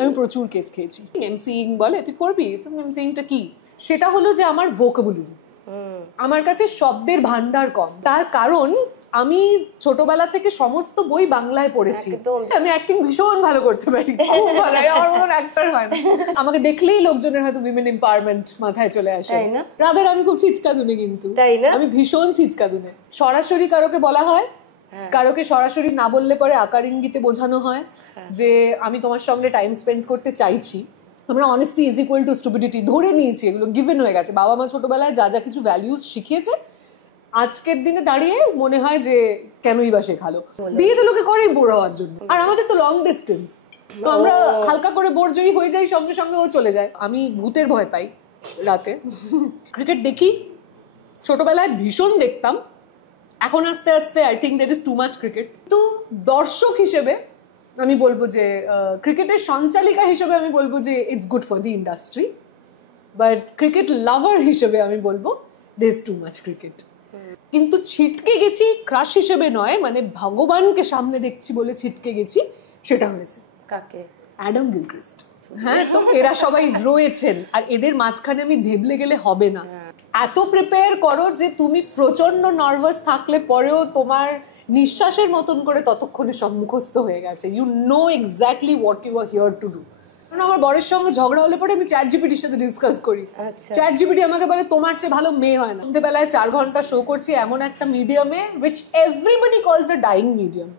আমি প্রচুর কেস খেয়েছি। এমসিইং বলে তুই করবি, তো এমসিইংটা কি? সেটা হলো যে আমার ভোকাবুলারি, আমার কাছে শব্দের ভান্ডার কম। তার কারণ আমি ছোটবেলা থেকে সমস্ত বই বাংলায় পড়েছি। আমি অ্যাক্টিং ভীষণ ভালো করতে পারি, খুব ভালো, আমার মতন অ্যাক্টর হয় না। আমাকে দেখলেই লোকজনের হয়তো উইমেন এম্পাওয়ারমেন্ট মাথায় চলে আসে। রাধের আমি খুব ছিচকা দুনে, কিন্তু আমি ভীষণ ছিচকা দুনে। সরাসরি কারোকে বলা হয়, কারোকে সরাসরি না বললে পরে আকার ইঙ্গিতে বোঝানো হয় যে আমি তোমার সঙ্গে টাইম স্পেন্ড করতে চাইছি। আমরা honesty is equal to stupidity ধরে নিয়েছি, এগুলো গিভেন হয়ে গেছে। বাবা মা ছোটবেলায় যা যা কিছু ভ্যালিউজ শিখিয়েছে, আজকের দিনে দাঁড়িয়ে মনে হয় যে কেনই বা শেখালো, দিয়ে তো লোকে করেই বোর হওয়ার জন্য। আর আমাদের তো লং ডিস্টেন্স, তো আমরা হালকা করে বোর জয়ী হয়ে যাই, সঙ্গে সঙ্গে ও চলে যায়। আমি ভূতের ভয় পাই রাতে। ক্রিকেট দেখি, ছোটবেলায় ভীষণ দেখতাম, এখন আস্তে আস্তে I think there is too much cricket. তো দর্শক হিসেবে আমি বলবো যে ক্রিকেটের সঞ্চালিকা হিসেবে আমি বলবো যে it's good for the industry, but cricket লাভার হিসেবে আমি বলবো there is too much cricket. কিন্তু ছিটকে গেছি ক্রাশ হিসেবে নয়, মানে ভগবানকে সামনে দেখছি বলে ছিটকে গেছি, সেটা হয়েছে। কাকে? Adam Gilchrist. হ্যাঁ, তো এরা সবাই রয়েছেন, আর এদের মাঝখানে আমি ভেবলে গেলে হবে না। এত প্রিপেয়ার করো যে তুমি প্রচন্ড নার্ভাস থাকলে পরেও তোমার নিঃশ্বাসের মতন করে ততক্ষণে সব মুখস্থ হয়ে গেছে। You know exactly what you are here to do. আমার বরের সঙ্গে ঝগড়া হলে পরে আমি চ্যাট জিপিটির সাথে ডিসকাস করি। চ্যাট জিপিটি আমাকে বলে তোমার চেয়ে ভালো মেয়ে হয় না। সন্ধ্যেবেলায় 4 ঘন্টা শো করছি এমন একটা মিডিয়ামে which everybody calls a dying medium,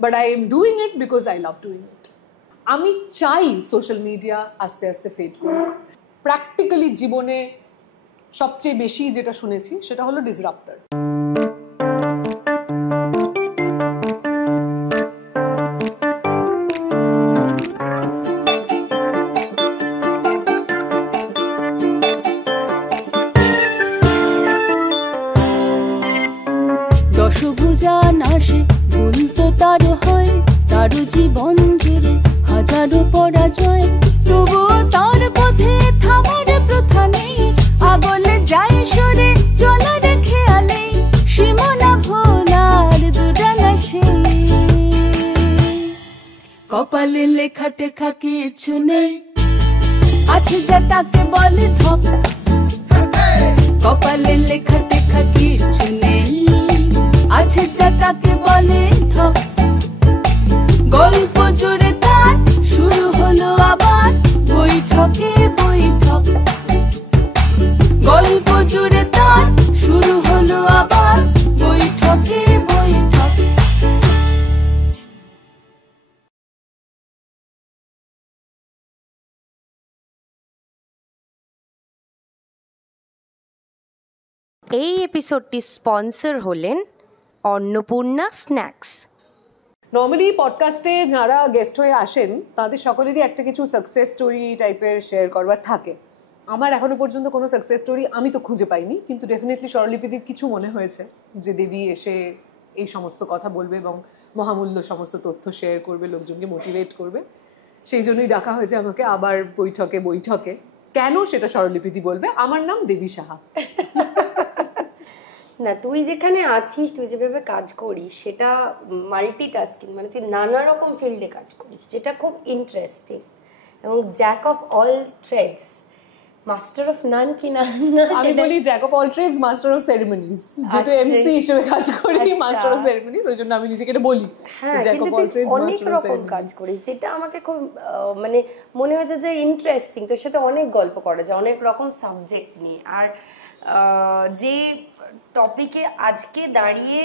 but I am doing it because I love doing it. আমি চাই সোশ্যাল মিডিয়া আস্তে আস্তে ফেড করুক। প্র্যাকটিক্যালি জীবনে সবচেয়ে বেশি যেটা শুনেছি সেটা হলো ডিসরাপ্টার। দশভুজা নাশে ভুল তো তার হয়, তার জীবন জুড়ে হাজারো পরাজয়, তবুও তার পথে থামার প্রথা নেই। আগলে যায় সরে চলার খেয়ালে, সীমানা ভোলার দুরানা সেই। কপালে লেখা টেখা কিছু নেই, আছে যা তাকে বলে ধপ। কপালে লেখা টেখা কিছু নেই, আছে যা তাকে বলে ধপ। গল্প জুড়ে তার শুরু হলো আবার বৈঠকে বৈঠক। গল্প জুড়ে তার শুরু হলো আবার বৈঠকে বৈঠক। এই এপিসোডটি স্পন্সর হলেন অন্নপূর্ণা স্ন্যাক্স। নর্মালি পডকাস্টে যারা গেস্ট হয়ে আসেন তাদের সকলেরই একটা কিছু সাকসেস স্টোরি টাইপের শেয়ার করবার থাকে। আমার এখনো পর্যন্ত কোনো সাকসেস স্টোরি আমি তো খুঁজে পাইনি, কিন্তু ডেফিনেটলি স্বরলিপিদির কিছু মনে হয়েছে যে দেবী এসে এই সমস্ত কথা বলবে এবং মহামূল্য সমস্ত তথ্য শেয়ার করবে, লোকজনকে মোটিভেট করবে। সেই জন্যই ডাকা হয়েছে আমাকে আবার বৈঠকে বৈঠকে। কেন সেটা স্বরলিপিদি বলবে। আমার নাম দেবী সাহা। না, তুই যেখানে আছিস, তুই যেভাবে কাজ করিস সেটা মাল্টিটাস্কিং, মানে তুই নানা রকম ফিল্ডে কাজ করিস, যেটা খুব ইন্টারেস্টিং। এবং jack of all trades, master of none কি না? আমি বলি jack of all trades, master of ceremonies. যেহেতু এমসি হিসেবে কাজ করি, মাস্টার অফ সেরিমনিজ, ওই জন্য আমি নিজেকে এটা বলি। হ্যাঁ, কিন্তু তুই অনেক রকম কাজ করিস, যেটা আমাকে খুব মানে মনে হয়েছে যে ইন্টারেস্টিং। তোর সাথে অনেক গল্প করা যায় অনেক রকম সাবজেক্ট নিয়ে। আর যে টপিকে আজকে দাঁড়িয়ে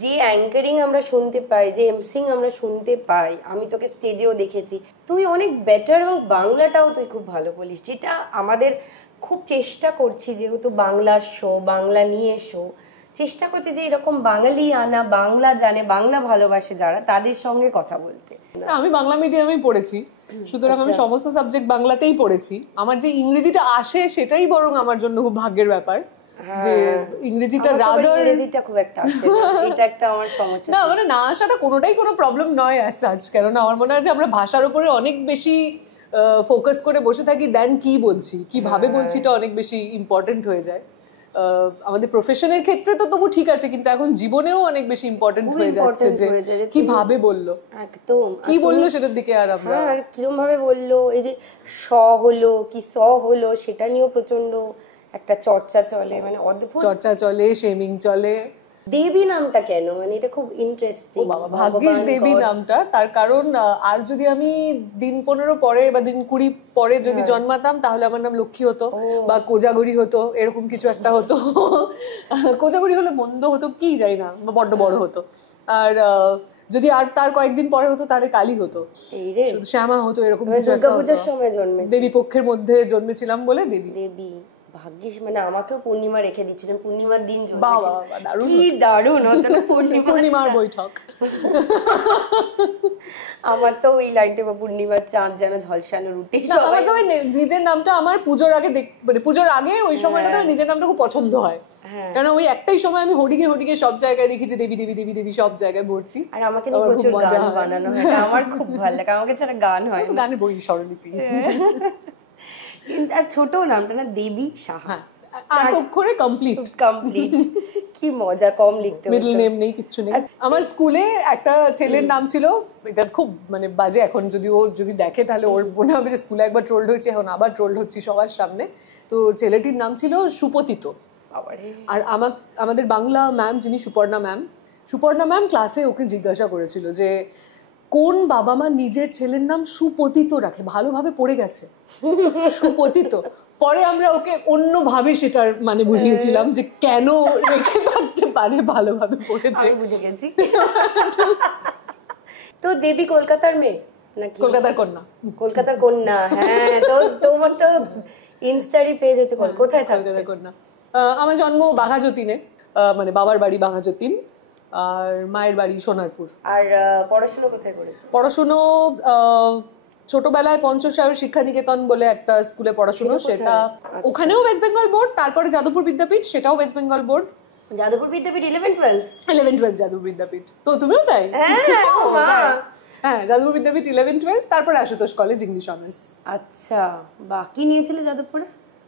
যে অ্যাঙ্কারিং আমরা শুনতে পাই, যে এমসিং আমরা শুনতে পাই, আমি তোকে স্টেজেও দেখেছি, তুই অনেক বেটার। এবং বাংলাটাও তুই খুব ভালো বলিস, যেটা আমাদের খুব চেষ্টা করছি, যেহেতু বাংলার শো, বাংলা নিয়ে শো, চেষ্টা করছি যে এরকম বাঙালি আনা, বাংলা জানে, বাংলা ভালোবাসে যারা, তাদের সঙ্গে কথা বলতে। আমি বাংলা মিডিয়ামেই পড়েছি, সুতরাং আমি সমস্ত সাবজেক্ট বাংলাতেই পড়েছি। আমার যে ইংরেজিটা আসে সেটাই বরং আমার জন্য খুব ভাগ্যের ব্যাপার, যে ইংরেজিটা রাদার ইংরেজিটা খুব একটা আসে না, এটা একটা আমার সমস্যা। না, মানে না আসাটা কোনোটাই কোনো প্রবলেম নয় অ্যাজ সাচ, কেননা আমার মনে হয় যে আমরা ভাষার উপরে অনেক বেশি ফোকাস করে বসে থাকি দেন কি বলছি, কিভাবে বলছি, এটা অনেক বেশি ইম্পর্টেন্ট হয়ে যায়। আমাদের প্রফেশনের ক্ষেত্রে তো তবু ঠিক আছে, কিন্তু এখন জীবনেও অনেক বেশি ইম্পর্টেন্ট হয়ে যাচ্ছে যে কিভাবে বললো, একদম কি বললো সেটার দিকে আর আমরা কিরম ভাবে বললো, এই যে হলো কি হলো সেটা নিয়েও প্রচন্ড একটা চর্চা চলে, মানে অদ্ভুত চর্চা চলে, শেমিং চলে। দেবী নামটা কেন, মানে এটা খুব ইন্টারেস্টিং। বাবা, ভাগ্যিস দেবী নামটা, তার কারণ আর যদি আমি দিন 15 পরে বা দিন 20 পরে যদি জন্মাতাম তাহলে আমার নাম লক্ষ্মী হতো বা কোজাগরি হতো, এরকম কিছু একটা হতো। কোজাগরি হলে মন্দ হতো কি জানি না, বা বড্ড বড় হতো। আর যদি আর তার কয়েকদিন পরে হতো তাহলে কালী হতো, শুধু শ্যামা হতো, এরকম কিছু একটা। দুর্গাপূজার সময় জন্মে, দেবী পক্ষের মধ্যে জন্মেছিলাম বলে দেবী। দেবী ভাগ্যিস, মানে আমাকেও পূর্ণিমা রেখে দিচ্ছিলেন, পূর্ণিমার দিন বাবা দারুণ, কি দারুণ হতো না পূর্ণিমার বৈঠক। আমার তো ওই লাইনটা বা পূর্ণিমার চাঁদ যেন ঝলসানো রুটে। আমার তো নিজের নামটা আমার পুজোর আগে, মানে পুজোর আগে ওই সময়টা তো নিজের নামটা খুব পছন্দ হয়, কারণ ওই একটাই সময় আমি হোর্ডিংয়ে সব জায়গায় দেখি যে দেবী দেবী দেবী দেবী সব জায়গায় ভর্তি। আর আমাকে নিয়ে প্রচুর গান বানানো হয়, আমার খুব ভালো লাগে, আমাকে ছাড়া গান হয় না। গানের বই, স্বরলিপি। কিন্তু আর ছোট নামটা না, দেবী সাহা, 8 অক্ষরে কমপ্লিট। কি মজা, কম লিখতে হতো, মিডল নেম নেই, কিচ্ছু নেই। আমার স্কুলে একটা ছেলের নাম ছিল, এটা খুব মানে বাজে, এখন যদি ও যদি দেখে তাহলে ওর মনে হবে যে স্কুলে একবার ট্রোলড হয়েছে, এখন আবার ট্রোলড হচ্ছি সবার সামনে। তো ছেলেটির নাম ছিল সুপতিত। আর আমাদের বাংলা ম্যাম, যিনি সুপর্ণা ম্যাম ক্লাসে ওকে জিজ্ঞাসা করেছিল যে কোন বাবা মা নিজের ছেলের নাম সুপতিত রাখে, ভালোভাবে পড়ে গেছে সুপতিত। পরে আমরা ওকে অন্যভাবে সেটার মানে বুঝিয়েছিলাম যে কেন রেখে থাকতে পারে, ভালোভাবে পড়েছে। বুঝে গেছি। তো দেবী কলকাতার মেয়ে নাকি? কলকাতার কন্যা। কলকাতার কন্যা, হ্যাঁ। তো তোমার তো ইনস্টারি পেজ আছে, কোথায় থাকতে? কলকাতার কন্যা। আমার জন্ম বাঘাযতীনে, মানে বাবার বাড়ি বাঘাযতীন, আর মায়ের বাড়ি সোনারপুর। আর পড়াশোনা কোথায় করেছো? পড়াশুনো ছোটবেলায় পঞ্চশায়র শিক্ষা নিকেতন বলে একটা স্কুলে পড়াশুনো, সেটা ওখানেও ওয়েস্ট বেঙ্গল বোর্ড, তারপরে যাদবপুর বিদ্যাপীঠ, সেটাও ওয়েস্ট বেঙ্গল বোর্ড। যাদবপুর বিদ্যাপীঠ 11-12 যাদবপুর বিদ্যাপীঠ। তো তুমিও তাই? হ্যাঁ, যাদবপুর বিদ্যাপীঠ 11-12, তারপরে আশুতোষ কলেজ ইংলিশ অনার্স। আচ্ছা, বাহ, কি নিয়েছিলে যাদবপুরে?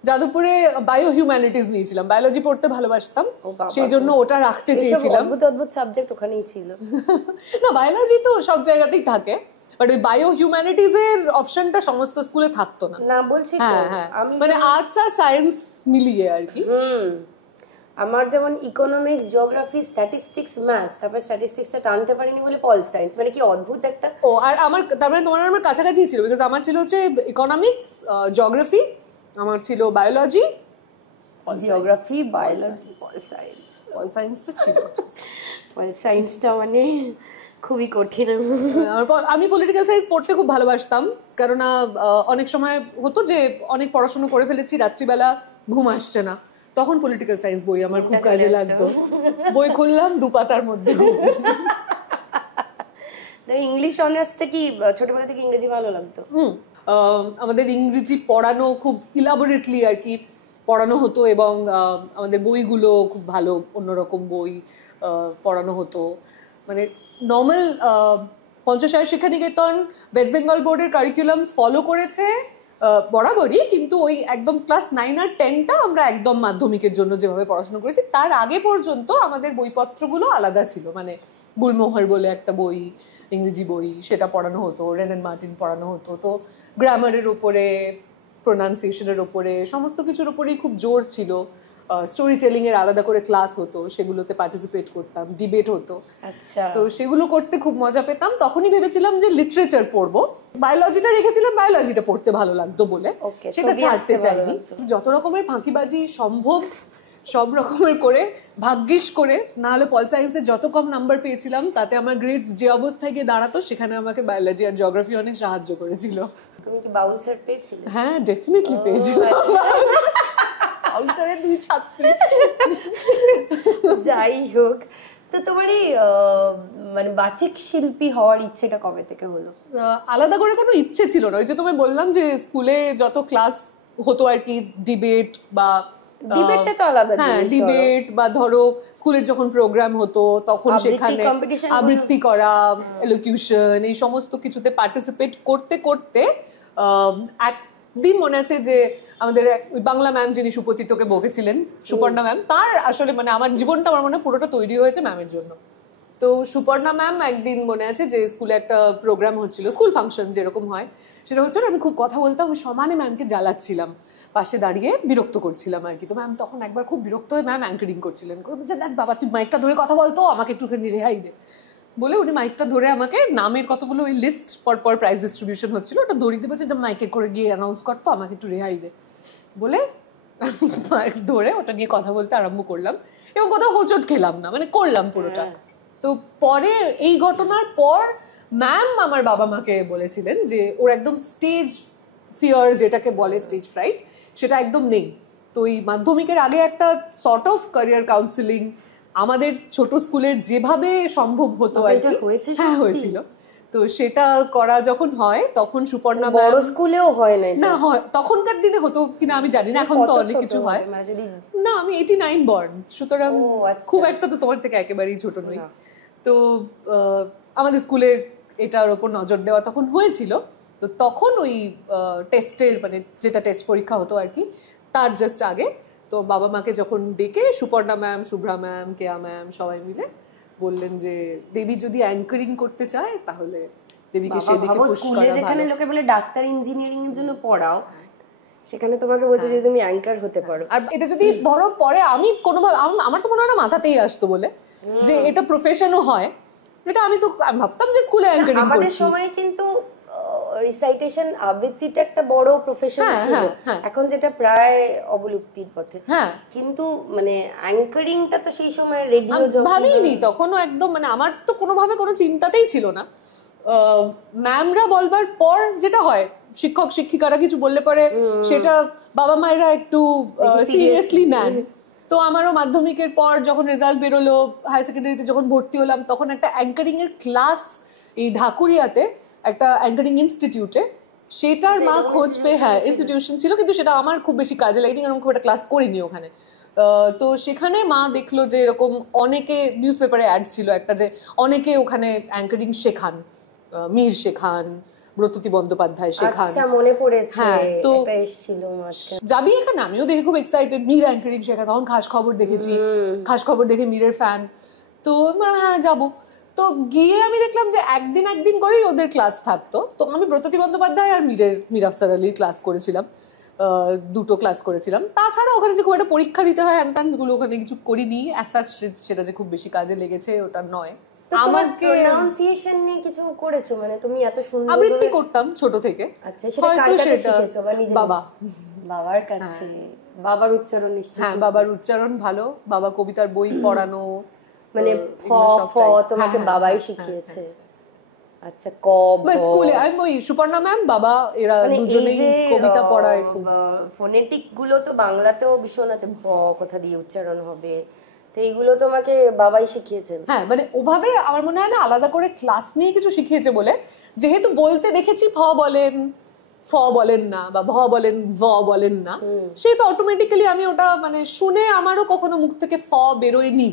যাদবপুরে বায়ো হিউম্যানিটিস নিয়েছিলাম, বায়োলজি পড়তে ভালোবাসতাম, সেই জন্য ওটা রাখতে চেয়েছিলাম। অদ্ভুত সাবজেক্ট ওখানেই ছিল। না, বায়োলজি তো সব জায়গাতেই থাকে, বাট ওই বায়ো হিউম্যানিটিস এর অপশনটা সমস্ত স্কুলে থাকতো না। না বলছি তো, আমি মানে আর্টস আর সায়েন্স মিলিয়ে আর কি। আমার যেমন ইকোনমিক্স, জিওগ্রাফি, স্ট্যাটিস্টিক্স, ম্যাথস, তারপর স্ট্যাটিস্টিক্সটা টানতে পারিনি বলে পল সায়েন্স, মানে কি অদ্ভুত একটা। ও, আর আমার তার মানে তোমার আমার কাছাকাছি ছিল, বিকজ আমার ছিল হচ্ছে ইকোনমিক্স, জিওগ্রাফি, আমার ছিল বায়োলজি, জিওগ্রাফি, বায়োলজি, পল সায়েন্সটা ছিল। পল সায়েন্সটা মানে খুবই কঠিন। আমি পলিটিক্যাল সায়েন্স পড়তে খুব ভালোবাসতাম, কারণ অনেক সময় হতো যে অনেক পড়াশোনা করে ফেলেছি, রাত্রিবেলা ঘুম আসছে না, তখন পলিটিক্যাল সায়েন্স বই আমার খুব কাজে লাগতো। বই খুললাম, 2 পাতার মধ্যে। ইংলিশ অনার্সটা কি ছোটবেলা থেকে ইংরেজি ভালো লাগতো? আমাদের ইংরেজি পড়ানো খুব ইলাবোরেটলি আর কি পড়ানো হতো, এবং আমাদের বইগুলো খুব ভালো, অন্যরকম বই পড়ানো হতো। মানে নর্মাল পঞ্চশায়র শিক্ষা নিকেতন ওয়েস্ট বেঙ্গল বোর্ডের কারিকুলাম ফলো করেছে বরাবরই, কিন্তু ওই একদম ক্লাস 9 আর 10টা আমরা একদম মাধ্যমিকের জন্য যেভাবে পড়াশোনা করেছি, তার আগে পর্যন্ত আমাদের বইপত্রগুলো আলাদা ছিল। মানে গুলমোহর বলে একটা বই, ইংরেজি বই, সেটা পড়ানো হতো, রেনেন মার্টিন পড়ানো হতো। তো গ্রামারের উপরে, প্রোনাউন্সিয়েশনের উপরে, সমস্ত কিছুর উপরেই খুব জোর ছিল। স্টোরি টেলিং এর আলাদা করে ক্লাস হতো, সেগুলোতে পার্টিসিপেট করতাম, ডিবেট হতো। আচ্ছা, তো সেগুলো করতে খুব মজা পেতাম। তখনই ভেবেছিলাম যে লিটারেচার পড়বো, বায়োলজিটা রেখেছিলাম বায়োলজিটা পড়তে ভালো লাগতো বলে, সেটা ছাড়তে চাইনি। যত রকমের ফাঁকিবাজি সম্ভব সব রকমের করে, ভাগ্যিস করে, না হলে পল সায়েন্সে যত কম নাম্বার পেয়েছিলাম তাতে আমার গ্রেডস যে অবস্থায় গিয়ে দাঁড়াতো, সেখানে আমাকে বায়োলজি আর জিওগ্রাফি অনেক সাহায্য করেছিল। তুমি কি বাউল স্যার পেয়েছিলে? হ্যাঁ, ডেফিনেটলি পেয়েছিলাম। দুই ছাত্রী। যাই হোক, তো তোমার এই মানে বাচিক শিল্পী হওয়ার ইচ্ছেটা কবে থেকে হলো? আলাদা করে কোনো ইচ্ছে ছিল না, ওই যে তোমায় বললাম যে স্কুলে যত ক্লাস হতো আর কি, ডিবেট বা ডিবেটটা তো আলাদা, হ্যাঁ ডিবেট, বা ধরো স্কুলের যখন প্রোগ্রাম হতো তখন সেখানে আবৃত্তি করা, এলোকিউশন, এই সমস্ত কিছুতে পার্টিসিপেট করতে করতে দিন মনে আছে যে আমাদের ওই বাংলা ম্যাম যিনি সুপতিতকে বকেছিলেন, সুপর্ণা ম্যাম, তার আসলে মানে আমার জীবনটা আমার মনে হয় পুরোটা তৈরি হয়েছে ম্যামের জন্য। তো সুপর্ণা ম্যাম একদিন মনে আছে যে স্কুলে একটা প্রোগ্রাম হচ্ছিল, স্কুল ফাংশন যেরকম হয় সেটা হচ্ছিল, আমি খুব কথা বলতাম, আমি সমানে ম্যামকে জ্বালাচ্ছিলাম, পাশে দাঁড়িয়ে বিরক্ত করছিলাম আর কি। তো ম্যাম তখন একবার খুব বিরক্ত হয়ে ম্যাম অ্যাঙ্কারিং করছিলেন, যে দেখ বাবা তুই মাইকটা ধরে কথা বলতো, আমাকে একটুখানি রেহাই দে বলে উনি মাইকটা ধরে আমাকে নামের কতগুলো ওই লিস্ট পর প্রাইজ ডিস্ট্রিবিউশন হচ্ছিল, ওটা দড়িতে বলছে যে মাইকে করে গিয়ে অ্যানাউন্স করতো, আমাকে একটু রেহাই দে বলে মাইক ধরে ওটা নিয়ে কথা বলতে আরম্ভ করলাম, এবং কোথাও হোঁচট খেলাম না, মানে করলাম পুরোটা। তো পরে এই ঘটনার পর ম্যাম আমার বাবা মাকে বলেছিলেন যে ওর একদম স্টেজ ফিয়ার যেটাকে বলে, স্টেজ ফ্রাইট, সেটা একদম নেই। তো এই মাধ্যমিকের আগে একটা সর্ট অফ ক্যারিয়ার কাউন্সিলিং আমাদের ছোট স্কুলের যেভাবে সম্ভব হতো আর কি, হ্যাঁ হয়েছিল। তো সেটা করা যখন হয় তখন সুপর্ণা বড় স্কুলেও হয় না, হয় তখনকার দিনে হতো কিনা আমি জানি না, এখন তো অনেক কিছু হয় না। আমি 89 বর্ন, সুতরাং খুব একটা তো তোমার থেকে একেবারেই ছোট নই। তো আমাদের স্কুলে এটার ওপর নজর দেওয়া তখন হয়েছিল। তো তখন ওই টেস্টের মানে যেটা টেস্ট পরীক্ষা হতো আর কি, তার জাস্ট আগে তো বাবা মাকে যখন ডেকে সুপর্ণা ম্যাম, শুভ্রা ম্যাম, কেয়া ম্যাম সবাই মিলে বললেন যে দেবী যদি অ্যাঙ্কারিং করতে চায় তাহলে দেবীকে সেদিকে পুশ করা ভালো। যেখানে লোকে বলে ডাক্তার ইঞ্জিনিয়ারিং এর জন্য পড়াও, সেখানে তোমাকে বলছে যে তুমি অ্যাঙ্কার হতে পারো। আর এটা যদি ধরো পরে আমি কোনোভাবে, আমার তো মনে হয় না মাথাতেই আসতো বলে যে এটা প্রফেশনও হয়, এটা আমি ভাবতাম যে স্কুলে অ্যাঙ্কারিং করছি। আমাদের সময় কিন্তু রিসাইটেশন আবৃত্তিটা একটা বড় প্রফেশন ছিল, এখন যেটা প্রায় অবলুপ্তির পথে। কিন্তু মানে অ্যাঙ্কারিংটা তো সেই সময় রেডিও ভাবিনি তখনও একদম, মানে আমার তো কোনোভাবে কোনো চিন্তাতেই ছিল না। ম্যামরা বলবার পর যেটা হয়, শিক্ষক শিক্ষিকারা কিছু বললে পরে সেটা বাবা মায়েরা একটু সিরিয়াসলি নেন। তো আমারও মাধ্যমিকের পর যখন রেজাল্ট বেরোলো, হায়ার সেকেন্ডারিতে যখন ভর্তি হলাম, তখন একটা অ্যাঙ্কারিং এর ক্লাস এই ঢাকুরিয়াতে একটা অ্যাঙ্কারিং ইনস্টিটিউটে, সেটার মা খোঁজ পেয়ে, হ্যাঁ ইনস্টিটিউশন ছিল, কিন্তু সেটা আমার খুব বেশি কাজে লাগেনি, কারণ খুব একটা ক্লাস করিনি ওখানে। তো সেখানে মা দেখলো যে এরকম অনেকে, নিউজ পেপারে অ্যাড ছিল একটা, যে অনেকে ওখানে অ্যাঙ্কারিং শেখান, মীর শেখান, ব্রততী বন্দ্যোপাধ্যায় শেখান। আচ্ছা মনে পড়েছে, হ্যাঁ তো এটা এসেছিল মাঝখানে। যাবি এখানে, আমিও দেখে খুব এক্সাইটেড, মীর অ্যাঙ্কারিং শেখা, তখন খাস খবর দেখেছি, খাস খবর দেখে মীরের ফ্যান। তো হ্যাঁ যাবো। তো গিয়ে আমি দেখলাম যে একদিন করেই ওদের ক্লাস থাকতো। তো আমি ব্রততী বন্দ্যোপাধ্যায় আর মীর আফসার আলীর ক্লাস করেছিলাম, দুটো ক্লাস করেছিলাম। তাছাড়া ওখানে যে খুব একটা পরীক্ষা দিতে হয় গুলো ওখানে কিছু করিনি, সেটা যে খুব বেশি কাজে লেগেছে ওটা নয়। আমাকে প্রনাউন্সিয়েশন নিয়ে কিছু করেছো, মানে তুমি এত সুন্দর আবৃত্তি করতাম ছোট থেকে। আচ্ছা সেটা কার কাছে শিখেছো? বা নিজে? বাবার কাছে। বাবার উচ্চারণ নিশ্চয়ই। হ্যাঁ বাবার উচ্চারণ ভালো, বাবা কবিতার বই পড়ানো, মানে ফ তোমাকে বাবাই শিখিয়েছে। আচ্ছা ক স্কুলে আমি ওই সুপর্ণা ম্যাম, বাবা, এরা দুজনেই কবিতা পড়ায় খুব। ফোনেটিক গুলো তো বাংলাতেও ভীষণ আছে, ভ কোথা দিয়ে উচ্চারণ হবে, তো এইগুলো তোমাকে বাবাই শিখিয়েছেন। হ্যাঁ মানে ওভাবে আমার মনে হয় না আলাদা করে ক্লাস নিয়ে কিছু শিখিয়েছে বলে, যেহেতু বলতে দেখেছি ফ বলেন, ফ বলেন না, বা ভ বলেন, ভ বলেন না, সেই তো অটোমেটিক্যালি আমি ওটা মানে শুনে আমারও কখনো মুখ থেকে ফ বেরোয়নি।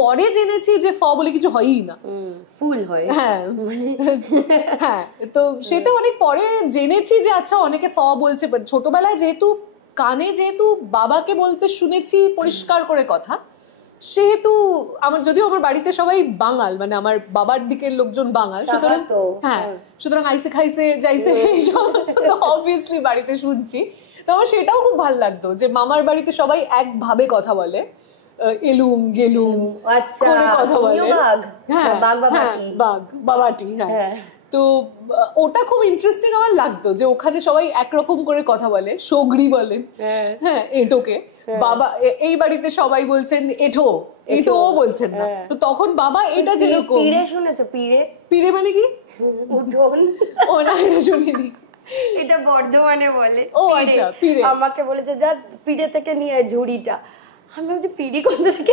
পরে জেনেছি যে ফ বলে কিছু হয়ই না, ফুল হয়। হ্যাঁ হ্যাঁ, তো সেটা অনেক পরে জেনেছি যে আচ্ছা অনেকে ফ বলছে। ছোটবেলায় যেহেতু কানে যেহেতু বাবাকে বলতে শুনেছি পরিষ্কার করে কথা, সেহেতু যদিও আমার বাড়িতে সবাই বাঙাল, মানে আমার বাবার দিকের লোকজন বাঙাল, সুতরাং হ্যাঁ সুতরাং আইসে খাইসে যাইসে এই সমস্ত তো অবভিয়াসলি বাড়িতে শুনছি। তো আমার সেটাও খুব ভালো লাগতো যে মামার বাড়িতে সবাই একভাবে কথা বলে, এলুম গেলুম করে কথা বলে। হ্যাঁ বাঘ বাবাটি, হ্যাঁ। তো ওটা খুব ইন্টারেস্টিং আমার লাগতো যে ওখানে সবাই একরকম করে কথা বলে, সগড়ি বলেন, হ্যাঁ এটোকে। বাবা এই বাড়িতে সবাই বলছেন এঠো, এটোও বলছেন না। তো তখন বাবা এটা যেরকম, পিড়ে শুনেছো? পিড়ে মানে কি? উঠোন। ও না, এটা শুনিনি। এটা বর্ধমানে বলে। ও আচ্ছা, পিড়ে। আমাকে বলেছে যা পিড়ে থেকে নিয়ে ঝুড়িটা। আমি ভাবছি পিড়ি কোথা থেকে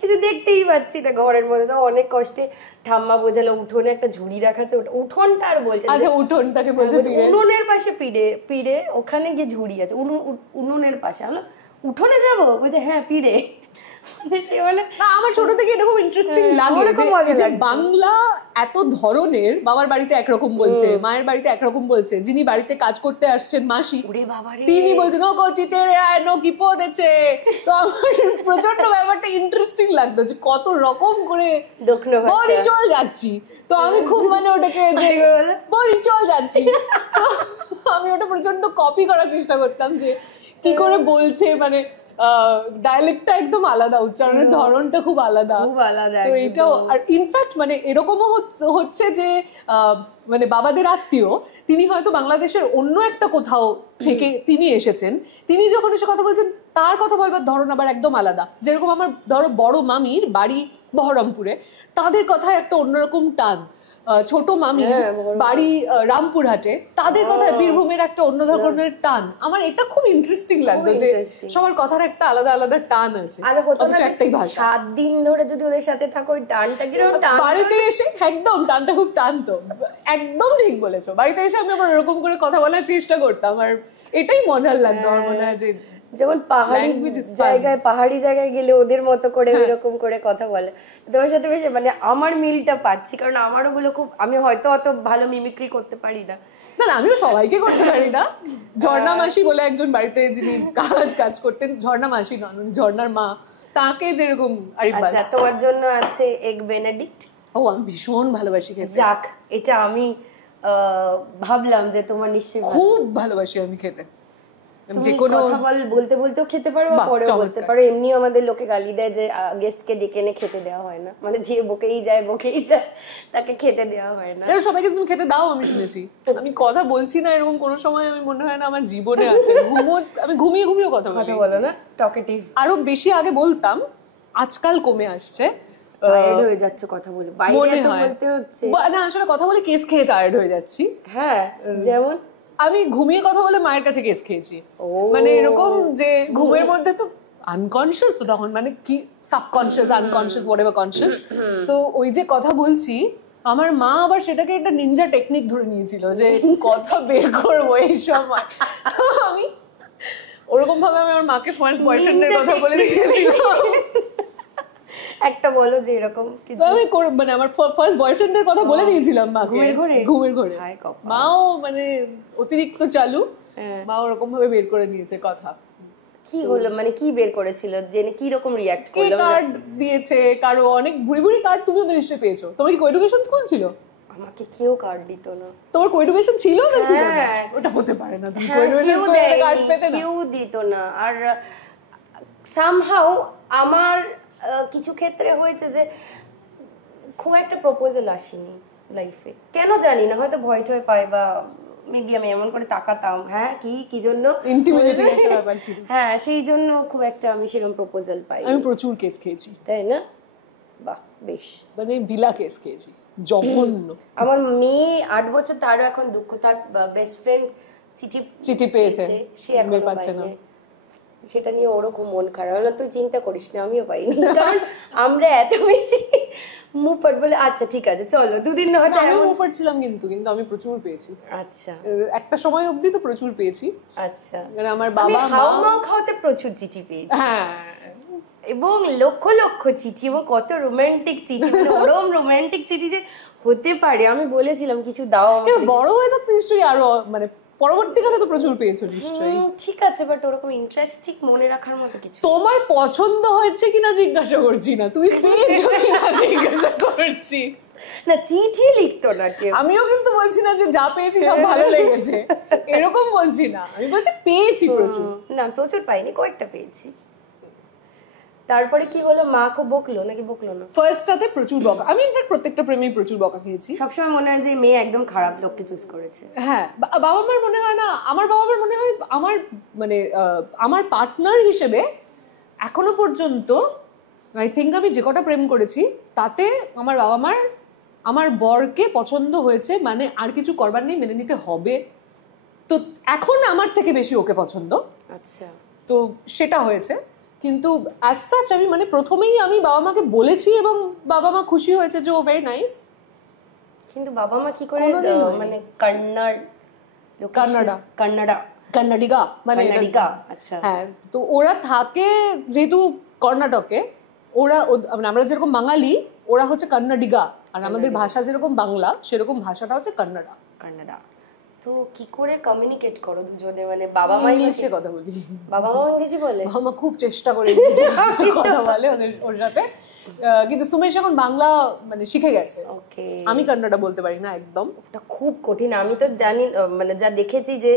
কিছু দেখতেই পাচ্ছি না ঘরের মধ্যে। তো অনেক কষ্টে ঠাম্মা বোঝালো উঠোনে একটা ঝুড়ি রাখা আছে, উঠোনটা আর বলছে। আচ্ছা উঠোনটাকে বলছে পিড়ে। উনুনের পাশে পিড়ে, ওখানে গিয়ে ঝুড়ি আছে উনুনের পাশে। আমরা উঠোনে যাবো, বলছে হ্যাঁ পিড়ে। আমার ছোট থেকে এটা খুব ইন্টারেস্টিং লাগে যে বাংলা এত ধরনের, বাবার বাড়িতে একরকম বলছে, মায়ের বাড়িতে একরকম বলছে, যিনি বাড়িতে কাজ করতে আসছেন মাসি তিনি বলছেন ও কচিতে রে আয় নো কি পড়েছে। তো আমার প্রচন্ড ব্যাপারটা ইন্টারেস্টিং লাগতো যে কত রকম করে বলি চল যাচ্ছি। তো আমি খুব মানে ওটাকে যে বলি চল যাচ্ছি, তো আমি ওটা প্রচন্ড কপি করার চেষ্টা করতাম যে কি করে বলছে, মানে ডায়ালেক্টটা একদম আলাদা, উচ্চারণের ধরনটা খুব আলাদা। তো এটাও আর ইনফ্যাক্ট মানে এরকমও হচ্ছে যে মানে বাবাদের আত্মীয় তিনি হয়তো বাংলাদেশের অন্য একটা কোথাও থেকে তিনি এসেছেন, তিনি যখন এসে কথা বলছেন তার কথা বলবার ধরন আবার একদম আলাদা। যেরকম আমার ধরো বড় মামির বাড়ি বহরমপুরে, তাদের কথায় একটা অন্যরকম টান, ছোট মামির বাড়ি রামপুরহাটে, তাদের কথায় বীরভূমের একটা অন্য ধরনের টান। আমার এটা খুব ইন্টারেস্টিং লাগতো যে সবার কথার একটা আলাদা আলাদা টান আছে, অথচ একটাই ভাষা। 7 দিন ধরে যদি ওদের সাথে থাকো ওই টানটা কিরকম, বাড়িতে এসে একদম টানটা খুব টানতো। একদম ঠিক বলেছো, বাড়িতে এসে আমি আবার এরকম করে কথা বলার চেষ্টা করতাম, আর এটাই মজার লাগতো আমার মনে হয়। যে যেমন পাহাড়ি জায়গায় গেলে ওদের মতো করে এরকম করে কথা বলে, তোমার সাথে বেশ মানে আমার মিলটা পাচ্ছি, কারণ আমার ওগুলো খুব, আমি হয়তো অত ভালো মিমিক্রি করতে পারি না। না আমিও সবাইকে করতে পারি না। ঝর্ণা মাসি বলে একজন বাড়িতে যিনি কাজ করতেন, ঝর্ণা মাসি নন, ঝর্ণার মা, তাকে যেরকম। আচ্ছা, তোমার জন্য আছে এগ বেনেডিক্ট। ও আমি ভীষণ ভালোবাসি খেতে। যাক, এটা আমি ভাবলাম যে তোমার নিশ্চয়ই খুব ভালোবাসি আমি খেতে। যে কোনো কথা বলতে বলতেও খেতে পারো বা পরেও বলতে পারো। এমনি আমাদের লোকে গালি দেয় যে গেস্টকে ডেকে এনে খেতে দেওয়া হয় না, মানে যে বকেই যায় তাকে খেতে দেওয়া হয় না। সবাইকে তুমি খেতে দাও আমি শুনেছি। আমি কথা বলছি না এরকম কোনো সময় আমি মনে হয় না আমার জীবনে আছে। আমি ঘুমিয়ে ঘুমিয়ে কথা বলো না, টকেটিভ। আরো বেশি আগে বলতাম, আজকাল কমে আসছে। টায়ার্ড হয়ে যাচ্ছে কথা বলে, বাইরে তো বলতে হচ্ছে না, আসলে কথা বলে কেস খেয়ে টায়ার্ড হয়ে যাচ্ছি। হ্যাঁ, যেমন আমি ঘুমিয়ে কথা বলে মায়ের কাছে কেস খেয়েছি। মানে এরকম যে ঘুমের মধ্যে তো আনকনসিয়াস, তো তখন মানে কি সাবকনসিয়াস আনকনসিয়াস হোয়াটএভার কনসিয়াস, তো ওই যে কথা বলছি, আমার মা আবার সেটাকে একটা নিনজা টেকনিক ধরে নিয়েছিল যে কথা বের করবো এই সময়। আমি ওরকম ভাবে আমি আমার মাকে ফার্স্ট বয়ফ্রেন্ডের কথা বলে দিয়েছিলাম। একটা বলো যে এরকম কিছু। আমি মানে আমার ফার্স্ট বয়ফ্রেন্ডের কথা বলে দিয়েছিলাম মাকে ঘুমের ঘরে। মাও মানে অতিরিক্ত চালু, মা ওরকম ভাবে বের করে নিয়েছে কথা। কি হলো, মানে কি বের করেছিল, জেনে কি রকম রিঅ্যাক্ট করলো? কার্ড দিয়েছে, কারো অনেক ভুড়ি ভুড়ি কার্ড। তুমিও তো নিশ্চয়ই পেয়েছো। তোমার কি কোএডুকেশন স্কুল ছিল? আমাকে কেউ কার্ড দিত না। তোমার কোএডুকেশন ছিল না? ছিল না, ওটা হতে পারে না। তুমি কোএডুকেশন স্কুলে কার্ড পেতে না, কেউ দিত না। আর সামহাউ আমার কিছু ক্ষেত্রে হয়েছে যে খুব একটা প্রপোজাল আসেনি লাইফে, কেন জানি না, হয়তো ভয় টয় পাই বা মেবি আমি এমন করে তাকাতাম, হ্যাঁ কি জন্য ইন্টিমিডেটিং একটা ব্যাপার ছিল। হ্যাঁ, সেই জন্য খুব একটা আমি সেরকম প্রপোজাল পাই। আমি প্রচুর কেস খেয়েছি। তাই না? বাহ, বেশ, মানে বিলা কেস খেয়েছি, জঘন্য। আমার মেয়ে 8 বছর, তারও এখন দুঃখ, তার বেস্ট ফ্রেন্ড চিঠি পেয়েছে, সে এখন পাচ্ছে না। সেটা নিয়ে ওরও খুব মন খারাপ। না, তুই চিন্তা করিস না, আমিও পাইনি, কারণ আমরা এত বেশি মুফট বলে। আচ্ছা ঠিক আছে, চলো দুদিন না হয়তো। আমিও মুফট ছিলাম, কিন্তু আমি প্রচুর পেয়েছি। আচ্ছা, একটা সময় অবধি তো প্রচুর পেয়েছি। আচ্ছা, মানে আমার বাবা মা খাওয়াতে প্রচুর চিঠি পেয়েছি। হ্যাঁ, এবং লক্ষ লক্ষ চিঠি, এবং কত রোমান্টিক চিঠি, ওরম রোমান্টিক চিঠি যে হতে পারে। আমি বলেছিলাম কিছু দাও আমাকে। বড় হয়ে তো নিশ্চয়ই আরো, মানে পরবর্তীকালে তো প্রচুর পেয়েছো নিশ্চয়ই। ঠিক আছে, বাট ওরকম ইন্টারেস্টিং মনে রাখার মতো কিছু। তোমার পছন্দ হয়েছে কিনা জিজ্ঞাসা করছি না, তুমি পেয়েছো কিনা জিজ্ঞাসা করছি। না, চিঠি লিখতো না কেউ। আমিও কিন্তু বলছি না যে যা পেয়েছি সব ভালো লেগেছে, এরকম বলছি না। আমি বলছি পেয়েছি প্রচুর। না, প্রচুর পাইনি, কয়েকটা পেয়েছি। তারপরে কি হলো, মা খুব বকলো নাকি বকলো না? ফার্স্টটাতে প্রচুর বকা। আমি ইনফ্যাক্ট প্রত্যেকটা প্রেমেই প্রচুর বকা খেয়েছি। সবসময় মনে হয় যে মেয়ে একদম খারাপ লোককে চুজ করেছে। হ্যাঁ, বাবা মার মনে হয় না, আমার বাবা মার মনে হয় আমার মানে আমার পার্টনার হিসেবে এখনো পর্যন্ত আই থিঙ্ক আমি যে কটা প্রেম করেছি তাতে আমার বাবা মার আমার বরকে পছন্দ হয়েছে, মানে আর কিছু করবার নেই, মেনে নিতে হবে। তো এখন আমার থেকে বেশি ওকে পছন্দ। আচ্ছা, তো সেটা হয়েছে। কিন্তু অ্যাজ সাচ আমি মানে প্রথমেই আমি বাবা মাকে বলেছি এবং বাবা মা খুশি হয়েছে যে ও ভেরি নাইস। কিন্তু বাবা মা কি করে মানে কান্নাডিগা, মানে আচ্ছা, হ্যাঁ, তো ওরা থাকে যেহেতু কর্ণাটকে ওরা মানে আমরা যেরকম বাঙালি ওরা হচ্ছে কন্নডিগা, আর আমাদের ভাষা যেরকম বাংলা সেরকম ভাষাটা হচ্ছে কন্নড়া। তো কি করে কমিউনিকেট করো দুজনে, মানে বাবা মা ইংলিশে কথা বলি। বাবা মা ইংরেজি বলে? বাবা মা খুব চেষ্টা করে কথা বলে ওর সাথে, কিন্তু সুমেশ এখন বাংলা মানে শিখে গেছে। আমি কন্নড়া বলতে পারি না একদম, ওটা খুব কঠিন। আমি তো জানি, মানে যা দেখেছি যে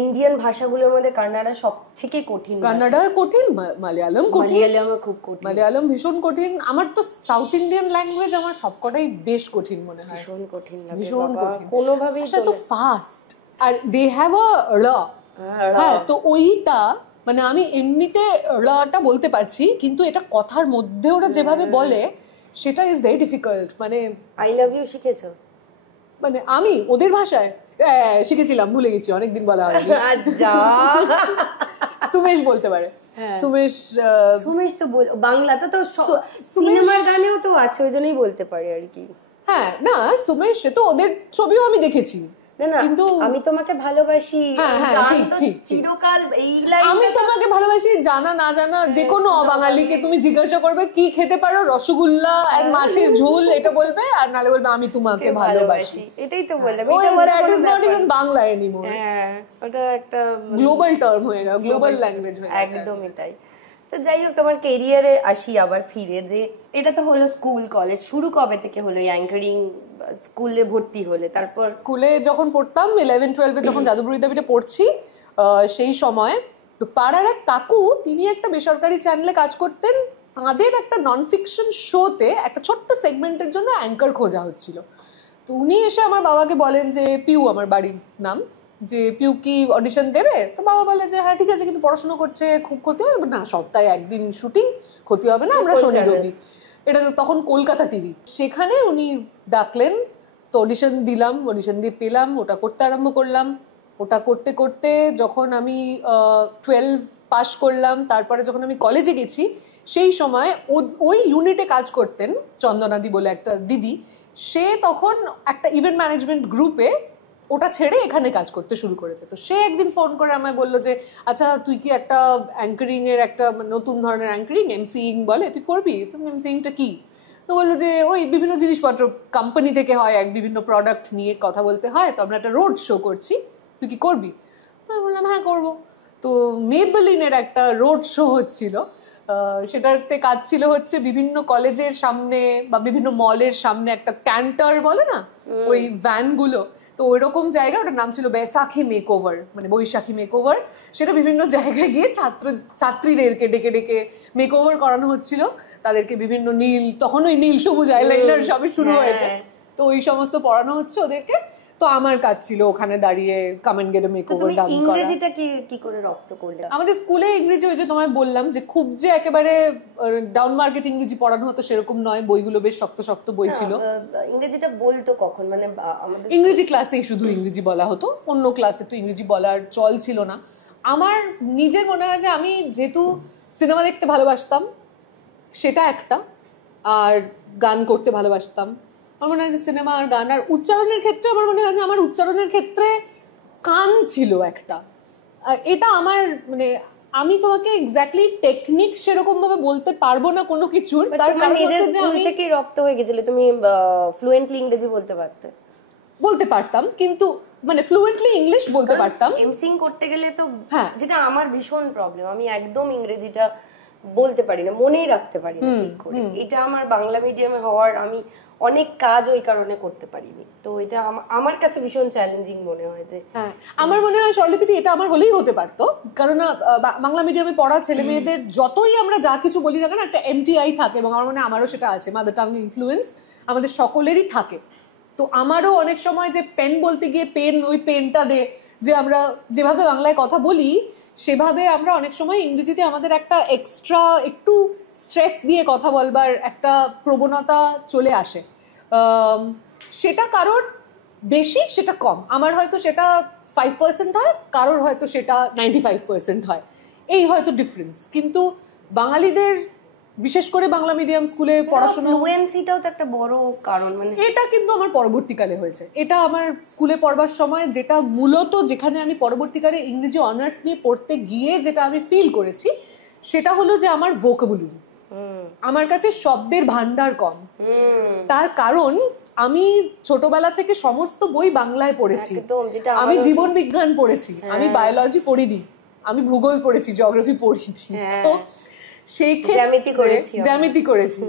ইন্ডিয়ান ভাষাগুলোর মধ্যে কন্নড়া সব থেকে কঠিন। কন্নড়া কঠিন, মালয়ালম কঠিন, খুব কঠিন, মালয়ালম ভীষণ কঠিন। আমার তো সাউথ ইন্ডিয়ান ল্যাঙ্গুয়েজ আমার সবকটাই বেশ কঠিন মনে হয়, ভীষণ কঠিন লাগে, ভীষণ কঠিন কোনোভাবেই তো fast. R they have a র, হ্যাঁ, তো ওইটা মানে আমি এমনিতে রটা বলতে পারছি, কিন্তু এটা কথার মধ্যে ওরা যেভাবে বলে সেটা ইজ ভেরি ডিফিকাল্ট। মানে আই লাভ ইউ শিখেছো? মানে আমি ওদের ভাষায় শিখেছিলাম, ভুলে গেছি, অনেকদিন বলা হয়নি। সুমেশ বলতে পারে, সুমেশ তো বাংলাটা তো সিনেমার গানেও তো আছে, ওই জন্যই বলতে পারি আর কি। হ্যাঁ, না সুমেশ তো ওদের ছবিও আমি দেখেছি। কিন্তু আমি তোমাকে ভালোবাসি, চিরকাল এই লাইন, আমি তোমাকে ভালোবাসি, জানা না জানা যে কোনো অবাঙালিকে তুমি জিজ্ঞাসা করবে কি খেতে পারো, রসগোল্লা আর মাছের ঝোল এটা বলবে, আর নালে বলবে আমি তোমাকে ভালোবাসি। এটাই তো বললাম, that is not even Bangla anymore. হ্যাঁ, ওটা একটা গ্লোবাল টার্ম হয়ে গেল, গ্লোবাল ল্যাঙ্গুয়েজ হয়ে গেছে। একদমই তাই। তো যাই হোক, তোমার ক্যারিয়ারে আসি আবার ফিরে, যে এটা তো হলো স্কুল কলেজ, শুরু কবে থেকে হলো অ্যাঙ্কারিং? স্কুলে ভর্তি হলে, তারপর স্কুলে যখন পড়তাম 11-12 যখন যাদবপুর বিদ্যাপীঠে পড়ছি, সেই সময় তো পাড়ার এক কাকু, তিনি একটা বেসরকারি চ্যানেলে কাজ করতেন, তাদের একটা নন ফিকশন শোতে একটা ছোট্ট সেগমেন্টের জন্য অ্যাঙ্কার খোঁজা হচ্ছিল। তো উনি এসে আমার বাবাকে বলেন যে পিউ, আমার বাড়ির নাম, যে পিউ কি অডিশন দেবে? তো বাবা বলে যে হ্যাঁ ঠিক আছে, কিন্তু পড়াশোনা করছে, খুব ক্ষতি হবে না, সপ্তাহে একদিন শুটিং, ক্ষতি হবে না, আমরা শনি রবি। এটা তখন কলকাতা টিভি, সেখানে উনি ডাকলেন, তো অডিশন দিলাম, অডিশন দিয়ে পেলাম, ওটা করতে আরম্ভ করলাম। ওটা করতে করতে যখন আমি 12 পাস করলাম, তারপরে যখন আমি কলেজে গেছি, সেই সময় ওই ইউনিটে কাজ করতেন চন্দনাদি বলে একটা দিদি, সে তখন একটা ইভেন্ট ম্যানেজমেন্ট গ্রুপে ওটা ছেড়ে এখানে কাজ করতে শুরু করেছে। তো সে একদিন ফোন করে আমায় বললো যে আচ্ছা তুই কি একটা অ্যাঙ্কারিং এর একটা নতুন ধরনের অ্যাঙ্কারিং, এমসিইং বলে, তুই করবি? তো এমসিইংটা কি? তো বললো যে ওই বিভিন্ন জিনিসপত্র কোম্পানি থেকে হয়, এক বিভিন্ন প্রোডাক্ট নিয়ে কথা বলতে হয়, তো আমরা একটা রোড শো করছি, তুই কি করবি? তো আমি বললাম হ্যাঁ করবো। তো মেবেলিনের একটা রোড শো হচ্ছিল, সেটাতে কাজ ছিল হচ্ছে বিভিন্ন কলেজের সামনে বা বিভিন্ন মলের সামনে একটা ক্যান্টার বলে না, ওই ভ্যানগুলো, তো ওইরকম জায়গা, ওটার নাম ছিল বৈশাখী মেকওভার, মানে বৈশাখী মেকওভার। সেটা বিভিন্ন জায়গায় গিয়ে ছাত্রীদেরকে ডেকে ডেকে মেকওভার করানো হচ্ছিল, তাদেরকে বিভিন্ন নীল, তখন ওই নীল সবুজ আইলাইনার সবই শুরু হয়েছে, তো ওই সমস্ত পড়ানো হচ্ছে ওদেরকে। তো আমার কাজ ছিল ওখানে দাঁড়িয়ে কমেন্ট গেটে মেকওভার ডান করা। ইংরেজিটা কি করে রপ্ত করলে? আমাদের স্কুলে ইংরেজি, ওই যে তোমায় বললাম যে খুব যে একেবারে ডাউন মার্কেট ইংরেজি পড়ানো হতো সেরকম নয়, বইগুলো বেশ শক্ত শক্ত বই ছিল। ইংরেজিটা বলতো কখন? মানে আমাদের ইংরেজি ক্লাসেই শুধু ইংরেজি বলা হতো, অন্য ক্লাসে তো ইংরেজি বলার চল ছিল না। আমার নিজের মনে হয় যে আমি যেহেতু সিনেমা দেখতে ভালোবাসতাম সেটা একটা, আর গান করতে ভালোবাসতাম, আমার মনে হয় যে সিনেমা আর গান, আর উচ্চারণের ক্ষেত্রে আমার মনে হয় যে আমার উচ্চারণের ক্ষেত্রে কান ছিল একটা। এটা আমার মানে আমি তোমাকে এক্স্যাক্টলি টেকনিক সেরকম ভাবে বলতে পারবো না কোনো কিছুর, তার কারণ হচ্ছে যে আমি থেকে রপ্ত হয়ে গেছিল, তুমি ফ্লুয়েন্টলি ইংরেজি বলতে পারতাম, কিন্তু মানে ফ্লুয়েন্টলি ইংলিশ বলতে পারতাম। এমসিং করতে গেলে তো, যেটা আমার ভীষণ প্রবলেম, আমি একদম ইংরেজিটা বলতে পারি না, মনেই রাখতে পারি না ঠিক করে। এটা আমার বাংলা মিডিয়ামে হওয়ার, আমি অনেক কাজ ওই কারণে করতে পারিনি, তো এটা আমার কাছে ভীষণ চ্যালেঞ্জিং মনে হয়। যে হ্যাঁ, আমার মনে হয় স্বরলিপিটি এটা আমার হলেই হতে পারতো, কারণ বাংলা মিডিয়ামে পড়া ছেলে মেয়েদের যতই আমরা যা কিছু বলি না কেন একটা এমটিআই থাকে, এবং আমার মনে হয় আমারও সেটা আছে, মাদার টাং ইনফ্লুয়েন্স আমাদের সকলেরই থাকে। তো আমারও অনেক সময় যে পেন বলতে গিয়ে ওই পেনটা দে, যে আমরা যেভাবে বাংলায় কথা বলি সেভাবে আমরা অনেক সময় ইংরেজিতে আমাদের একটা এক্সট্রা একটু স্ট্রেস দিয়ে কথা বলবার একটা প্রবণতা চলে আসে। সেটা কারোর বেশি, সেটা কম, আমার হয়তো সেটা 5% হয়, কারোর হয়তো সেটা 95% হয়, এই হয়তো ডিফারেন্স। কিন্তু বাঙালিদের বিশেষ করে বাংলা মিডিয়াম স্কুলে পড়াশোনা, ফ্লুয়েন্সিটাও তো একটা বড় কারণ, মানে এটা কিন্তু আমার পরবর্তীকালে হয়েছে। এটা আমার স্কুলে পড়বার সময় যেটা মূলত, যেখানে আমি পরবর্তীকালে ইংরেজি অনার্স নিয়ে পড়তে গিয়ে যেটা আমি ফিল করেছি, সেটা হলো যে আমার ভোকাবুলারি, আমার কাছে শব্দের ভান্ডার কম। তার কারণ আমি ছোটবেলা থেকে সমস্ত বই বাংলায় পড়েছি, আমি জীবন বিজ্ঞান পড়েছি, আমি বায়োলজি পড়িনি, আমি ভূগোল পড়েছি, জিওগ্রাফি পড়িনি, তো সেই ক্ষেত্রে জ্যামিতি করেছি,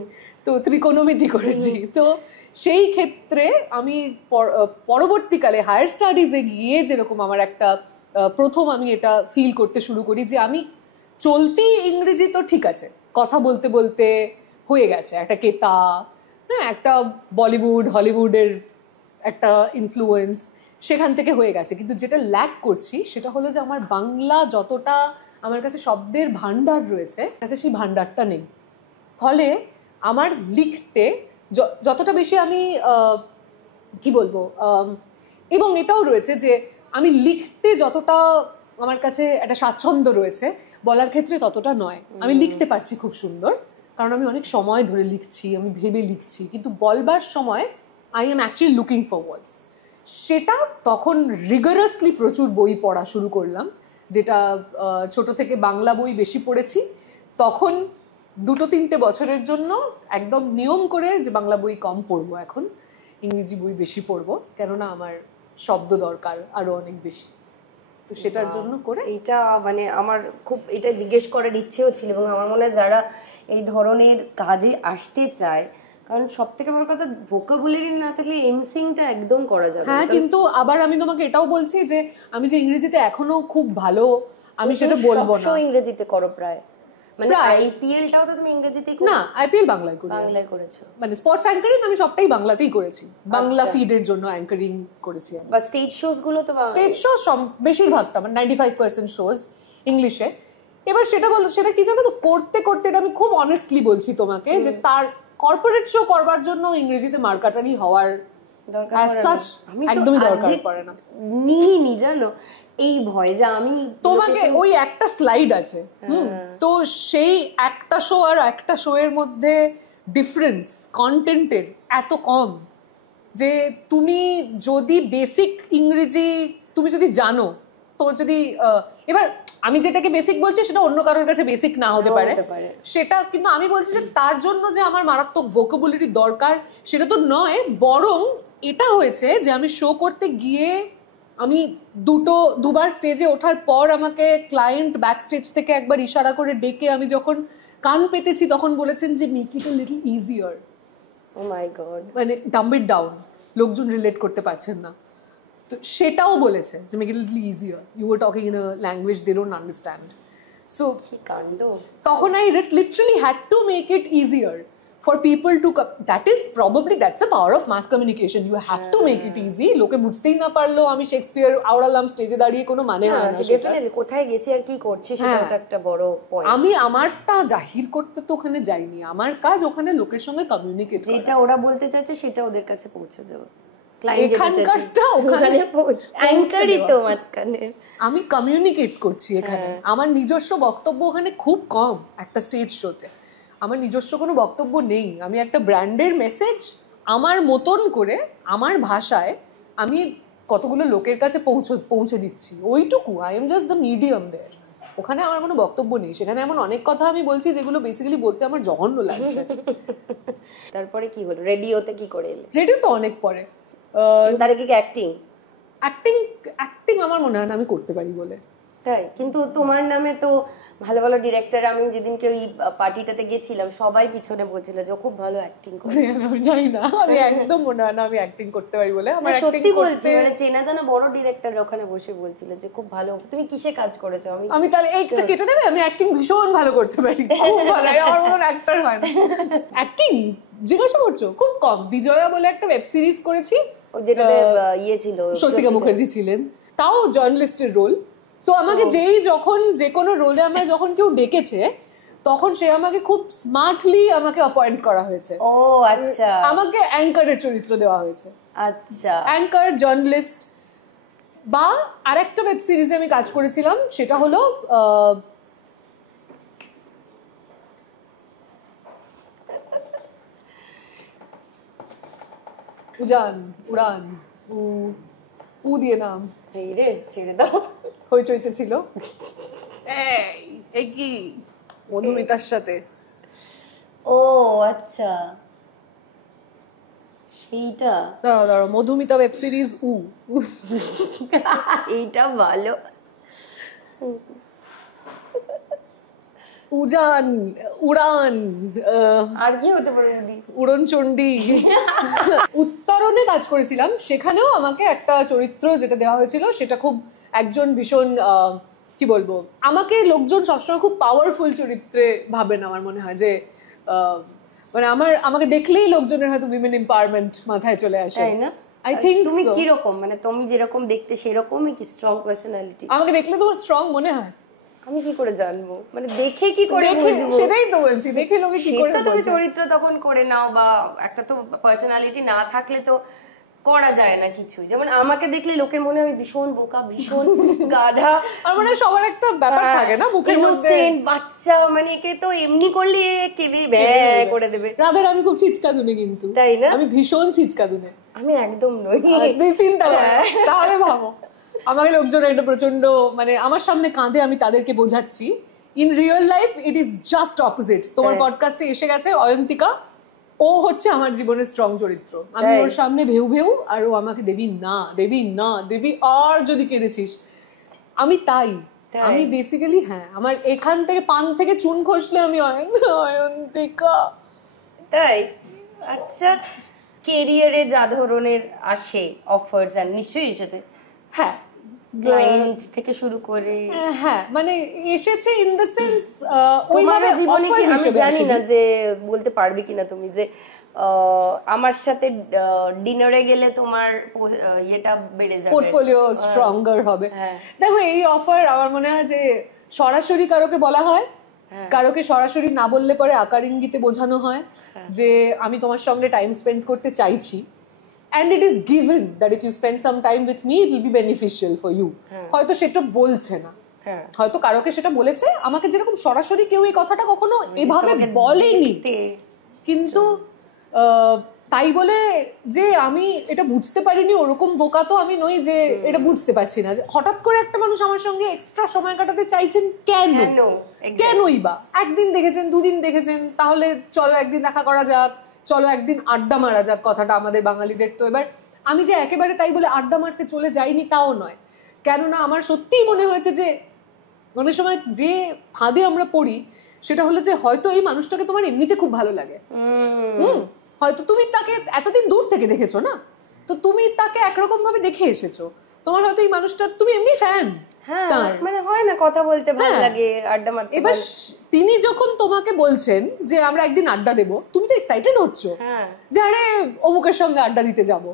তো ত্রিকোণমিতি করেছি। তো সেই ক্ষেত্রে আমি পরবর্তীকালে হায়ার স্টাডিজে গিয়ে যেরকম আমার একটা প্রথম আমি এটা ফিল করতে শুরু করি যে আমি চলতি ইংরেজি তো ঠিক আছে, কথা বলতে বলতে হয়ে গেছে, একটা কেতা, হ্যাঁ, একটা বলিউড হলিউডের একটা ইনফ্লুয়েন্স সেখান থেকে হয়ে গেছে, কিন্তু যেটা ল্যাক করছি সেটা হলো যে আমার বাংলা যতটা আমার কাছে শব্দের ভান্ডার রয়েছে, কাছে সেই ভান্ডারটা নেই। ফলে আমার লিখতে যতটা বেশি আমি কি বলবো, এবং এটাও রয়েছে যে আমি লিখতে যতটা আমার কাছে একটা স্বাচ্ছন্দ্য রয়েছে, বলার ক্ষেত্রে ততটা নয়। আমি লিখতে পারছি খুব সুন্দর, কারণ আমি অনেক সময় ধরে লিখছি, আমি ভেবে লিখছি, কিন্তু বলবার সময় I am actually looking for words. সেটা তখন রিগারাসলি প্রচুর বই পড়া শুরু করলাম, যেটা ছোট থেকে বাংলা বই বেশি পড়েছি, তখন 2-3 বছরের জন্য একদম নিয়ম করে যে বাংলা বই কম পড়বো, এখন ইংরেজি বই বেশি পড়বো, কেননা আমার শব্দ দরকার আরো অনেক বেশি। তো সেটার জন্য করে এটা মানে আমার খুব এটা জিজ্ঞেস করার ইচ্ছেও ছিল, এবং আমার মনে হয় যারা এই ধরনের কাজে আসতে চায়, কারণ সব থেকে বড় কথা ভোকাবুলারি না থাকলে এমসিংটা একদম করা যাবে। হ্যাঁ, কিন্তু আবার আমি তোমাকে এটাও বলছি যে আমি যে ইংরেজিতে এখনো খুব ভালো, আমি সেটা বলবো না। ইংরেজিতে করো প্রায়, মানে আইপিএলটাও তো তুমি ইংরেজিতেই করো? না, আইপিএল বাংলায় করি। বাংলায় করেছো? মানে স্পোর্টস অ্যাঙ্কারিং আমি সবটাই বাংলাতেই করেছি, বাংলা ফিডের জন্য অ্যাঙ্কারিং করেছি। বা স্টেজ শোজ গুলো তো স্টেজ শো বেশিরভাগটা, মানে 95% শোজ ইংলিশে। এবার সেটা বলো, সেটা কি জানো তো, করতে করতে এটা আমি খুব অনেস্টলি বলছি তোমাকে, যে তার কর্পোরেট শো করবার জন্য ইংরেজিতে মার্কাটারি হওয়ার একদমই দরকার পড়ে না। নিইনি জানো, এই ভয় যে আমি তোমাকে ওই একটা স্লাইড আছে, তো সেই একটা শো আর একটা শো এর মধ্যে ডিফারেন্স কন্টেন্টের এত কম, যে তুমি যদি বেসিক ইংরেজি তুমি যদি জানো, তো যদি এবার আমি যেটাকে বেসিক বলছি সেটা অন্য কারোর কাছে বেসিক না হতে পারে, সেটা কিন্তু আমি বলছি যে তার জন্য যে আমার মারাত্মক ভোকাবুলারি দরকার সেটা তো নয়, বরং এটা হয়েছে যে আমি শো করতে গিয়ে আমি দুবার স্টেজে ওঠার পর আমাকে ক্লায়েন্ট ব্যাক স্টেজ থেকে একবার ইশারা করে ডেকে আমি যখন কান পেতেছি তখন বলেছেন যে make it a little easier. Oh my god, মানে ডাম্ব ইট ডাউন, লোকজন রিলেট করতে পারছেন না, তো সেটাও বলেছে যে make it little easier, you are talking in a language they don't understand. So কি কাণ্ড, তখন I literally had to make it easier for people to that's the power of mass communication. You have to make it easy. লোকে বুঝতেই না পারলো আমি Shakespeare আওড়ালাম স্টেজে দাঁড়িয়ে, কোনো মানে হয় না। ডেফিনেটলি কোথায় গেছি আর কি করছি সেটা একটা বড় পয়েন্ট। আমি আমারটা জাহির করতে তো ওখানে যাইনি, আমার কাজ ওখানে লোকের সঙ্গে কমিউনিকেট করা, যেটা ওরা বলতে চাইছে সেটা ওদের কাছে পৌঁছে দেওয়া, এখানকারটা ওখানে অ্যাঙ্কারই তো মাঝখানে আমি কমিউনিকেট করছি এখানে। আমার নিজস্ব বক্তব্য ওখানে খুব কম একটা স্টেজ শোতে, আমার নিজস্ব কোনো বক্তব্য নেই। আমি একটা ব্র্যান্ডের মেসেজ আমার মতন করে আমার ভাষায় আমি কতগুলো লোকের কাছে পৌঁছে দিচ্ছি, ওইটুকু। I am just the medium there. ওখানে আমার কোনো বক্তব্য নেই। সেখানে এমন অনেক কথা আমি বলছি যেগুলো বেসিক্যালি বলতে আমার জঘন্য লাগছে। তারপরে কি হলো? রেডিওতে কি করে এলে? রেডিও তো অনেক পরে। তার আগে কি অ্যাক্টিং আমার মনে হয় না আমি করতে পারি বলে। তাই? কিন্তু তোমার নামে তো ভালো ভালো ডিরেক্টর, আমি যেদিনকে ওই পার্টিটাতে গেছিলাম সবাই পিছনে বলছিল যে খুব ভালো অ্যাক্টিং করে। আমি জানি না, আমি একদম মনে হয় না আমি অ্যাক্টিং করতে পারি বলে। আমার সত্যি বলছি, মানে চেনা জানা বড় ডিরেক্টর ওখানে বসে বলছিল যে খুব ভালো। তুমি কিসে কাজ করেছো? আমি তাহলে এইটা কেটে দেবে, আমি অ্যাক্টিং ভীষণ ভালো করতে পারি, খুব ভালো। আমার মতন অ্যাক্টর হয় না। অ্যাক্টিং জিজ্ঞাসা করছো? খুব কম। বিজয়া বলে একটা ওয়েব সিরিজ করেছি, যেটাতে ইয়ে ছিল, স্বস্তিকা মুখার্জি ছিলেন, তাও জার্নালিস্টের রোল। সো আমাকে যখন যে কোনো রোলে আমায় যখন কেউ ডেকেছে তখন সে আমাকে খুব স্মার্টলি আমাকে অ্যাপয়েন্ট করা হয়েছে। ও আচ্ছা, আমাকে অ্যাঙ্কারের চরিত্র দেওয়া হয়েছে। আচ্ছা, অ্যাঙ্কার, জার্নালিস্ট। বা আরেকটা ওয়েব সিরিজে আমি কাজ করেছিলাম, সেটা হলো উড়ান উ দিয়ে নাম, এই রে ছেড়ে দাও, হইচইতে ছিল। এই কি মধুমিতার সাথে। ও আচ্ছা, সেইটা। দাঁড়াও মধুমিতা ওয়েব সিরিজ এইটা ভালো। উজান, উড়ান, আর কি হতে পারে? উড়নচণ্ডী। উত্তরণে কাজ করেছিলাম, সেখানেও আমাকে একটা চরিত্র যেটা দেওয়া হয়েছিল সেটা খুব একজন ভীষণ কি বলবো, আমাকে লোকজন সবসময় খুব পাওয়ারফুল চরিত্রে ভাবেন। আমার মনে হয় যে মানে আমাকে দেখলেই লোকজনের হয়তো উইমেন এম্পাওয়ারমেন্ট মাথায় চলে আসে, তাই না? I think. তুমি কি রকম, মানে তুমি যেরকম দেখতে সেরকমই কি স্ট্রং পার্সোনালিটি? আমাকে দেখলে তোমার স্ট্রং মনে হয়? আমি কি করে জানবো, মানে দেখে কি করে বুঝবো? সেটাই তো বলছি, দেখে লোকে কি করে তুমি চরিত্র তখন করে নাও, বা একটা তো পার্সোনালিটি না থাকলে তো করা যায় না কিছু। যেমন আমাকে দেখলে লোকের মনে আমি ভীষণ বোকা, ভীষণ গাধা। আর মানে সবার একটা ব্যাপার থাকে না মুখের মধ্যে, বাচ্চা, মানে একে তো এমনি করলে কেঁদে ব্যয় করে দেবে। রাধার আমি খুব ছিচকা দুনে, কিন্তু তাই না? আমি ভীষণ ছিচকা দুনে। আমি একদম নই, চিন্তা তাহলে ভাবো। আমাকে লোকজন একটা প্রচন্ড, মানে আমার সামনে কাঁদে, আমি তাদেরকে বোঝাচ্ছি। In real life it is just opposite. তোমার পডকাস্টে এসে গেছে অয়ন্তিকা, ও হচ্ছে আমার জীবনের স্ট্রং চরিত্র। আমি ওর সামনে ভেউ ভেউ, আর ও আমাকে দেবী না দেবী না দেবী, আর যদি কেঁদেছিস। আমি তাই, আমি বেসিক্যালি হ্যাঁ, আমার এখান থেকে পান থেকে চুন খসলে আমি অয়ন্তিকা। তাই? আচ্ছা, কেরিয়ারে যা ধরনের আসে অফার্স, আর নিশ্চয়ই এসেছে। হ্যাঁ, ক্লায়েন্ট থেকে শুরু করে। হ্যাঁ, মানে এসেছে ইন দ্য সেন্স তোমার জীবনে কি, আমি জানি না যে বলতে পারবে কিনা তুমি, যে আমার সাথে ডিনারে গেলে তোমার এটা বেড়ে যাবে, পোর্টফোলিও স্ট্রঙ্গার হবে। দেখো, এই অফার আমার মনে হয় যে সরাসরি কারোকে বলা হয়, কারোকে সরাসরি না বললে পরে আকার ইঙ্গিতে বোঝানো হয় যে আমি তোমার সঙ্গে টাইম স্পেন্ড করতে চাইছি। And it is given that if you spend some time with me, it will be beneficial for you. হয়তো সেটা বলছে না, হয়তো কারোকে সেটা বলেছে। আমাকে যেরকম সরাসরি কেউ এই কথাটা কখনো এভাবে বলেনি, কিন্তু তাই বলে যে আমি এটা বুঝতে পারিনি, ওরকম বোকা তো আমি নই যে এটা বুঝতে পারছি না। যে হঠাৎ করে একটা মানুষ আমার সঙ্গে এক্সট্রা সময় কাটাতে চাইছেন কেনই বা? একদিন দেখেছেন, দুদিন দেখেছেন, তাহলে চলো একদিন দেখা করা যাক, চলো একদিন আড্ডা মারা যাক। কথাটা আমাদের বাঙালিদের তো। এবার আমি যে একেবারে তাই বলে আড্ডা মারতে চলে যাইনি তাও নয়, কেননা আমার সত্যিই মনে হয়েছে যে অনেক সময় যে ফাঁদে আমরা পড়ি সেটা হলো যে হয়তো এই মানুষটাকে তোমার এমনিতে খুব ভালো লাগে, হয়তো তুমি তাকে এতদিন দূর থেকে দেখেছো না, তো তুমি তাকে একরকম ভাবে দেখে এসেছো, তোমার হয়তো এই মানুষটার তুমি এমনি ফ্যান, মানে হয় না কথা বলতে ভালো লাগে, আড্ডা মারতে। এবার তিনি যখন তোমাকে বলছেন যে আমরা একদিন আড্ডা দেবো, তুমি তো এক্সাইটেড হচ্ছো যে আরে অমুকের সঙ্গে আড্ডা দিতে যাবো।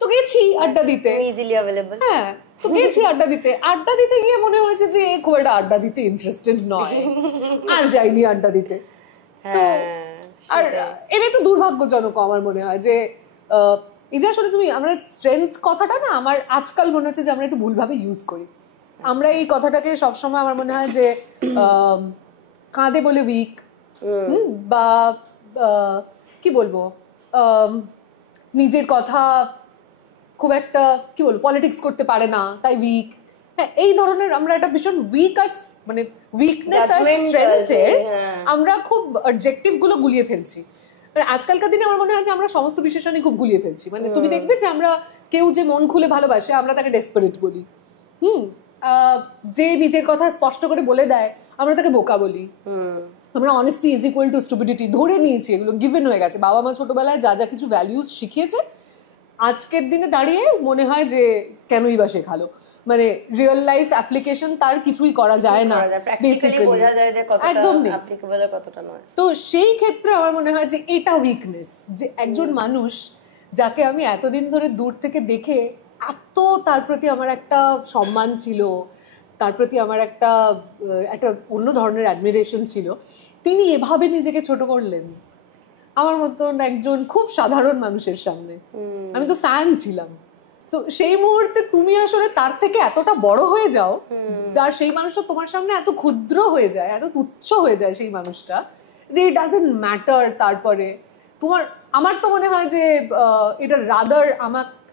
তো গেছি আড্ডা দিতে, ইজিলি অ্যাভেলেবল। হ্যাঁ, তো গেছি আড্ডা দিতে। আড্ডা দিতে গিয়ে মনে হয়েছে যে খুব একটা আড্ডা দিতে ইন্টারেস্টেড নয়, আর যাইনি আড্ডা দিতে। তো আর এটা একটু দুর্ভাগ্যজনক আমার মনে হয় যে এই যে আসলে তুমি, আমরা স্ট্রেংথ কথাটা না আমার আজকাল মনে হচ্ছে যে আমরা একটু ভুলভাবে ইউজ করি। আমরা এই কথাটাকে সবসময় আমার মনে হয় যে কাঁদে বলে উইক, বা কি বলবো, নিজের কথা খুব একটা কি বলবো পলিটিক্স করতে পারে না তাই উইক। হ্যাঁ, এই ধরনের আমরা একটা ভীষণ উইক আর মানে উইকনেস আর স্ট্রেংথের আমরা খুব অবজেক্টিভ গুলো গুলিয়ে ফেলছি। মানে আজকালকার দিনে আমার মনে হয় যে আমরা সমস্ত বিশেষণই খুব গুলিয়ে ফেলছি। মানে তুমি দেখবে যে আমরা কেউ যে মন খুলে ভালোবাসে আমরা তাকে ডেসপারেট বলি, যে নিজের কথা স্পষ্ট করে বলে দেয় আমরা তাকে বোকা বলি। আমরা honesty is equal to stupidity ধরে নিয়েছি, এগুলো গিভেন হয়ে গেছে। বাবা মা ছোটবেলায় যা যা কিছু ভ্যালিউজ শিখিয়েছে আজকের দিনে দাঁড়িয়ে মনে হয় যে কেনই বা শেখালো। মানে রিয়েল লাইফ অ্যাপ্লিকেশন তার কিছুই করা যায় না, একদম নেই। তো সেই ক্ষেত্রে আমার মনে হয় যে এটা উইকনেস, যে একজন মানুষ যাকে আমি এতদিন ধরে দূর থেকে দেখে এত তার প্রতি আমার একটা সম্মান ছিল, তার প্রতি আমার একটা অন্য ধরনের অ্যাডমিরেশন ছিল, তিনি এভাবে নিজেকে ছোট করলেন আমার মতন একজন খুব সাধারণ মানুষের সামনে। আমি তো ফ্যান ছিলাম। তো সেই মুহূর্তে তুমি আসলে তার থেকে এতটা বড় হয়ে যাও, যার সেই মানুষটা তোমার সামনে এত ক্ষুদ্র হয়ে যায়, এত তুচ্ছ হয়ে যায় সেই মানুষটা, যে ইট ডাজন্ট ম্যাটার। তারপরে আমার তো মনে হয় যে এটা রাদার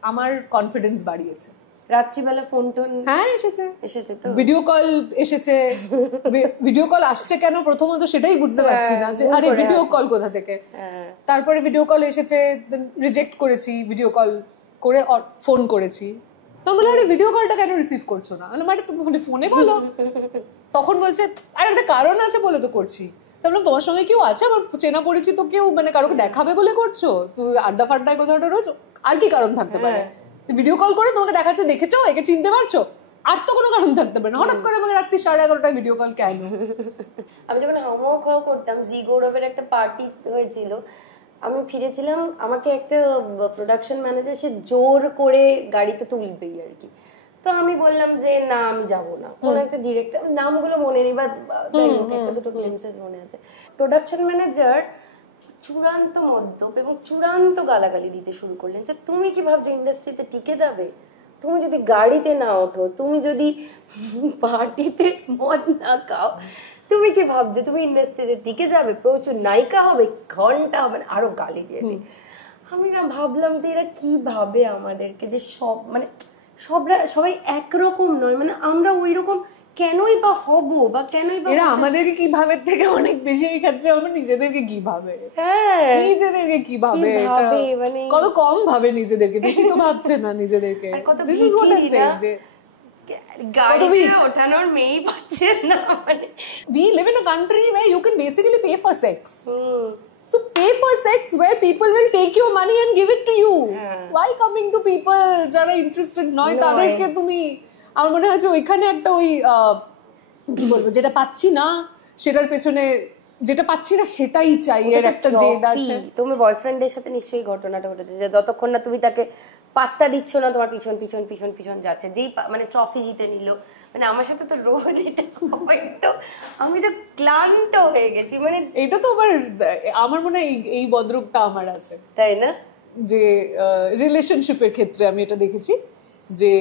আমার কনফিডেন্স বাড়িয়েছে। রাত্রিবেলা ফোন টোন? হ্যাঁ এসেছে তো, ভিডিও কল এসেছে। ভিডিও কল আসছে কেন প্রথমত সেটাই বুঝতে পারছি না, যে আরে ভিডিও কল কোথা থেকে। তারপরে ভিডিও কল এসেছে, রিজেক্ট করেছি, ভিডিও কল করে ফোন করেছি। তখন বলে আরে ভিডিও কলটা কেন রিসিভ করছো না? মানে তুমি ফোনে বলো। তখন বলছে আর একটা কারণ আছে বলে তো করছি। তাহলে তোমার সঙ্গে কেউ আছে আমার চেনা পরিচিত কেউ, মানে কারোকে দেখাবে বলে করছো? তুই আড্ডা ফাড্ডায় কোথাও রোজ, আর কি কারণ থাকতে পারে? ভিডিও কল করে তোমাকে দেখাচ্ছে, দেখেছো, একে চিনতে পারছো, আর তো কোনো কারণ থাকতে পারে না। হঠাৎ করে আমাকে রাত্রি 11:30টায় ভিডিও কল কেন? আমি যখন হোমওয়ার্ক করতাম, জি গৌরবের একটা পার্টি হয়েছিল, আমি ফিরেছিলাম, আমাকে একটা প্রোডাকশন ম্যানেজার সে জোর করে গাড়িতে তুলবেই আর কি। তো আমি বললাম যে না আমি যাবো না। কোন একটা ডিরেক্টর, নামগুলো মনে নেই, বা একটা দুটো গ্লিমসেস মনে আছে। প্রোডাকশন ম্যানেজার চূড়ান্ত মদ্যপ এবং চূড়ান্ত গালাগালি দিতে শুরু করলেন যে তুমি কি ভাবছো ইন্ডাস্ট্রিতে টিকে যাবে? তুমি যদি গাড়িতে না ওঠো, তুমি যদি পার্টিতে মদ না খাও, তুমি কি ভাবছো তুমি ইন্ডাস্ট্রিতে টিকে যাবে? প্রচুর নায়িকা হবে, ঘন্টা হবে, আরো গালি দিয়ে দিই। আমি না ভাবলাম যে এরা কি ভাবে আমাদেরকে, যে সব মানে সবাই একরকম নয়, মানে আমরা ওই রকম কেনই বা হব, বা কেনই বা এরা আমাদেরকে কি ভাবে থেকে অনেক বেশি এই ক্ষেত্রে আমরা নিজেদেরকে কি ভাবে, নিজেদেরকে কি ভাবে, মানে কত কম ভাবে নিজেদেরকে, বেশি তো ভাবছে না নিজেদেরকে। This is what I am saying, যে গাড়িতে ওঠানোর মেয়েই পাচ্ছে না। মানে we live in a country where you can basically pay for sex. So pay for sex where people will take your money and give it to you. Why coming to people যারা interested নয় তাদেরকে তুমি, আমার মনে হয় যে ওইখানে একটা ওই কি বলবো, যেটা পাচ্ছি না সেটার পেছনে, যেটা পাচ্ছি না সেটাই চাই, এর একটা জেদ আছে। তুমি বয়ফ্রেন্ডের সাথে নিশ্চয়ই ঘটনাটা ঘটেছে যে যতক্ষণ না তুমি তাকে পাত্তা দিচ্ছ না, তোমার পিছন পিছন পিছন পিছন যাচ্ছে, যেই মানে ট্রফি জিতে নিল। মানে আমার সাথে তো রোজ এটা হয়, তো আমি তো ক্লান্ত হয়ে গেছি। মানে এটা তো আমার মনে হয় এই বদরূপটা আমার আছে, তাই না? যে রিলেশনশিপের ক্ষেত্রে আমি এটা দেখেছি, যে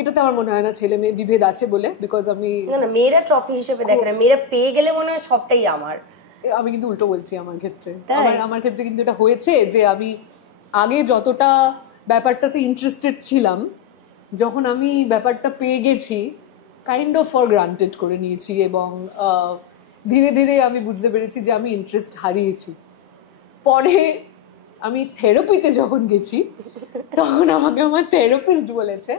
এটাতে আমার মনে হয় না ছেলে মেয়ে বিভেদ আছে বলে, বিকজ আমি না মেয়েরা ট্রফি হিসেবে দেখে না, মেয়েরা পেয়ে গেলে মনে হয় সবটাই আমার। আমি কিন্তু উল্টো বলছি, আমার ক্ষেত্রে আমার ক্ষেত্রে কিন্তু এটা হয়েছে যে আমি আগে যতটা ব্যাপারটাতে ইন্টারেস্টেড ছিলাম, যখন আমি ব্যাপারটা পেয়ে গেছি কাইন্ড অফ ফর গ্রান্টেড করে নিয়েছি, এবং ধীরে ধীরে আমি বুঝতে পেরেছি যে আমি ইন্টারেস্ট হারিয়েছি। পরে আমি থেরাপিতে যখন গেছি তখন আমাকে আমার থেরাপিস্ট বলেছে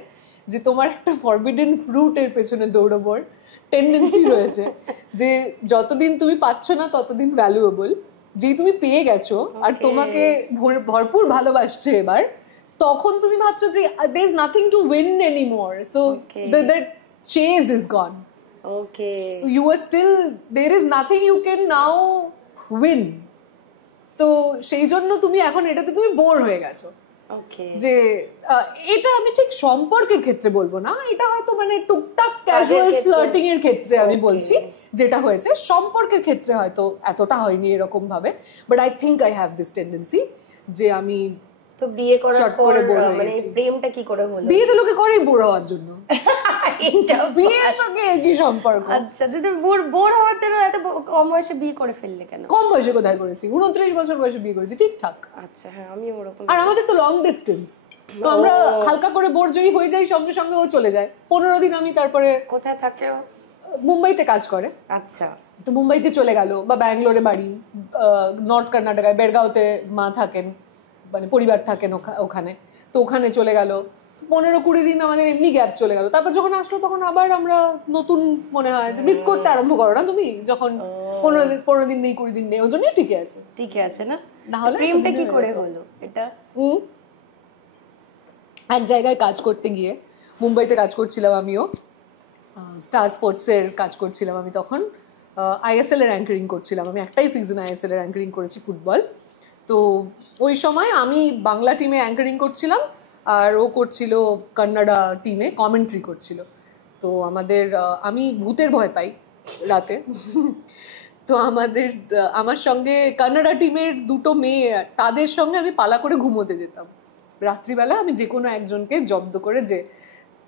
যে তোমার একটা ফরবিডেন ফ্রুটের পেছনে দৌড়াবার টেন্ডেন্সি রয়েছে, যে যতদিন তুমি পাচ্ছ না ততদিন ভ্যালুয়েবল, যেই তুমি পেয়ে গেছো আর তোমাকে ভরপুর ভালোবাসছে এবার, তখন তুমি ভাবছো যে there is nothing to win anymore, so the chase is gone. So you are still, there is nothing you can now win. তো সেই জন্য তুমি এখন এটাতে তুমি বোর হয়ে গেছো। যে এটা আমি ঠিক সম্পর্কের ক্ষেত্রে বলবো না, এটা হয়তো মানে টুকটাক ক্যাজুয়াল ফ্লার্টিং এর ক্ষেত্রে আমি বলছি যেটা হয়েছে। সম্পর্কের ক্ষেত্রে হয়তো এতটা হয়নি এরকম ভাবে, but I think I have this tendency যে আমি তো বিয়ে করার পর মানে প্রেমটা কি করে হলো? বিয়ে তো লোকে করেই বোর হওয়ার জন্য, বিয়ের সঙ্গে এর কি সম্পর্ক? আচ্ছা তুমি বোর হওয়ার জন্য এত কম বয়সে বিয়ে করে ফেললে কেন? কম বয়সে কোথায় করেছি, 29 বছর বয়সে বিয়ে করেছি, ঠিকঠাক। আচ্ছা হ্যাঁ আমি ওরকম। আর আমাদের তো লং ডিস্টেন্স, তো আমরা হালকা করে বোর জয়ী হয়ে যাই, সঙ্গে সঙ্গে ও চলে যায় 15 দিন। আমি তারপরে কোথায় থাকে? মুম্বাইতে কাজ করে। আচ্ছা, তো মুম্বাইতে চলে গেল, বা ব্যাঙ্গালোরে বাড়ি, নর্থ কর্ণাটকায় বেরগাঁওতে মা থাকেন, মানে পরিবার থাকেন ওখানে, তো ওখানে চলে গেল। 15-20 দিন আমাদের এমনি গ্যাপ চলে গেল। তারপর যখন আসলো তখন আবার আমরা নতুন মনে হয় যে মিস করতে আরম্ভ করো না তুমি, যখন 15 দিন নেই 20 দিন নেই, ওই জন্যই টিকে আছে। টিকে আছে না? না হলে প্রেমটা কি করে হলো? এটা এক জায়গায় কাজ করতে গিয়ে, মুম্বাইতে কাজ করছিলাম আমিও, স্টার স্পোর্টসের কাজ করছিলাম আমি তখন, আইএসএল এর অ্যাঙ্কারিং করছিলাম। আমি একটাই সিজন আইএসএল এর অ্যাঙ্কারিং করেছি, ফুটবল। তো ওই সময় আমি বাংলা টিমে অ্যাঙ্কারিং করছিলাম, আর ও করছিল কন্নড়া টিমে কমেন্ট্রি করছিল। তো আমি ভূতের ভয় পাই রাতে, তো আমার সঙ্গে কন্নড়া টিমের 2টো মেয়ে, তাদের সঙ্গে আমি পালা করে ঘুমোতে যেতাম রাত্রিবেলা। আমি যে কোনো একজনকে জব্দ করে, যে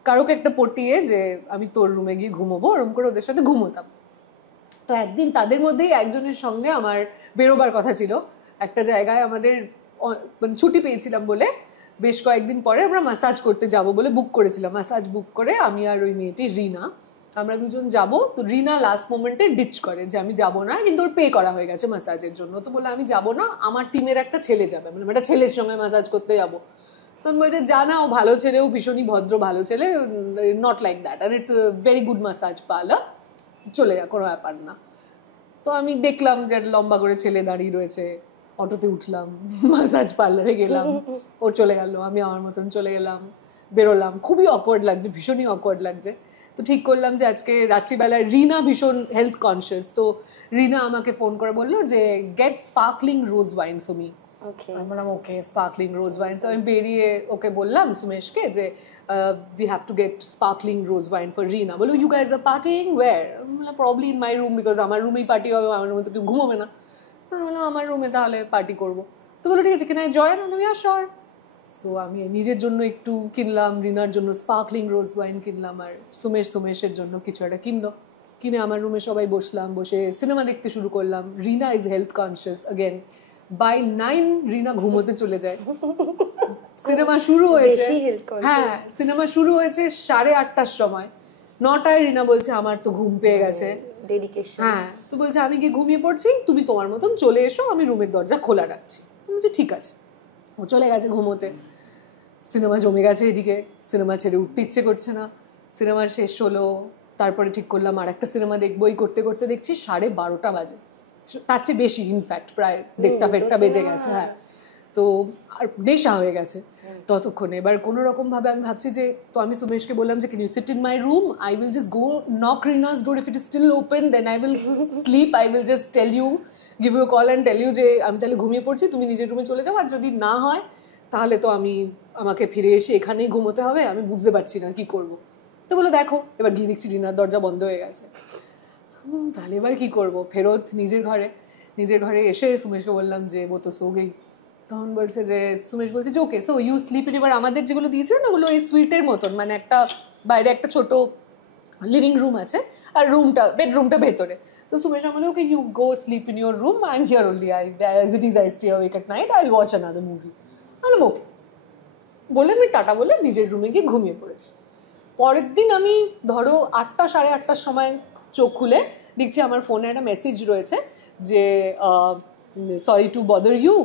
কারোকে একটা পটিয়ে যে আমি তোর রুমে গিয়ে ঘুমোবো, ওরকম করে ওদের সাথে ঘুমোতাম। তো একদিন তাদের মধ্যেই একজনের সঙ্গে আমার বেরোবার কথা ছিল, একটা জায়গায় আমাদের মানে ছুটি পেয়েছিলাম বলে বেশ কয়েকদিন পরে আমরা ম্যাসাজ করতে যাব বলে বুক করেছিলাম, ম্যাসাজ বুক করে আমি আর ওই মেয়েটি রিনা আমরা দুজন যাব। তো রিনা লাস্ট মোমেন্টে ডিচ করে যে আমি যাব না, কিন্তু ওর পে করা হয়ে গেছে ম্যাসাজের জন্য। তো বলে আমি যাব না, আমার টিমের একটা ছেলে যাবে, মানে একটা ছেলের সঙ্গে ম্যাসাজ করতে যাব। তখন বলছে জানা ও ভালো ছেলে, ও ভীষণই ভদ্র ভালো ছেলে, নট লাইক দ্যাট, আর it's very good massage parlour, চলে যা, কোনো ব্যাপার না। তো আমি দেখলাম যে লম্বা করে ছেলে দাঁড়িয়ে রয়েছে, অটোতে উঠলাম, ম্যাসাজ পার্লারে গেলাম, ও চলে গেল, আমি আমার মতন চলে গেলাম, বেরোলাম। খুবই অকওয়ার্ড লাগছে, ভীষণই অকওয়ার্ড লাগছে। তো ঠিক করলাম যে আজকে রাত্রিবেলায়, রিনা ভীষণ হেলথ কনসিয়াস, তো রিনা আমাকে ফোন করে বললো যে get sparkling rose wine for me. আমি বললাম ওকে, স্পার্কলিং রোজ ওয়াইন। তো আমি বেরিয়ে ওকে বললাম সুমেশকে যে we have to get sparkling rose wine for Reena. বলো you guys are partying where? Probably in my room, because আমার রুমেই পার্টি হবে, আমার রুমে তো কেউ ঘুমোবে না। তো বললাম আমার রুমে তাহলে পার্টি করবো। তো বলো ঠিক আছে, can I join? আমি sure. সো আমি নিজের জন্য একটু কিনলাম, রিনার জন্য স্পার্কলিং রোজ ওয়াইন কিনলাম, আর সুমেশের জন্য কিছু একটা কিনে আমার রুমে সবাই বসলাম, বসে সিনেমা দেখতে শুরু করলাম। Rina is health conscious again. By 9 Rina ঘুমোতে চলে যায়। সিনেমা শুরু হয়েছে, হ্যাঁ সিনেমা শুরু হয়েছে 8:30টার সময়, 9টায় রিনা বলছে আমার তো ঘুম পেয়ে গেছে, ডেডিকেশন। হ্যাঁ, তো বলছে আমি কি ঘুমিয়ে পড়ছি, তুমি তোমার মতন চলে এসো, আমি রুমের দরজা খোলা রাখছি। বলছি ঠিক আছে। ও চলে গেছে ঘুমোতে। সিনেমা জমে গেছে এদিকে, সিনেমা ছেড়ে উঠতে ইচ্ছে করছে না। সিনেমা শেষ হলো, তারপরে ঠিক করলাম আর একটা সিনেমা দেখবো। এই করতে করতে দেখছি 12:30 বাজে, তার চেয়ে বেশি, ইনফ্যাক্ট প্রায় 1:30 বেজে গেছে। হ্যাঁ, তো আর নেশা হয়ে গেছে ততক্ষণে। এবার কোনো রকম ভাবে আমি ভাবছি যে, তো আমি সুমেশকে বললাম যে can you sit in my room, I will just go knock Rina's door, if it is still open then I will sleep, I will just tell you, give you call and tell you যে আমি তাহলে ঘুমিয়ে পড়ছি, তুমি নিজের রুমে চলে যাও, আর যদি না হয় তাহলে তো আমাকে ফিরে এসে এখানেই ঘুমোতে হবে, আমি বুঝতে পারছি না কি করব। তো বলো দেখো, এবার গিয়ে দেখছি রিনার দরজা বন্ধ হয়ে গেছে। তাহলে এবার কি করব, ফেরত নিজের ঘরে এসে সুমেশকে বললাম যে ও তো সো গেই। তখন বলছে যে, সুমেশ বলছে যে okay so you sleep in. এবার আমাদের যেগুলো দিয়েছিল না, ওগুলো এই সুইটের মতন, মানে একটা বাইরে একটা ছোট লিভিং রুম আছে, আর বেডরুমটা ভেতরে। তো সুমেশ বললো okay you go sleep in your room, I am here only, as it is I stay awake at night, I will watch another movie. বললাম ওকে, বলে আমি টাটা বলে নিজের রুমে গিয়ে ঘুমিয়ে পড়েছি। পরের দিন আমি ধরো 8টা 8:30টার সময় চোখ খুলে দেখছি আমার ফোনে একটা মেসেজ রয়েছে যে সরি টু বদার ইউ,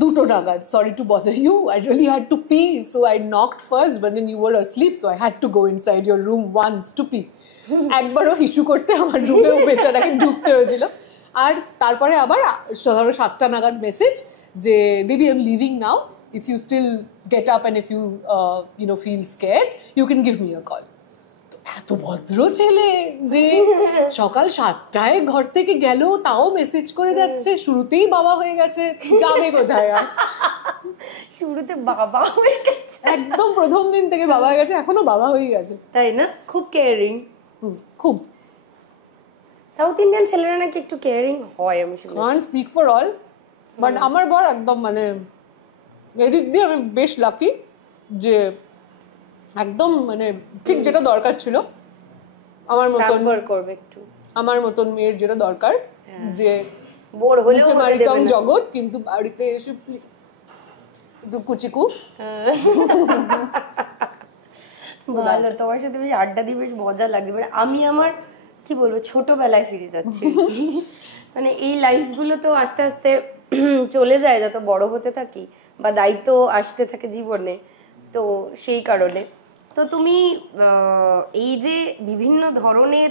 2টো নাগাদ, sorry to bother you, I really had to pee, so I knocked first but then you were asleep, so I had to go inside your room once to pee. একবারও হিসু করতে আমার রুমেও বেচারাকে ঢুকতে হয়েছিল। আর তারপরে আবার ধরো 7টা নাগাদ মেসেজ যে Debi I am leaving now, if you still get up and if you feel scared, you can give me a call. এত ভদ্র ছেলে যে সকাল 7টায় ঘর থেকে গেল, তাও মেসেজ করে যাচ্ছে, শুরুতেই বাবা হয়ে গেছে, যাবে কোথায় আর। শুরুতে বাবা হয়ে গেছে, একদম প্রথম দিন থেকে বাবা হয়ে গেছে, এখনো বাবা হয়ে গেছে, তাই না? খুব কেয়ারিং, খুব। সাউথ ইন্ডিয়ান ছেলেরা নাকি একটু কেয়ারিং হয়, আমি শুনি। Kant speak for all, but আমার বর একদম, মানে এদিক দিয়ে আমি বেশ লাকি যে একদম মানে ঠিক যেটা দরকার ছিল আমার মতন করবে একটু, আমার মতন মেয়ের যেটা দরকার, যে বোর হলেও মারিতাম জগৎ কিন্তু বাড়িতে এসে একটু কুচিকু। ভালো, তোমার সাথে বেশ আড্ডা দিয়ে বেশ মজা লাগছে। মানে আমি আমার কি বলবো, ছোটবেলায় ফিরে যাচ্ছি। মানে এই লাইফগুলো তো আস্তে আস্তে চলে যায় যত বড় হতে থাকি, বা দায়িত্ব আসতে থাকে জীবনে, তো সেই কারণে। তো তুমি এই যে বিভিন্ন ধরনের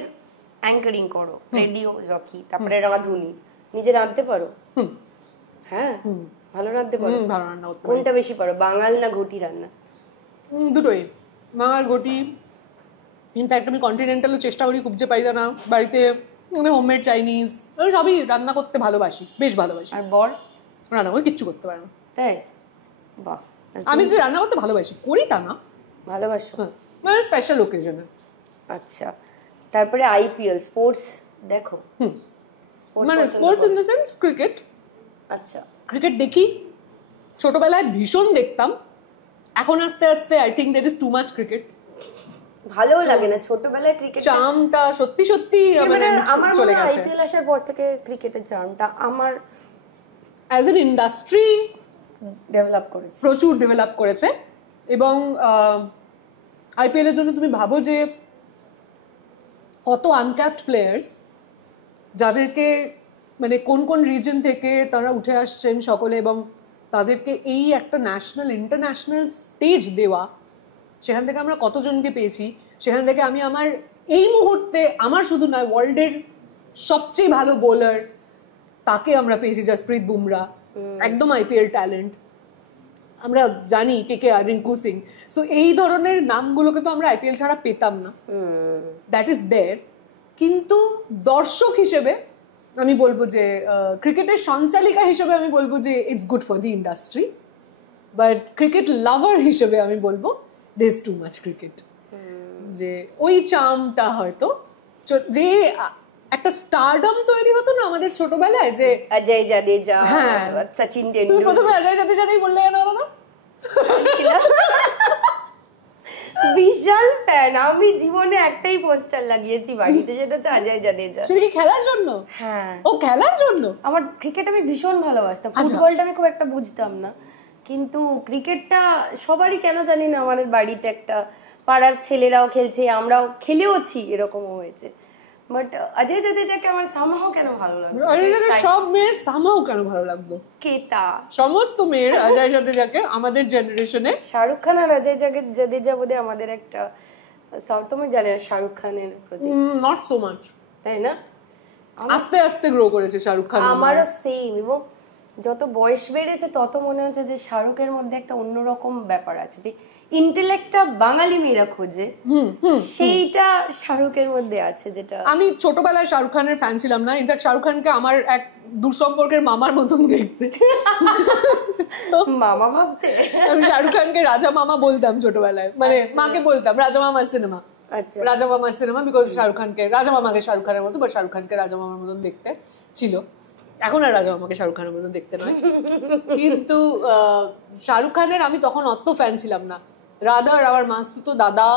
অ্যাঙ্কারিং করো, রেডিও জকি, তারপরে রাঁধুনি, নিজে রাঁধতে পারো? হ্যাঁ, ভালো রাঁধতে পারো? কোনটা বেশি পারো, বাঙাল না ঘটি রান্না? দুটোই, বাঙাল ঘটি। ইনফ্যাক্ট আমি কন্টিনেন্টালও চেষ্টা করি, খুব যে পারি না বাড়িতে, মানে হোমমেড চাইনিজ সবই রান্না করতে ভালোবাসি, বেশ ভালোবাসি। আর বর রান্না করতে কিচ্ছু করতে পারে না। তাই? বাহ, আমি যে রান্না করতে ভালোবাসি, করি তা না, ভালোবাসো মানে স্পেশাল ওকেশনে। আচ্ছা, তারপরে আইপিএল স্পোর্টস দেখো? মানে sports in the sense cricket. আচ্ছা, ক্রিকেট দেখি, ছোটবেলায় ভীষণ দেখতাম, এখন আস্তে আস্তে I think there is too much cricket. ভালো লাগে না ছোটবেলায় ক্রিকেট, চার্মটা সত্যি সত্যি মানে চলে গেছে। আইপিএল আসার পর থেকে ক্রিকেটের চার্মটা আমার অ্যাজ এন ইন্ডাস্ট্রি প্রচুর ডেভেলপ করেছে। এবং আইপিএল এর জন্য তুমি ভাবো যে কত আনক্যাপড প্লেয়ার্স, যাদেরকে মানে কোন কোন রিজন থেকে তারা উঠে আসছেন সকলে, এবং তাদেরকে এই একটা ন্যাশনাল ইন্টারন্যাশনাল স্টেজ দেওয়া, সেখান থেকে আমরা কতজনকে পেয়েছি। সেখান থেকে আমি আমার এই মুহূর্তে আমার শুধু নয়, ওয়ার্ল্ডের সবচেয়ে ভালো বোলার তাকে আমরা পেয়েছি, জসপ্রীত বুমরা, একদম আইপিএল ট্যালেন্ট। আমরা জানি কেকেআর, রিঙ্কু সিং। সো এই ধরনের নামগুলোকে তো আমরা আইপিএল ছাড়া পেতাম না, দ্যাট ইজ দেয়ার। কিন্তু দর্শক হিসেবে আমি বলবো যে, ক্রিকেটের সঞ্চালিকা হিসেবে আমি বলবো যে it's good for the industry, but cricket লাভার হিসেবে আমি বলবো there is too much cricket. যে ওই চামটা হয়তো, যে একটা স্টারডম তৈরি হতো না আমাদের ছোটবেলায়, যে অজয় জাদেজা, হ্যাঁ, সচিন তুমি টেন্ডুলকার। প্রথমে অজয় জাদেজাই বললে কেন বলো? বিশাল ফ্যান আমি, জীবনে একটাই পোস্টার লাগিয়েছি বাড়িতে, সেটা হচ্ছে অজয় জাদেজা। সেটা কি খেলার জন্য? হ্যাঁ, ও খেলার জন্য। আমার ক্রিকেট আমি ভীষণ ভালোবাসতাম, ফুটবলটা আমি খুব একটা বুঝতাম না, কিন্তু ক্রিকেটটা সবারই কেন জানি না আমাদের বাড়িতে একটা, পাড়ার ছেলেরাও খেলছে, আমরাও খেলেওছি, এরকমও হয়েছে। বাট অজয় জাদেজাকে আমার সামহাও কেন ভালো লাগলো, অজয় জাদেজা সব মেয়ের সামহাও কেন ভালো লাগলো, কেতা সমস্ত মেয়ের অজয় জাদেজাকে আমাদের জেনারেশনে। শাহরুখ খান আর অজয় জাদেজা বোধহয় আমাদের একটা, তুমি জানো শাহরুখ খানের প্রতি নট সো মাচ, তাই না? আস্তে আস্তে গ্রো করেছে শাহরুখ খান। আমারও সেম, এবং যত বয়স বেড়েছে তত মনে হচ্ছে যে শাহরুখের মধ্যে একটা অন্যরকম ব্যাপার আছে, যে ইন্টেলেক্টটা বাঙালি মেয়েরা খোঁজে, সেইটা শাহরুখের মধ্যে আছে। যেটা আমি ছোটবেলায় শাহরুখ খানের ফ্যান ছিলাম না, ইনফ্যাক্ট শাহরুখ খানকে আমার এক দূরসম্পর্কের মামার মতন দেখতে, মামা ভাবতে। আমি শাহরুখ খানকে রাজা মামা বলতাম ছোটবেলায়, মানে মাকে বলতাম রাজা মামা সিনেমা, রাজা মামা সিনেমা, বিকজ শাহরুখ খানকে, রাজা মামাকে শাহরুখ খানের মতো বা শাহরুখ খানকে রাজা মামার মতন দেখতে ছিল। এখন আর রাজা মামাকে শাহরুখ খানের মতন দেখতে নয়, কিন্তু শাহরুখ খানের আমি তখন অত ফ্যান ছিলাম না। রাদার আমার মাসতুতো দাদা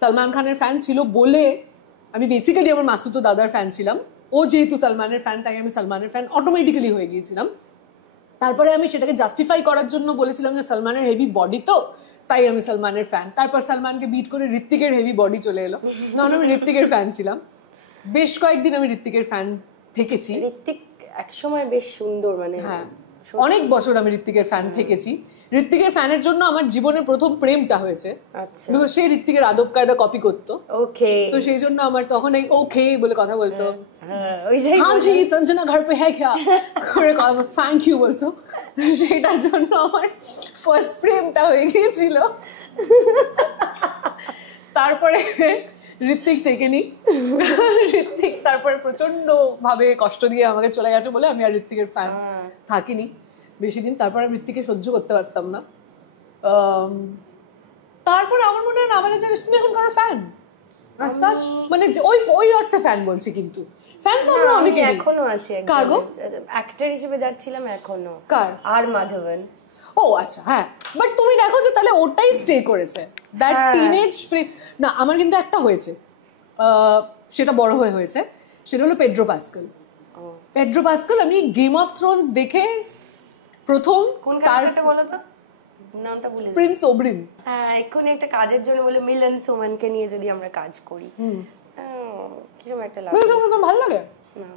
সালমান খানের ফ্যান ছিল বলে আমি বেসিক্যালি আমার মাসতুতো দাদার ফ্যান ছিলাম। ও যেহেতু সালমানের ফ্যান, তাই আমি সালমানের ফ্যান অটোমেটিক্যালি হয়ে গিয়েছিলাম। তারপরে আমি সেটাকে জাস্টিফাই করার জন্য বলেছিলাম যে সালমানের হেভি বডি, তো তাই আমি সালমানের ফ্যান। তারপর সালমানকে বিট করে ঋত্বিকের হেভি বডি চলে এলো, তখন আমি ঋত্বিকের ফ্যান ছিলাম। বেশ কয়েকদিন আমি ঋত্বিকের ফ্যান থেকেছি। ঋত্বিক একসময় বেশ সুন্দর, মানে হ্যাঁ, অনেক বছর আমি ঋত্বিকের ফ্যান থেকেছি। ঋত্বিকের ফ্যানের জন্য আমার জীবনের প্রথম প্রেমটা হয়েছে, বিকজ সে ঋত্বিকের আদব কায়দা কপি করতো। ওকে, তো সেই জন্য আমার তখন এই ওকে বলে কথা বলতো, হ্যাঁ জি সঞ্জনা ঘর পে হ্যাঁ ক্যা করে থ্যাংক ইউ বলতো। সেটার জন্য আমার ফার্স্ট প্রেমটা হয়ে গিয়েছিল। তারপরে ঋত্বিক টেকেনি, ঋত্বিক তারপরে প্রচন্ড ভাবে কষ্ট দিয়ে আমাকে চলে গেছে বলে আমি আর ঋত্বিকের ফ্যান থাকিনি বেশি দিন। তারপর আমি ঋত্বিককে সহ্য করতে পারতাম না। তারপরে আমার মনে হয় না আমাদের জানিস তুমি এখন কারো ফ্যান মানে ওই অর্থে ফ্যান বলছি, কিন্তু ফ্যান তো আমরা অনেকে এখনো আছে। কার্গো অ্যাক্টর হিসেবে যাচ্ছিলাম এখনো, কার আর মাধবন। ও আচ্ছা, হ্যাঁ, বাট তুমি দেখো যে তাহলে ওটাই স্টে করেছে, দ্যাট টিনেজ না। আমার কিন্তু একটা হয়েছে, সেটা বড় হয়েছে, সেটা হলো পেড্রো পাস্কাল। পেড্রো পাস্কাল আমি গেম অফ থ্রোনস দেখে প্রথম, কোন ক্যারেক্টারটা বলো তো, নামটা ভুলে যাই। প্রিন্স ওবরিন। হ্যাঁ, এক্ষুনি একটা কাজের জন্য বলে মিলন সোমানকে নিয়ে যদি আমরা কাজ করি, কিরকম একটা লাগে। ভালো লাগে না,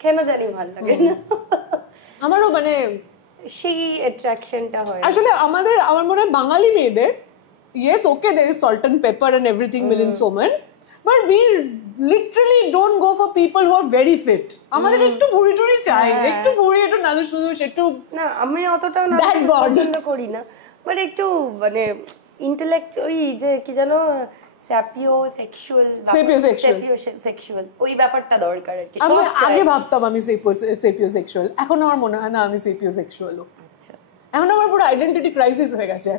কেন জানি ভালো লাগে না। আমারও মানে সেই অ্যাট্রাকশনটা হয় আসলে আমার মনে হয় বাঙালি মেয়েদের, yes okay there is salt and pepper and everything Milind Soman, but we literally don't go for people who are very fit. আমাদের একটু ভুঁড়ি টুড়ি চাই, একটু ভুঁড়ি, একটু নাদুস নুদুস, একটু না। আমি অতটা না পছন্দ করি না, বাট একটু মানে ইন্টেলেকচুয়ালি, যে কি জানো, সেক্সুয়াল ওই ব্যাপারটা দরকার আর কি। আমি আগে ভাবতাম আমি সেপিওসেক্সুয়াল, এখন আমার মনে হয় না আমি সেপিওসেক্সুয়াল। আচ্ছা, এখন আমার পুরো আইডেন্টিটি ক্রাইসিস হয়ে গেছে,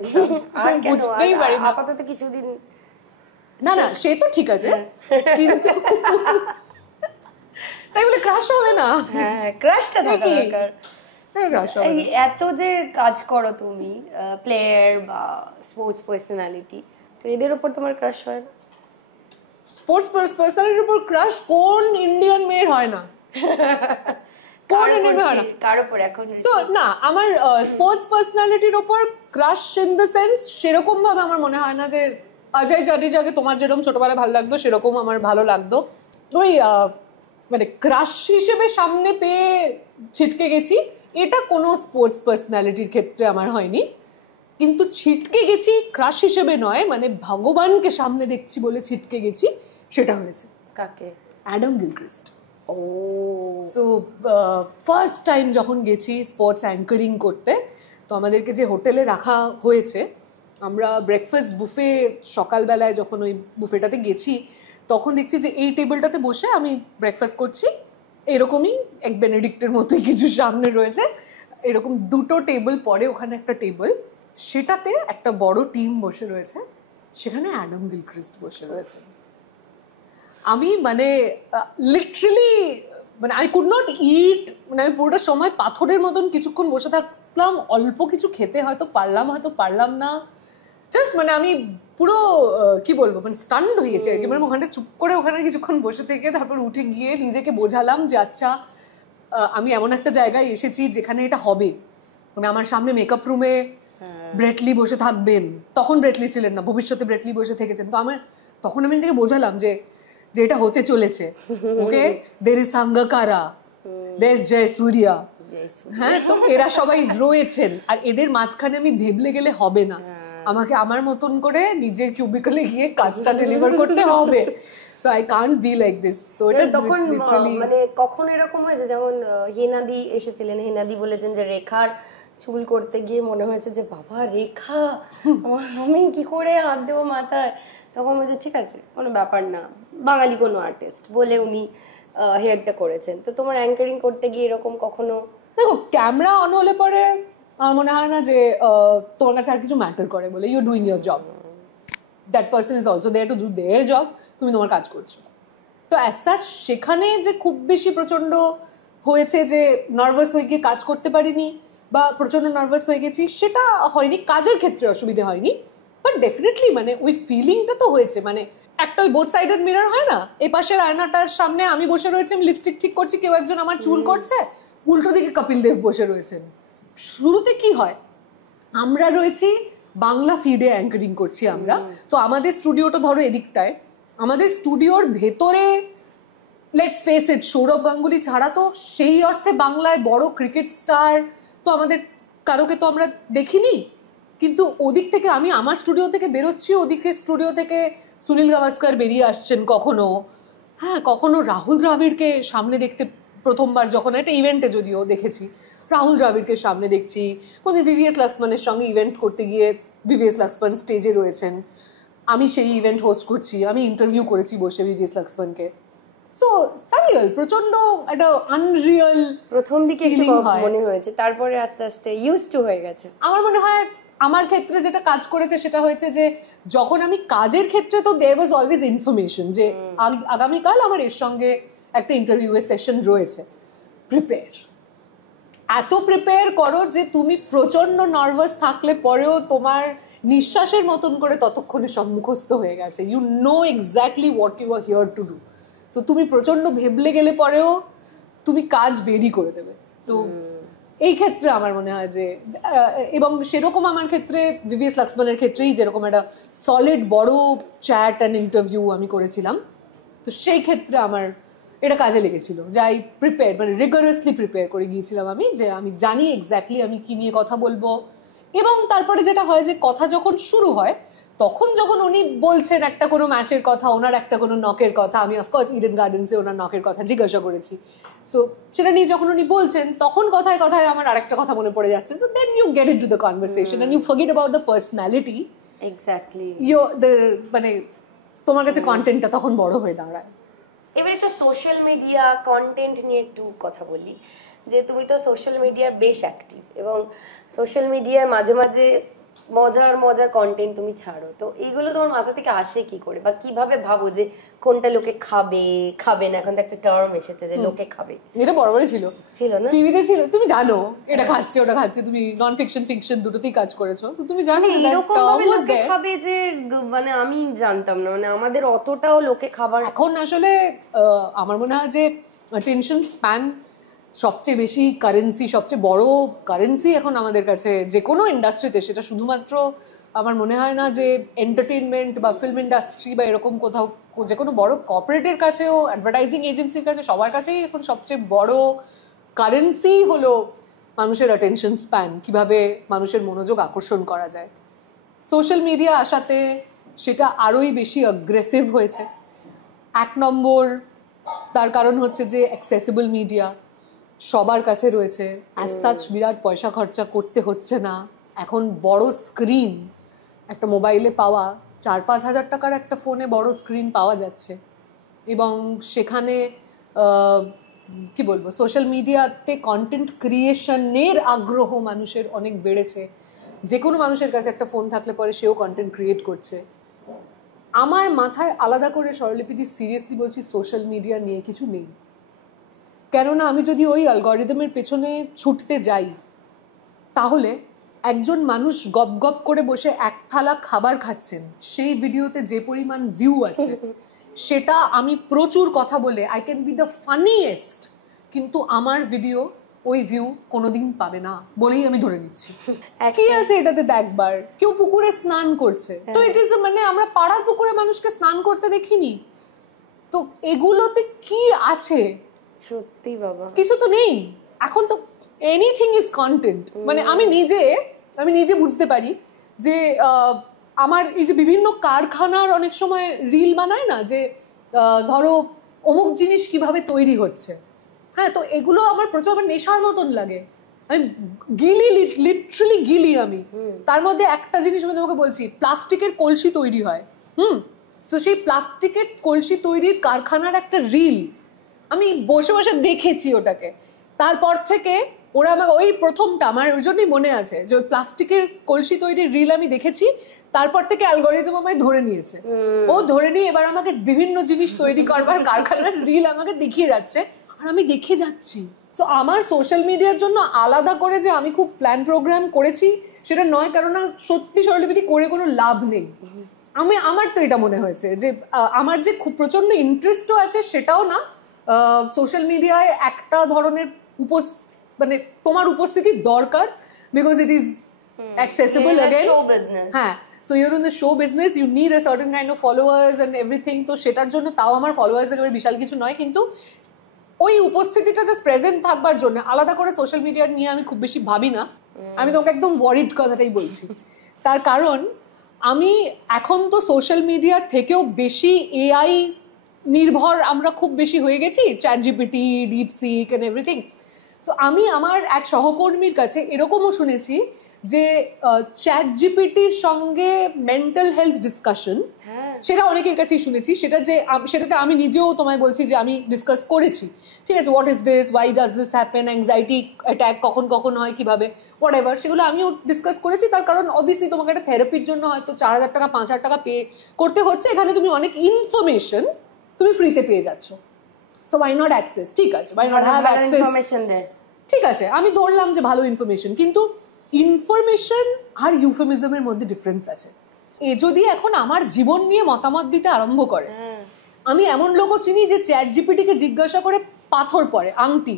আমি বুঝতেই পারি না আপাতত কিছুদিন। না না, সে তো ঠিক আছে, কিন্তু তাই বলে ক্রাশ হবে না। হ্যাঁ, ক্রাশটা দরকার। এই এত যে কাজ করো তুমি, প্লেয়ার বা স্পোর্টস পার্সোনালিটি, তো এদের উপর তোমার ক্রাশ হয় না? স্পোর্টস পার্সোনালিটির উপর ক্রাশ কোন ইন্ডিয়ান মেয়ের হয় না? করে নেবে হয় না কার উপর এখন সো না আমার স্পোর্টস পার্সোনালিটির ওপর ক্রাশ ইন দ্য সেন্স সেরকম ভাবে আমার মনে হয় না যে অজয় জাডেজাকে তোমার যেরকম ছোটবেলায় ভালো লাগতো সেরকম আমার ভালো লাগতো ওই মানে ক্রাশ হিসেবে সামনে পেয়ে ছিটকে গেছি এটা কোনো স্পোর্টস পার্সোনালিটির ক্ষেত্রে আমার হয়নি কিন্তু ছিটকে গেছি ক্রাশ হিসেবে নয় মানে ভগবানকে সামনে দেখছি বলে ছিটকে গেছি সেটা হয়েছে কাকে অ্যাডাম গিলক্রিস্ট ও সো ফার্স্ট টাইম যখন গেছি স্পোর্টস অ্যাঙ্কারিং করতে তো আমাদেরকে যে হোটেলে রাখা হয়েছে আমরা ব্রেকফাস্ট বুফে সকালবেলায় যখন ওই বুফেটাতে গেছি তখন দেখছি যে এই টেবিলটাতে বসে আমি ব্রেকফাস্ট করছি এরকমই এক বেনেডিক্টের মতোই কিছু সামনে রয়েছে এরকম দুটো টেবিল পরে ওখানে একটা টেবিল সেটাতে একটা বড় টিম বসে রয়েছে সেখানে অ্যাডাম গিলক্রিস্ট বসে রয়েছে আমি মানে লিটারালি মানে আই কুড নট ইট মানে আমি পুরোটা সময় পাথরের মতন কিছুক্ষণ বসে থাকলাম অল্প কিছু খেতে হয়তো পারলাম না জাস্ট মানে আমি পুরো কি বলবো মানে স্টান্ড হয়েছে আর কি মানে ওখানে চুপ করে ওখানে কিছুক্ষণ বসে থেকে তারপর উঠে গিয়ে নিজেকে বোঝালাম যে আচ্ছা আমি এমন একটা জায়গায় এসেছি যেখানে এটা হবে মানে আমার সামনে মেকআপ রুমে ব্রেটলি বসে থাকবেন তখন ব্রেটলি ছিলেন না ভবিষ্যতে ব্রেটলি বসে থেকেছেন তো আমার তখন আমি নিজেকে বোঝালাম যে এটা হতে চলেছে okay there is Sangakkara there is Jayasuriya হ্যাঁ তো এরা সবাই রয়েছেন আর এদের মাঝখানে আমি ভেবলে গেলে হবে না আমাকে আমার মতন করে নিজের কিউবিকলে গিয়ে কাজটা ডেলিভার করতে হবে so I can't be like this তো এটা তখন মানে কখন এরকম হয়েছে যেমন হেনাদি এসেছিলেন হেনাদি বলেছেন যে রেখার চুল করতে গিয়ে মনে হয়েছে যে বাবা রেখা আমি কি করে হাত দেবো মাথায় তখন বলছে ঠিক আছে কোনো ব্যাপার না বাঙালি কোনো আর্টিস্ট বলে উনি হেয়ারটা করেছেন তো তোমার অ্যাঙ্কারিং করতে গিয়ে এরকম কখনো দেখো ক্যামেরা অন হলে পরে আমার মনে হয় না যে তোমার কাছে আর কিছু ম্যাটার করে বলে you doing your job that person is also there to do their job তুমি তোমার কাজ করছো তো অ্যাজ সাচ সেখানে যে খুব বেশি প্রচণ্ড হয়েছে যে নার্ভাস হয়ে গিয়ে কাজ করতে পারিনি বা প্রচণ্ড নার্ভাস হয়ে গেছি সেটা হয়নি কাজের ক্ষেত্রে অসুবিধা হয়নি বাট ডেফিনেটলি মানে ওই ফিলিংটা তো হয়েছে মানে একটা ওই বোথ সাইডেড মিরর হয় না এই পাশের আয়নাটার সামনে আমি বসে রয়েছি আমি লিপস্টিক ঠিক করছি কেউ একজন আমার চুল করছে উল্টো দিকে কপিল দেব বসে রয়েছেন শুরুতে কি হয় আমরা রয়েছি বাংলা ফিডে অ্যাঙ্কারিং করছি আমরা তো আমাদের স্টুডিওটা ধরো এদিকটায় আমাদের স্টুডিওর ভেতরে let's face it Sourav Ganguly ছাড়া তো সেই অর্থে বাংলায় বড় ক্রিকেট স্টার তো আমাদের কারোকে তো আমরা দেখিনি কিন্তু ওদিক থেকে আমি আমার স্টুডিও থেকে বেরোচ্ছি ওদিকে স্টুডিও থেকে সুনীল গাভাস্কর বেরিয়ে আসছেন কখনো হ্যাঁ কখনো রাহুল দ্রাবিড়কে সামনে দেখতে প্রথমবার যখন একটা ইভেন্টে যদিও দেখেছি রাহুল দ্রাবিড়কে সামনে দেখছি কোনদিন ভিভিএস লক্সমানের সঙ্গে ইভেন্ট করতে গিয়ে ভিভিএস লক্সমান স্টেজে রয়েছেন আমি সেই ইভেন্ট হোস্ট করছি আমি ইন্টারভিউ করেছি বসে ভিভিএস লক্সমানকে সো সারিয়াল প্রচন্ড একটা আনরিয়াল প্রথম দিকে একটু মনে হয়েছে তারপরে আস্তে আস্তে ইউজ টু হয়ে গেছে আমার মনে হয় আমার ক্ষেত্রে যেটা কাজ করেছে সেটা হয়েছে যে যখন আমি কাজের ক্ষেত্রে তো দেয়ার ওয়াজ অলওয়েজ ইনফরমেশন যে আগামীকাল আমার এর সঙ্গে একটা ইন্টারভিউয়ের সেশন রয়েছে প্রিপেয়ার এত প্রিপেয়ার করো যে তুমি প্রচন্ড নার্ভাস থাকলে পরেও তোমার নিঃশ্বাসের মতন করে ততক্ষণে সব মুখস্থ হয়ে গেছে you know exactly what you are here to do তো তুমি প্রচন্ড ভেবলে গেলে পরেও তুমি কাজ বেরি করে দেবে তো এই ক্ষেত্রে আমার মনে হয় যে এবং সেরকম আমার ক্ষেত্রে ভিভিএস লক্সমানের ক্ষেত্রেই যেরকম একটা সলিড বড় চ্যাট অ্যান্ড ইন্টারভিউ আমি করেছিলাম তো সেই ক্ষেত্রে আমার এটা কাজে লেগেছিল যে আই প্রিপেয়ার মানে রিগারাসলি প্রিপেয়ার করে গিয়েছিলাম আমি যে আমি জানি এক্স্যাক্টলি আমি কি নিয়ে কথা বলবো এবং তারপরে যেটা হয় যে কথা যখন শুরু হয় তখন যখন উনি বলছেন একটা কোনো ম্যাচের কথা ওনার একটা কোনো নকের কথা আমি অফকোর্স ইডেন গার্ডেন্সে ওনার নকের কথা জিজ্ঞাসা করেছি সো সেটা নিয়ে যখন উনি বলছেন তখন কথায় কথায় আমার আরেকটা কথা মনে পড়ে যাচ্ছে so then you get into the conversation and you forget about the personality exactly মানে তোমার কাছে কন্টেন্টটা তখন বড় হয়ে দাঁড়ায় এবার একটা সোশ্যাল মিডিয়া কন্টেন্ট নিয়ে একটু কথা বলি যে তুমি তো সোশ্যাল মিডিয়ায় বেশ অ্যাক্টিভ এবং সোশ্যাল মিডিয়ায় মাঝে মাঝে মজার কন্টেন্ট তুমি ছাড়ো তো এইগুলো তোমার মাথা থেকে আসে কি করে বা কিভাবে ভাবো যে কোনটা লোকে খাবে না এখন তো একটা টার্ম এসেছে যে লোকে খাবে এটা বরাবরই ছিল না টিভিতে ছিল তুমি জানো এটা খাচ্ছে ওটা খাচ্ছে তুমি নন ফিকশন ফিকশন দুটোতেই কাজ করেছো তো তুমি জানো যে এরকম ভাবে লোকে খাবে যে মানে আমি জানতাম না মানে আমাদের অতটাও লোকে খাবার এখন আসলে আমার মনে হয় যে অ্যাটেনশন স্প্যান সবচেয়ে বেশি কারেন্সি, সবচেয়ে বড় কারেন্সি এখন আমাদের কাছে যে কোনো ইন্ডাস্ট্রিতে, সেটা শুধুমাত্র আমার মনে হয় না যে এন্টারটেনমেন্ট বা ফিল্ম ইন্ডাস্ট্রি বা এরকম কোথাও, যে কোনো বড় কর্পোরেটের কাছেও, অ্যাডভার্টাইজিং এজেন্সির কাছে, সবার কাছেই এখন সবচেয়ে বড় কারেন্সি হলো মানুষের অ্যাটেনশন স্প্যান, কিভাবে মানুষের মনোযোগ আকর্ষণ করা যায়। সোশ্যাল মিডিয়া আসাতে সেটা আরোই বেশি অ্যাগ্রেসিভ হয়েছে। 1 নম্বর তার কারণ হচ্ছে যে অ্যাক্সেসিবল মিডিয়া সবার কাছে রয়েছে, অ্যাজ সাচ বিরাট পয়সা খরচা করতে হচ্ছে না। এখন বড় স্ক্রিন একটা মোবাইলে পাওয়া, 4-5 হাজার টাকার একটা ফোনে বড় স্ক্রিন পাওয়া যাচ্ছে, এবং সেখানে কি বলবো, সোশ্যাল মিডিয়াতে কন্টেন্ট ক্রিয়েশনের আগ্রহ মানুষের অনেক বেড়েছে। যে কোনো মানুষের কাছে একটা ফোন থাকলে পরে সেও কন্টেন্ট ক্রিয়েট করছে। আমার মাথায় আলাদা করে স্বরলিপিদি সিরিয়াসলি বলছি সোশ্যাল মিডিয়া নিয়ে কিছু নেই, কেননা আমি যদি ওই অ্যালগরিদমের পেছনে ছুটতে যাই তাহলে একজন মানুষ গপ গপ করে বসে এক থালা খাবার খাচ্ছেন, সেই ভিডিওতে যে পরিমাণ ভিউ আছে সেটা আমি প্রচুর কথা বলে I can be the funniest, কিন্তু আমার ভিডিও ওই ভিউ কোনোদিন পাবে না বলেই আমি ধরে নিচ্ছি। কি আছে এটাতে দেখবার? কেউ পুকুরে স্নান করছে, তো ইট ইজ মানে আমরা পাড়ার পুকুরে মানুষকে স্নান করতে দেখিনি, তো এগুলোতে কি আছে? সত্যি বাবা কিছু তো নেই। এখন তো এনিথিং ইজ কন্টেন্ট। মানে আমি নিজে বুঝতে পারি যে আমার এই যে বিভিন্ন কারখানার অনেক সময় রিল বানায় না, যে ধরো অমুক জিনিস কিভাবে তৈরি হচ্ছে, হ্যাঁ, তো এগুলো আমার প্রচুর আমার নেশার মতন লাগে। আমি লিটারালি গিলি আমি। তার মধ্যে একটা জিনিস আমি তোমাকে বলছি, প্লাস্টিকের কলসি তৈরি হয়, তো সেই প্লাস্টিকের কলসি তৈরির কারখানার একটা রিল আমি বসে বসে দেখেছি ওটাকে। তারপর থেকে ওরা আমাকে, ওই প্রথমটা আমার ওই জন্যই মনে আছে যে ওই প্লাস্টিকের কলসি তৈরির রিল আমি দেখেছি, তারপর থেকে অ্যালগরিদম আমায় ধরে নিয়েছে। ও ধরে নিয়ে এবার আমাকে বিভিন্ন জিনিস তৈরি করবার কারখানার রিল আমাকে দেখিয়ে যাচ্ছে, আর আমি দেখে যাচ্ছি। তো আমার সোশ্যাল মিডিয়ার জন্য আলাদা করে যে আমি খুব প্ল্যান প্রোগ্রাম করেছি সেটা নয়, কারণ সত্যি স্বরলিপিদি করে কোনো লাভ নেই। আমার তো এটা মনে হয়েছে যে আমার যে খুব প্রচন্ড ইন্টারেস্টও আছে সেটাও না, সোশ্যাল মিডিয়ায় একটা ধরনের মানে তোমার উপস্থিতি দরকার, because it is accessible again. হ্যাঁ, so your in the show business, you need a certain kind of followers and everything. তো সেটার জন্য তাও আমার ফলোয়ার্স একেবারে বিশাল কিছু নয়, কিন্তু ওই উপস্থিতিটা জাস্ট প্রেজেন্ট থাকবার জন্য আলাদা করে সোশ্যাল মিডিয়া নিয়ে আমি খুব বেশি ভাবি না। আমি তোমাকে একদম ওয়ারিড কথাটাই বলছি। তার কারণ আমি এখন তো সোশ্যাল মিডিয়ার থেকেও বেশি এআই নির্ভর আমরা খুব বেশি হয়ে গেছি, chat GPT, DeepSeek and everything. So আমি আমার এক সহকর্মীর কাছে এরকমও শুনেছি যে চ্যাট জিপিটির সঙ্গে মেন্টাল হেলথ ডিসকাশন, সেটা অনেকের কাছেই শুনেছি, সেটাতে আমি নিজেও তোমায় বলছি যে আমি ডিসকাস করেছি। ঠিক আছে, what is this, why does this happen, anxiety attack কখন কখন হয়, কিভাবে, হোয়াট এভার, সেগুলো আমিও ডিসকাস করেছি। তার কারণ অবভিয়াসলি তোমাকে একটা থেরাপির জন্য হয়তো 4,000 টাকা 5,000 টাকা পে করতে হচ্ছে, এখানে তুমি অনেক ইনফরমেশন তুমি ফ্রিতে পেয়ে যাচ্ছ। So why not access? ঠিক আছে, ওয়াই নট হ্যাভ অ্যাক্সেস? ঠিক আছে, আমি ধরলাম যে ভালো ইনফরমেশন, কিন্তু ইনফরমেশন আর ইউফেমিজমের মধ্যে ডিফারেন্স আছে। এ যদি এখন আমার জীবন নিয়ে মতামত দিতে আরম্ভ করে, আমি এমন লোকও চিনি যে চ্যাট জিপিটিকে জিজ্ঞাসা করে পাথর পরে, আংটি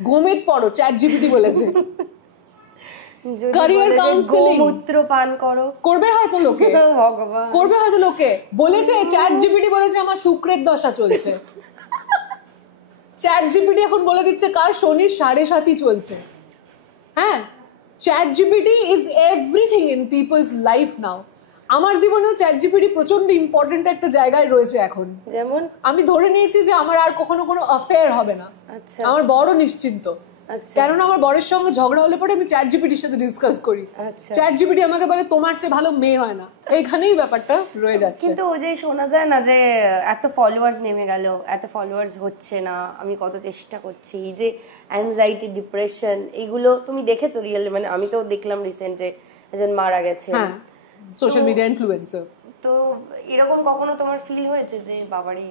গোমেদ পড়ো, চ্যাট জিপিটি বলেছে। ক্যারিয়ার কাউন্সেলিং, মূত্র পান করো, করবে হয়তো লোকে, ভগবান করবে হয়তো লোকে, বলেছে চ্যাট জিপিটি বলেছে আমার শুক্রের দশা চলছে। চ্যাট জিপিটি এখন বলে দিচ্ছে কার শনির 7.5 চলছে। হ্যাঁ, chat GPT is everything in people's life now. আমার জীবনেও চ্যাট জিপিটি প্রচন্ড ইম্পর্টেন্ট একটা জায়গায় রয়েছে এখন। যেমন আমি ধরে নিয়েছি যে আমার আর কখনো কোনো অ্যাফেয়ার হবে না, আমার বড় নিশ্চিন্ত। কেননা আমার বরের সঙ্গে ঝগড়া হলে পরে আমি চ্যাট জিপিটির সাথে ডিসকাস করি, চ্যাট জিপিটি আমাকে বলে তোমার চেয়ে ভালো মেয়ে হয় না। এইখানেই ব্যাপারটা রয়ে যাচ্ছে। কিন্তু ওই যে শোনা যায় না যে এত ফলোয়ার্স নেমে গেল, এত ফলোয়ার্স হচ্ছে না, আমি কত চেষ্টা করছি, এই যে অ্যাংজাইটি, ডিপ্রেশন, এগুলো তুমি দেখেছো রিয়েলি? মানে আমি তো দেখলাম রিসেন্টে একজন মারা গেছে, হ্যাঁ, সোশ্যাল মিডিয়া ইনফ্লুয়েন্সার। তো এরকম কখনো তোমার ফিল হয়েছে যে বাবারে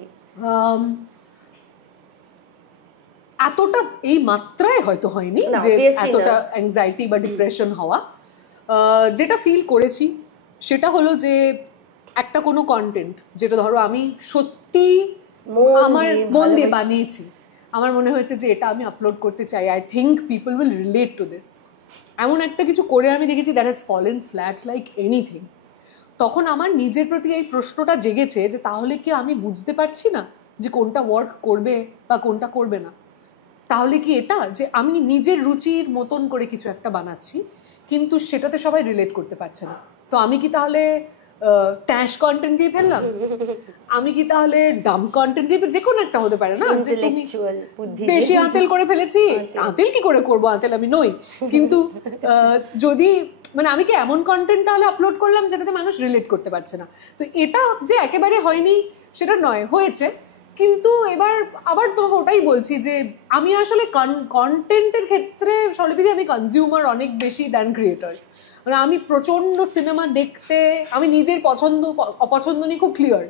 এতটা এই মাত্রায় হয়তো হয়নি যে এতটা অ্যাংজাইটি বা ডিপ্রেশন হওয়া? যেটা ফিল করেছি সেটা হলো যে একটা কোনো কন্টেন্ট যেটা ধরো আমি সত্যি আমার মন দিয়ে বানিয়েছি, আমার মনে হয়েছে যে এটা আমি আপলোড করতে চাই, I think people will relate to this. এমন একটা কিছু করে আমি দেখেছি that has fallen flat like anything. তখন আমার নিজের প্রতি এই প্রশ্নটা জেগেছে যে তাহলে কি আমি বুঝতে পারছি না যে কোনটা ওয়ার্ক করবে বা কোনটা করবে না? তাহলে কি এটা যে আমি নিজের রুচির মতন করে কিছু একটা বানাচ্ছি কিন্তু সেটাতে সবাই রিলেট করতে পারছে না, তো আমি কি তাহলে ট্যাশ কন্টেন্ট দিয়ে ফেললাম? আমি কি তাহলে ডাম কন্টেন্ট দিয়ে, যে কোনো একটা হতে পারে না, যে তুমি বেশি আঁতেল করে ফেলেছি? আঁতেল কি করে করবো, আঁতেল আমি নই, কিন্তু যদি মানে আমি কি এমন কন্টেন্ট তাহলে আপলোড করলাম যেটাতে মানুষ রিলেট করতে পারছে না? তো এটা যে একেবারে হয়নি সেটা নয়, হয়েছে। কিন্তু এবার আবার তোমাকে ওটাই বলছি যে আমি আসলে কন্টেন্টের ক্ষেত্রে স্বরলিপিদি আমি কনজিউমার অনেক বেশি দ্যান ক্রিয়েটর। মানে আমি প্রচণ্ড সিনেমা দেখতে, আমি নিজের পছন্দ অপছন্দ নিয়ে খুব ক্লিয়ার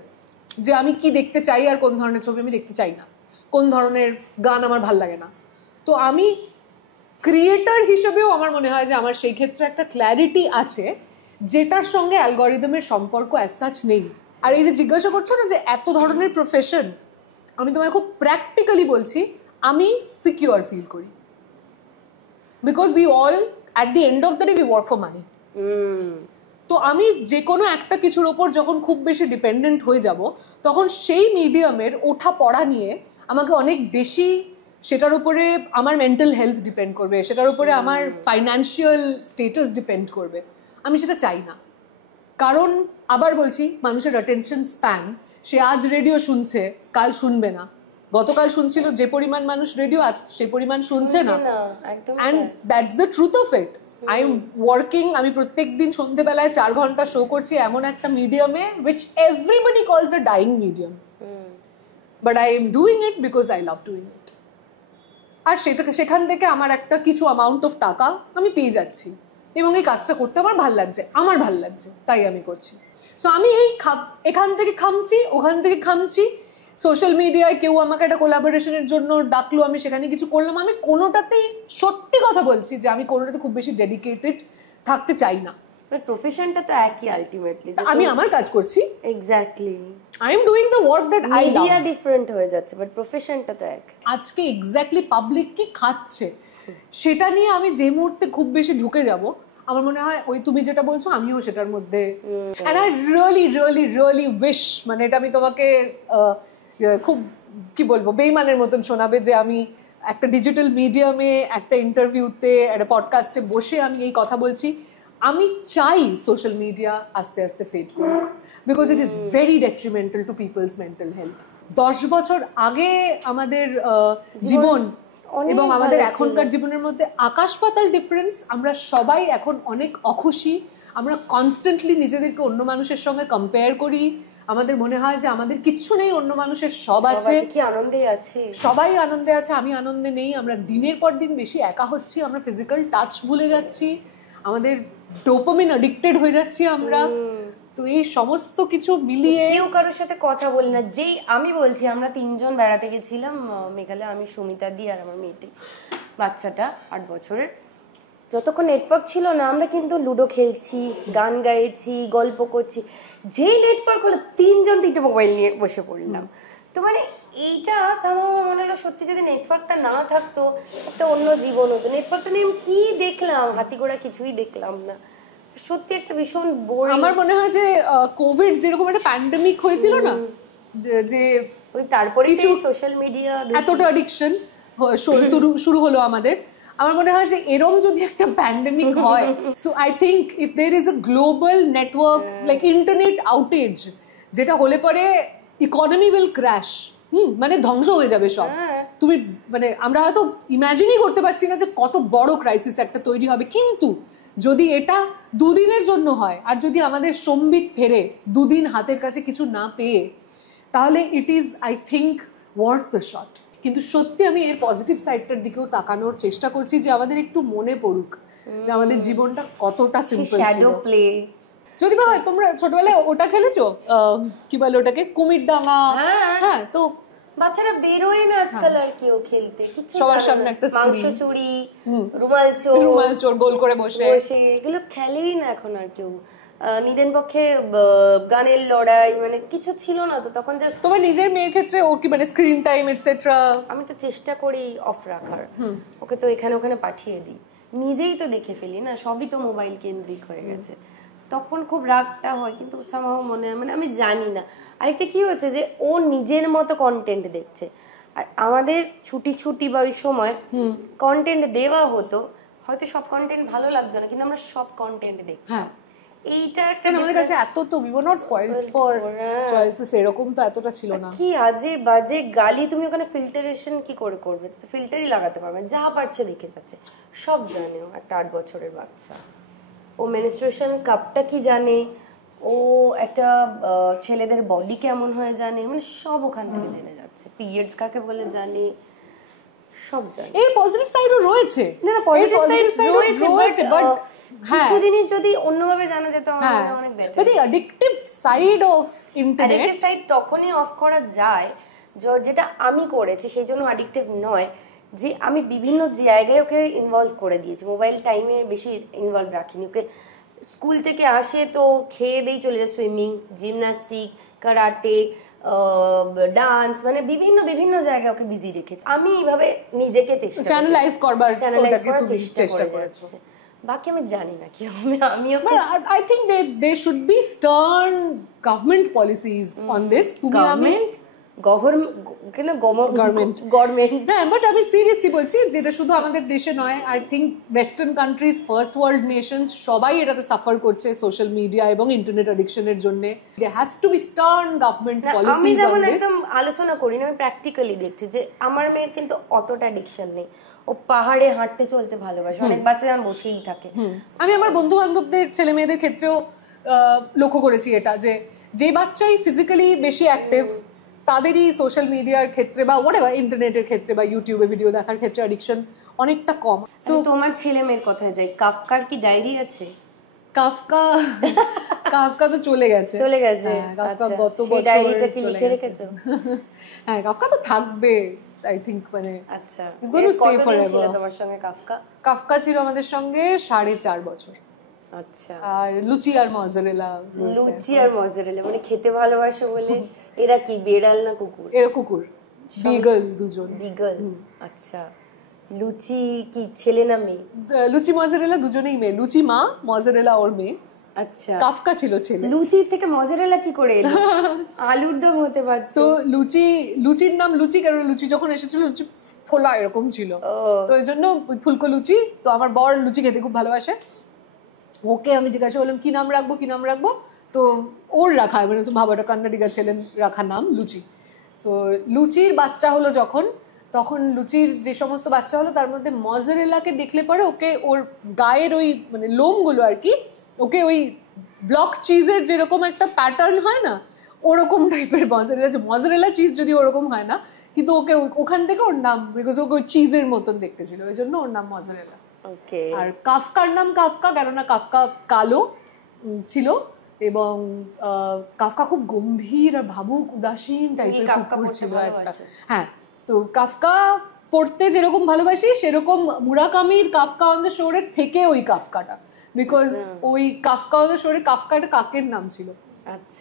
যে আমি কি দেখতে চাই আর কোন ধরনের ছবি আমি দেখতে চাই না, কোন ধরনের গান আমার ভাল লাগে না। তো আমি ক্রিয়েটর হিসেবেও আমার মনে হয় যে আমার সেই ক্ষেত্রে একটা ক্ল্যারিটি আছে যেটার সঙ্গে অ্যালগরিদমের সম্পর্ক অ্যাজ সাচ নেই। আর এই যে জিজ্ঞাসা করছো না যে এত ধরনের প্রফেশন, আমি তোমায় খুব প্র্যাকটিক্যালি বলছি আমি সিকিউর ফিল করি, because we all at the end of the day we work for money. তো আমি যে কোনো একটা কিছুর ওপর যখন খুব বেশি ডিপেন্ডেন্ট হয়ে যাব তখন সেই মিডিয়ামের ওঠা পড়া নিয়ে আমাকে অনেক বেশি, সেটার উপরে আমার মেন্টাল হেলথ ডিপেন্ড করবে, সেটার উপরে আমার ফাইন্যান্সিয়াল স্টেটাস ডিপেন্ড করবে। আমি সেটা চাই না, কারণ আবার বলছি মানুষের অ্যাটেনশন স্প্যান, সে আজ রেডিও শুনছে কাল শুনবে না, গতকাল শুনছিল যে পরিমাণ মানুষ রেডিও, আজ সেই পরিমাণ শুনছে না। And that's the truth of it. I am working, আমি প্রত্যেক দিন সন্ধ্যেবেলায় 4 ঘন্টা শো করছি এমন একটা মিডিয়ামে which everybody calls a dying medium, but I am doing it because I love doing it. আর সেখান থেকে আমার একটা কিছু অ্যামাউন্ট অফ টাকা আমি পেয়ে যাচ্ছি এবং এই কাজটা করতে আমার ভাল লাগছে, তাই আমি করছি। সো আমি এই এখান থেকে খামছি, ওখান থেকে খামছি, সোশ্যাল মিডিয়ায় কেউ আমাকে একটা কোলাবোরেশনের জন্য ডাকলো, আমি সেখানে কিছু করলাম, আমি কোনোটাতেই সত্যি কথা বলছি যে আমি কোনোটাতে খুব বেশি ডেডিকেটেড থাকতে চাই না। প্রফেশনটা তো একই আলটিমেটলি, আমি আমার কাজ করছি, exactly I am doing the work that I love. Idea different হয়ে যাচ্ছে বাট প্রফেশনটা তো এক। আজকে এক্স্যাক্টলি পাবলিক কি খাচ্ছে সেটা নিয়ে আমি যে মুহূর্তে খুব বেশি ঢুকে যাব, আমার মনে হয় ওই তুমি যেটা বলছো আমিও সেটার মধ্যে, and I really wish, মানে এটা আমি তোমাকে খুব কি বলবো বেইমানের মতন শোনাবে যে আমি একটা ডিজিটাল মিডিয়ামে একটা ইন্টারভিউতে একটা পডকাস্টে বসে আমি এই কথা বলছি। আমি চাই সোশ্যাল মিডিয়া আস্তে আস্তে ফেড করুক, because it is very detrimental to people's mental health. 10 বছর আগে আমাদের জীবন এবং আমাদের এখনকার জীবনের মধ্যে আকাশ পাতাল ডিফারেন্স। আমরা সবাই এখন অনেক অখুশি, আমরা কনস্ট্যান্টলি নিজেদেরকে অন্য মানুষের সঙ্গে কম্পেয়ার করি, আমাদের মনে হয় যে আমাদের কিচ্ছু নেই, অন্য মানুষের সব আছে, কি আনন্দে আছে, সবাই আনন্দে আছে, আমি আনন্দে নেই। আমরা দিনের পর দিন বেশি একা হচ্ছি, আমরা ফিজিক্যাল টাচ ভুলে যাচ্ছি, আমাদের ডোপামিন অ্যাডিক্টেড হয়ে যাচ্ছি আমরা। তো এই সমস্ত কিছু মিলিয়ে কেউ কারোর সাথে কথা বলি না। যেই আমি বলছি আমরা 3 জন বেড়াতে গেছিলাম মেঘালয়, আমি সুমিতা দি আর আমার মেয়েটি, বাচ্চাটা 8 বছরের। যতক্ষণ নেটওয়ার্ক ছিল না আমরা কিন্তু লুডো খেলছি, গান গাইছি, গল্প করছি। যেই নেটওয়ার্ক হলো 3 জন 3টে মোবাইল নিয়ে বসে পড়লাম। তো মানে এইটা আমার মনে হলো সত্যি যদি নেটওয়ার্কটা না থাকতো একটা অন্য জীবন হতো। নেটওয়ার্কটা নিয়ে আমি কি দেখলাম, হাতি ঘোড়া কিছুই দেখলাম না, সত্যি একটা ভীষণ বোরিং। আমার মনে হয় যে কোভিড যেরকম একটা প্যান্ডেমিক হয়েছিল না, যে ওই তারপরে সোশ্যাল মিডিয়া এতটা অ্যাডিকশন শুরু হলো আমাদের, আমার মনে হয় যে এরম যদি একটা প্যান্ডেমিক হয়, so I think if there is a global network like internet outage, যেটা হলে পরে ইকোনমি উইল ক্র্যাশ, মানে ধ্বংস হয়ে যাবে সব। তুমি মানে আমরা হয়তো ইমাজিনই করতে পারছি না যে কত বড় ক্রাইসিস একটা তৈরি হবে, কিন্তু যদি এটা 2 দিনের জন্য হয় আর যদি আমাদের সম্বিত ফেরে 2 দিন হাতের কাছে কিছু না পেয়ে, তাহলে ইট is I think worth the shot. কিন্তু সত্যি আমি এর পজিটিভ সাইডটার দিকেও তাকানোর চেষ্টা করছি যে আমাদের একটু মনে পড়ুক যে আমাদের জীবনটা কতটা সিম্পল ছিল। যদি বা তোমরা ছোটবেলায় ওটা খেলেছো, কি বলে ওটাকে, কুমিরডাঙ্গা? হ্যাঁ, তো বাচ্চারা বেরোয় না আজকাল আর কেউ খেলতে, সবার সামনে একটা মাংস চুরি, রুমাল চোর গোল করে বসে এগুলো খেলেই না এখন আর কেউ। নিদেন পক্ষে গানের লড়াই মানে কিছু ছিল না, তো তখন জাস্ট তোমার নিজের মেয়ের ক্ষেত্রে ও কি মানে স্ক্রিন টাইম এটসেট্রা? আমি তো চেষ্টা করি অফ রাখার, ওকে তো এখানে ওখানে পাঠিয়ে দিই, নিজেই তো দেখে ফেলি না, সবই তো মোবাইল কেন্দ্রিক হয়ে গেছে, তখন খুব রাগটা হয়। কিন্তু সামহাও মনে হয় মানে আমি জানি না। আরেকটা কি হচ্ছে যে ও নিজের মতো কন্টেন্ট দেখছে, আর আমাদের ছুটি ছুটি বা ওই সময় কন্টেন্ট দেওয়া হতো, হয়তো সব কন্টেন্ট ভালো লাগতো না, কিন্তু আমরা সব কন্টেন্ট দেখতাম। হ্যাঁ, এইটা একটা আমাদের কাছে এত তো we were not spoiled for choices, এরকম তো এতটা ছিল না। কি আজে বাজে গালি, তুমি ওখানে ফিল্টারেশন কি করে করবে? তো ফিল্টারই লাগাতে পারবে, যা পারছে দেখে যাচ্ছে, সব জানে। ও একটা 8 বছরের বাচ্চা, ও মেনস্ট্রুয়েশন কাপটা কি জানে, ও একটা ছেলেদের বডি কেমন হয় জানে, মানে সব ওখান থেকে জেনে যাচ্ছে, পিরিয়ডস কাকে বলে জানে, সব জানে। এর পজিটিভ সাইডও রয়েছে, না না পজিটিভ সাইড রয়েছে, বাট হ্যাঁ, কিছু জিনিস যদি অন্যভাবে জানা যেত আমার মনে হয় অনেক better. But the addictive side of internet, addictive side তখনই অফ করা যায় যেটা আমি করেছি, সেই জন্য অ্যাডিকটিভ নয়, যে আমি বিভিন্ন জায়গায় ওকে ইনভলভ করে দিয়েছি, মোবাইল টাইমে বেশি ইনভলভ রাখিনি ওকে। স্কুল থেকে আসে তো খেয়ে দিয়ে চলে যায় সুইমিং, জিমন্যাস্টিক, কারাটে, ডান্স, মানে বিভিন্ন বিভিন্ন জায়গায় ওকে বিজি রেখেছি। আমি এইভাবে নিজেকে চ্যানেলাইজ করবার ওটাকে তুমি চেষ্টা করেছো। বাকি আমি জানি না কি হবে। আমিও I think there should be stern government policies on this. তুমি আমি গভর্নমেন্ট হ্যাঁ, বাট আমি সিরিয়াসলি বলছি, যেটা শুধু আমাদের দেশে নয়, I think western countries, first world nations সবাই এটাতে সাফার করছে সোশ্যাল মিডিয়া এবং ইন্টারনেট অ্যাডিকশনের জন্য। There has to be stern government policies. আমি যেমন একদম আলোচনা করি না, আমি প্র্যাকটিক্যালি দেখছি যে আমার মেয়ের কিন্তু অতটা অ্যাডিকশন নেই, ও পাহাড়ে হাঁটতে চলতে ভালোবাসে, অনেক বাচ্চা যেমন বসেই থাকে। আমি আমার বন্ধু বান্ধবদের ছেলে মেয়েদের ক্ষেত্রেও লক্ষ্য করেছি এটা, যে বাচ্চাই ফিজিক্যালি বেশি অ্যাক্টিভ তাদেরই সোশ্যাল মিডিয়ার ক্ষেত্রে বা হোয়াটএভার ইন্টারনেটের ক্ষেত্রে বা ইউটিউবে ভিডিও দেখার ক্ষেত্রে অ্যাডিকশন অনেকটা কম। সো তোমার ছেলে মেয়ের কথায় যাই, কাফকার কি ডায়েরি আছে? কাফকা তো চলে গেছে। কাফকা গত বছর ডায়েরিটা কি লিখে রেখেছো? হ্যাঁ, কাফকা তো থাকবে আই থিঙ্ক, মানে আচ্ছা it's going to stay forever. ছিল তোমার সঙ্গে কাফকা? কাফকা ছিল আমাদের সঙ্গে 4.5 বছর। আচ্ছা, আর লুচি আর মজরেলা মানে খেতে ভালোবাসে বলে। এরা কি বেড়াল না কুকুর? এরা কুকুর, বিগল, দুজন বিগল। আচ্ছা, লুচি কি ছেলে না মেয়ে? লুচি মজরেলা দুজনেই মেয়ে, লুচি মা, মজরেলা ওর মেয়ে। আচ্ছা, কাফকা ছিল ছেলে। লুচি থেকে মজরেলা কি করে এলো? আলুর দম হতে পারতো। সো লুচির নাম লুচি কারণ লুচি যখন এসেছিল লুচি ফোলা এরকম ছিল, তো এই জন্য ফুলকো লুচি। তো আমার বর লুচি খেতে খুব ভালোবাসে, ওকে আমি জিজ্ঞাসা করলাম কি নাম রাখবো, তো ওর রাখা মানে তো ভাবাটা কান্নাডিগা ছেলের রাখা নাম লুচি। সো লুচির বাচ্চা হলো তখন লুচির যে সমস্ত বাচ্চা হলো তার মধ্যে মজরেলাকে দেখলে পরে ওকে ওর গায়ের ওই মানে লোমগুলো আর কি, ওকে ওই ব্লক চিজের যেরকম একটা প্যাটার্ন হয় না ওরকম টাইপের মজরেলা চিজ, যদি ওরকম হয় না কিন্তু ওকে ওখান থেকে ওর নাম, বিকজ ওকে ওই চিজের মতন দেখতে ছিল, ওই জন্য ওর নাম মজরেলা। আর কাফকার নাম কাফকা কেননা কাফকা কালো ছিল এবং কাফকা খুব গম্ভীর আর ভাবুক উদাসীন টাইপের কুকুর ছিল একটা। হ্যাঁ, তো কাফকা পড়তে যেরকম ভালোবাসি সেরকম মুরাকামির কাফকা অন দ্য শোরের থেকে ওই কাফকাটা, বিকজ ওই কাফকা অন দ্য শোরে কাফকাটা কাকের নাম ছিল,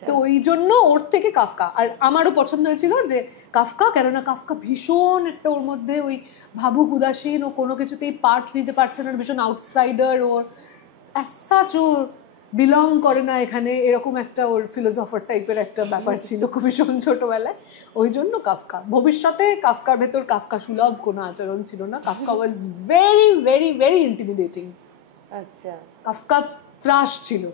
তো ওই জন্য ওর থেকে কাফকা। আর আমারও পছন্দ হয়েছিল যে কাফকা, কেননা কাফকা ভীষণ একটা ওর মধ্যে ওই ভাবুক উদাসীন, ও কোনো কিছুতেই পার্ট নিতে পারছে না, ভীষণ আউটসাইডার, ওর অ্যাজ ও বিলং করে না এখানে, এরকম একটা ওর ফিলোসফার টাইপের একটা ব্যাপার ছিল খুব ভীষণ ছোটবেলায়, ওই জন্য কাফকা। ভবিষ্যতে কাফকার ভেতর কাফকা সুলভ কোনো আচরণ ছিল না, Kafka was very very very intimidating. আচ্ছা, কাফকা ত্রাস ছিল,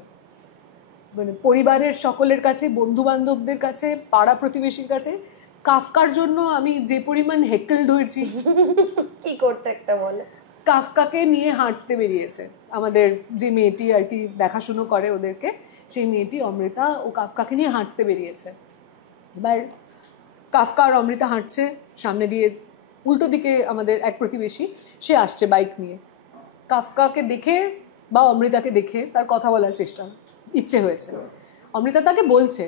মানে পরিবারের সকলের কাছে, বন্ধু বান্ধবদের কাছে, পাড়া প্রতিবেশীর কাছে। কাফকার জন্য আমি যে পরিমাণ হেকেলড হয়েছি, কি করতে একটা বলে। কাফকাকে নিয়ে হাঁটতে বেরিয়েছে আমাদের যে মেয়েটি আর কি দেখাশুনো করে ওদেরকে, সেই মেয়েটি অমৃতা, ও কাফকাকে নিয়ে হাঁটতে বেরিয়েছে। এবার কাফকা আর অমৃতা হাঁটছে, সামনে দিয়ে উল্টো দিকে আমাদের এক প্রতিবেশী সে আসছে বাইক নিয়ে। কাফকাকে দেখে বা অমৃতাকে দেখে তার কথা বলার ইচ্ছে হয়েছে। অমৃতা তাকে বলছে,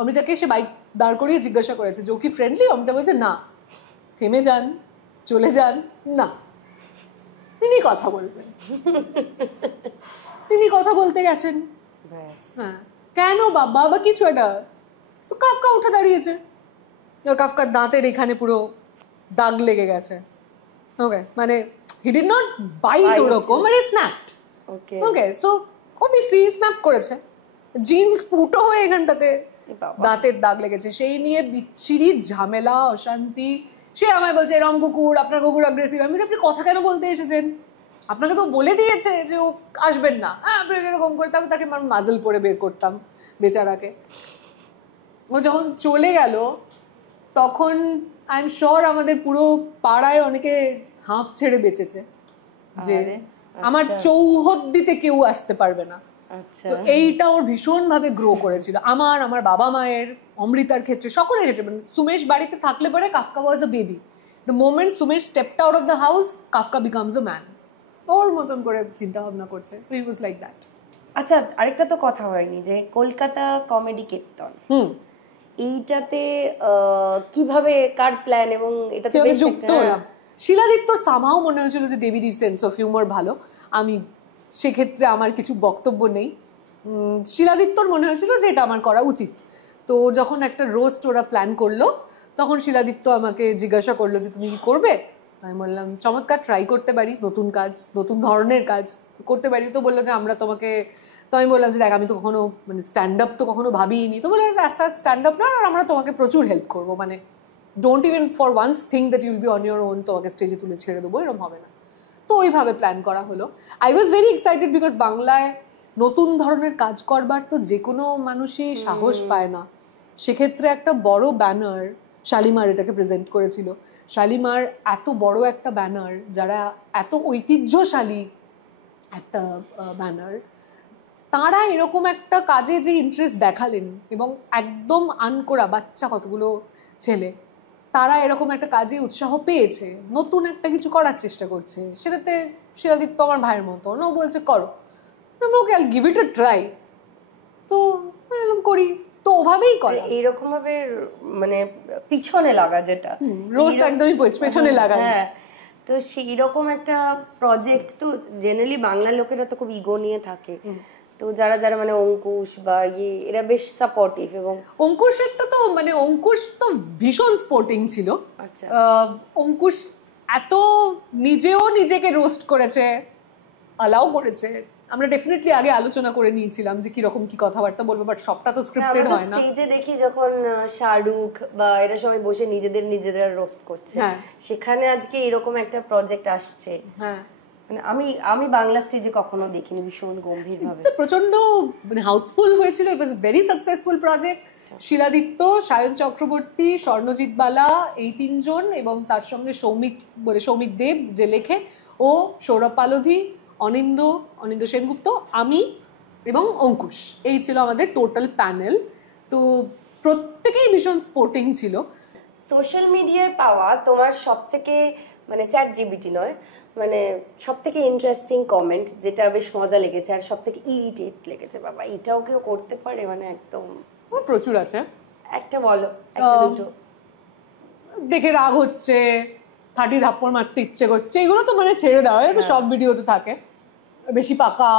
অমৃতাকে সে বাইক দাঁড় করিয়ে জিজ্ঞাসা করেছে যে ও কি ফ্রেন্ডলি? অমৃতা বলছে না, থেমে যান, চলে যান, না তিনি কথা বলবেন। তিনি কথা বলতে গেছেন, হ্যাঁ, কেন বাবা বা কিছু একটা। সো কাফকা উঠে দাঁড়িয়েছে, এবার কাফকার দাঁতের এখানে পুরো দাগ লেগে গেছে। ওকে, মানে হি ডিড নট বাইট ওরকম, মানে স্ন্যাপড। ওকে, সো অবভিয়াসলি স্ন্যাপ করেছে, জিন্স ফুটো হয়ে এখানটাতে দাঁতের দাগ লেগেছে। সেই নিয়ে বিচ্ছিরি ঝামেলা, অশান্তি। সে আমায় বলছে এরম কুকুর, আপনার কুকুর অ্যাগ্রেসিভ। আমি বলছি আপনি কথা কেন বলতে এসেছেন? আপনাকে তো বলে দিয়েছে যে ও আসবেন না, হ্যাঁ আপনি এরকম করতাম। তাকে মাজল পরে বের করতাম বেচারাকে। ও যখন চলে গেল তখন আই এম শিওর আমাদের পুরো পাড়ায় অনেকে হাঁপ ছেড়ে বেঁচেছে যে আমার চৌহদ্দিতে কেউ আসতে পারবে না। তো এইটা ওর ভীষণ ভাবে গ্রো করেছিল, আমার বাবা মায়ের, অমৃতার ক্ষেত্রে, সকলের ক্ষেত্রে। সুমেশ বাড়িতে থাকলে পরে Kafka was a baby. The moment Sumesh stepped out of the house, Kafka becomes a man. ওর মতন করে চিন্তা ভাবনা করছে। So he was like that. আচ্ছা, আরেকটা তো কথা হয়নি যে কলকাতা কমেডি কীর্তন, এইটাতে কিভাবে কার প্ল্যান এবং এটাতে বেশ যুক্ত হলাম। শিলাদিত্যর সামহাও মনে হয়েছিল যে দেবীদির সেন্স অফ হিউমার ভালো, আমি সেক্ষেত্রে আমার কিছু বক্তব্য নেই। শিলাদিত্যর মনে হয়েছিল যে এটা আমার করা উচিত। তো যখন একটা রোস্ট ওরা প্ল্যান করলো তখন শিলাদিত্য আমাকে জিজ্ঞাসা করলো যে তুমি কি করবে? আমি বললাম চমৎকার, ট্রাই করতে পারি, নতুন কাজ, নতুন ধরনের কাজ করতে পারি। তো বললো যে আমরা তোমাকে, তো আমি বললাম যে দেখ আমি তো কখনো মানে স্ট্যান্ড আপ তো কখনো ভাবিনি। তো বললো স্ট্যান্ড আপ না, আর আমরা তোমাকে প্রচুর হেল্প করবো, মানে don't even for once think that you'll be on your own, তোমাকে স্টেজে তুলে ছেড়ে দেবো, এরকম হবে না। তো ওইভাবে প্ল্যান করা হলো। I was very excited because বাংলায় নতুন ধরনের কাজ করবার তো যে কোনো মানুষই সাহস পায় না। সেক্ষেত্রে একটা বড় ব্যানার, শালিমার এটাকে প্রেজেন্ট করেছিল। শালিমার এত বড় একটা ব্যানার, যারা এত ঐতিহ্যশালী একটা ব্যানার, তাঁরা এরকম একটা কাজে যে ইন্টারেস্ট দেখালেন এবং একদম আনকোরা বাচ্চা কতগুলো ছেলে, তারা এরকম একটা কাজে উৎসাহ পেয়েছে, নতুন একটা কিছু করার চেষ্টা করছে। সেটাতে শিলাদিত্য আমার ভাইয়ের মতো, ও বলছে করো, okay I give it a try. তো করি, তো ওভাবেই করে এইরকম ভাবে মানে পিছনে লাগা, যেটা রোস্ট একদমই পেছনে লাগা। হ্যাঁ, তো সেই রকম একটা প্রজেক্ট তো জেনারেলি বাংলার লোকেরা তো খুব ইগো নিয়ে থাকে। তো যারা যারা মানে অঙ্কুশ বা এরা বেশ সাপোর্টিভ। এবং অঙ্কুশেরটা তো মানে অঙ্কুশ তো ভীষণ স্পোর্টিং ছিল। আচ্ছা, অঙ্কুশ এত নিজেও নিজেকে রোস্ট করেছে, অ্যালাউ করেছে। আমরা ডেফিনেটলি আগে আলোচনা করে নিয়েছিলাম যে কিরকম কি কথাবার্তা বলবো, বাট সবটা তো স্ক্রিপ্টেড হয় না। স্টেজে দেখি যখন শাহরুখ বা এরা সবাই বসে নিজেরা রোস্ট করছে, সেখানে আজকে এরকম একটা প্রজেক্ট আসছে। হ্যাঁ, মানে আমি বাংলা স্টেজে কখনো দেখিনি, ভীষণ গম্ভীর ভাবে, প্রচন্ড মানে হাউসফুল হয়েছিল। It was very successful project. Shiladitya, Sayan Chakraborty, Swarnajit Bala, এই তিনজন, এবং তার সঙ্গে সৌমিক দেব যে লেখে, ও সৌরভ পালোধি, অনিন্দ সেনগুপ্ত, আমি এবং অঙ্কুশ, এই ছিল আমাদের টোটাল প্যানেল। তো প্রত্যেকেই ভীষণ স্পোর্টিং ছিল। সোশ্যাল মিডিয়ায় পাওয়া তোমার সব থেকে মানে চ্যাট জিবিটি নয়, মানে সব থেকে ইন্টারেস্টিং কমেন্ট যেটা বেশ মজা লেগেছে আর সব থেকে ইরিটেট লেগেছে, বাবা এটাও কেউ করতে পারে, মানে একদম প্রচুর আছে, একটা বলো, একটা দুটো। দেখে রাগ হচ্ছে, ফাটি ধাপ্পড় মারতে ইচ্ছে করছে, এগুলো তো মানে ছেড়ে দেওয়া হয়, তো সব ভিডিওতে থাকে। বেশি পাকা,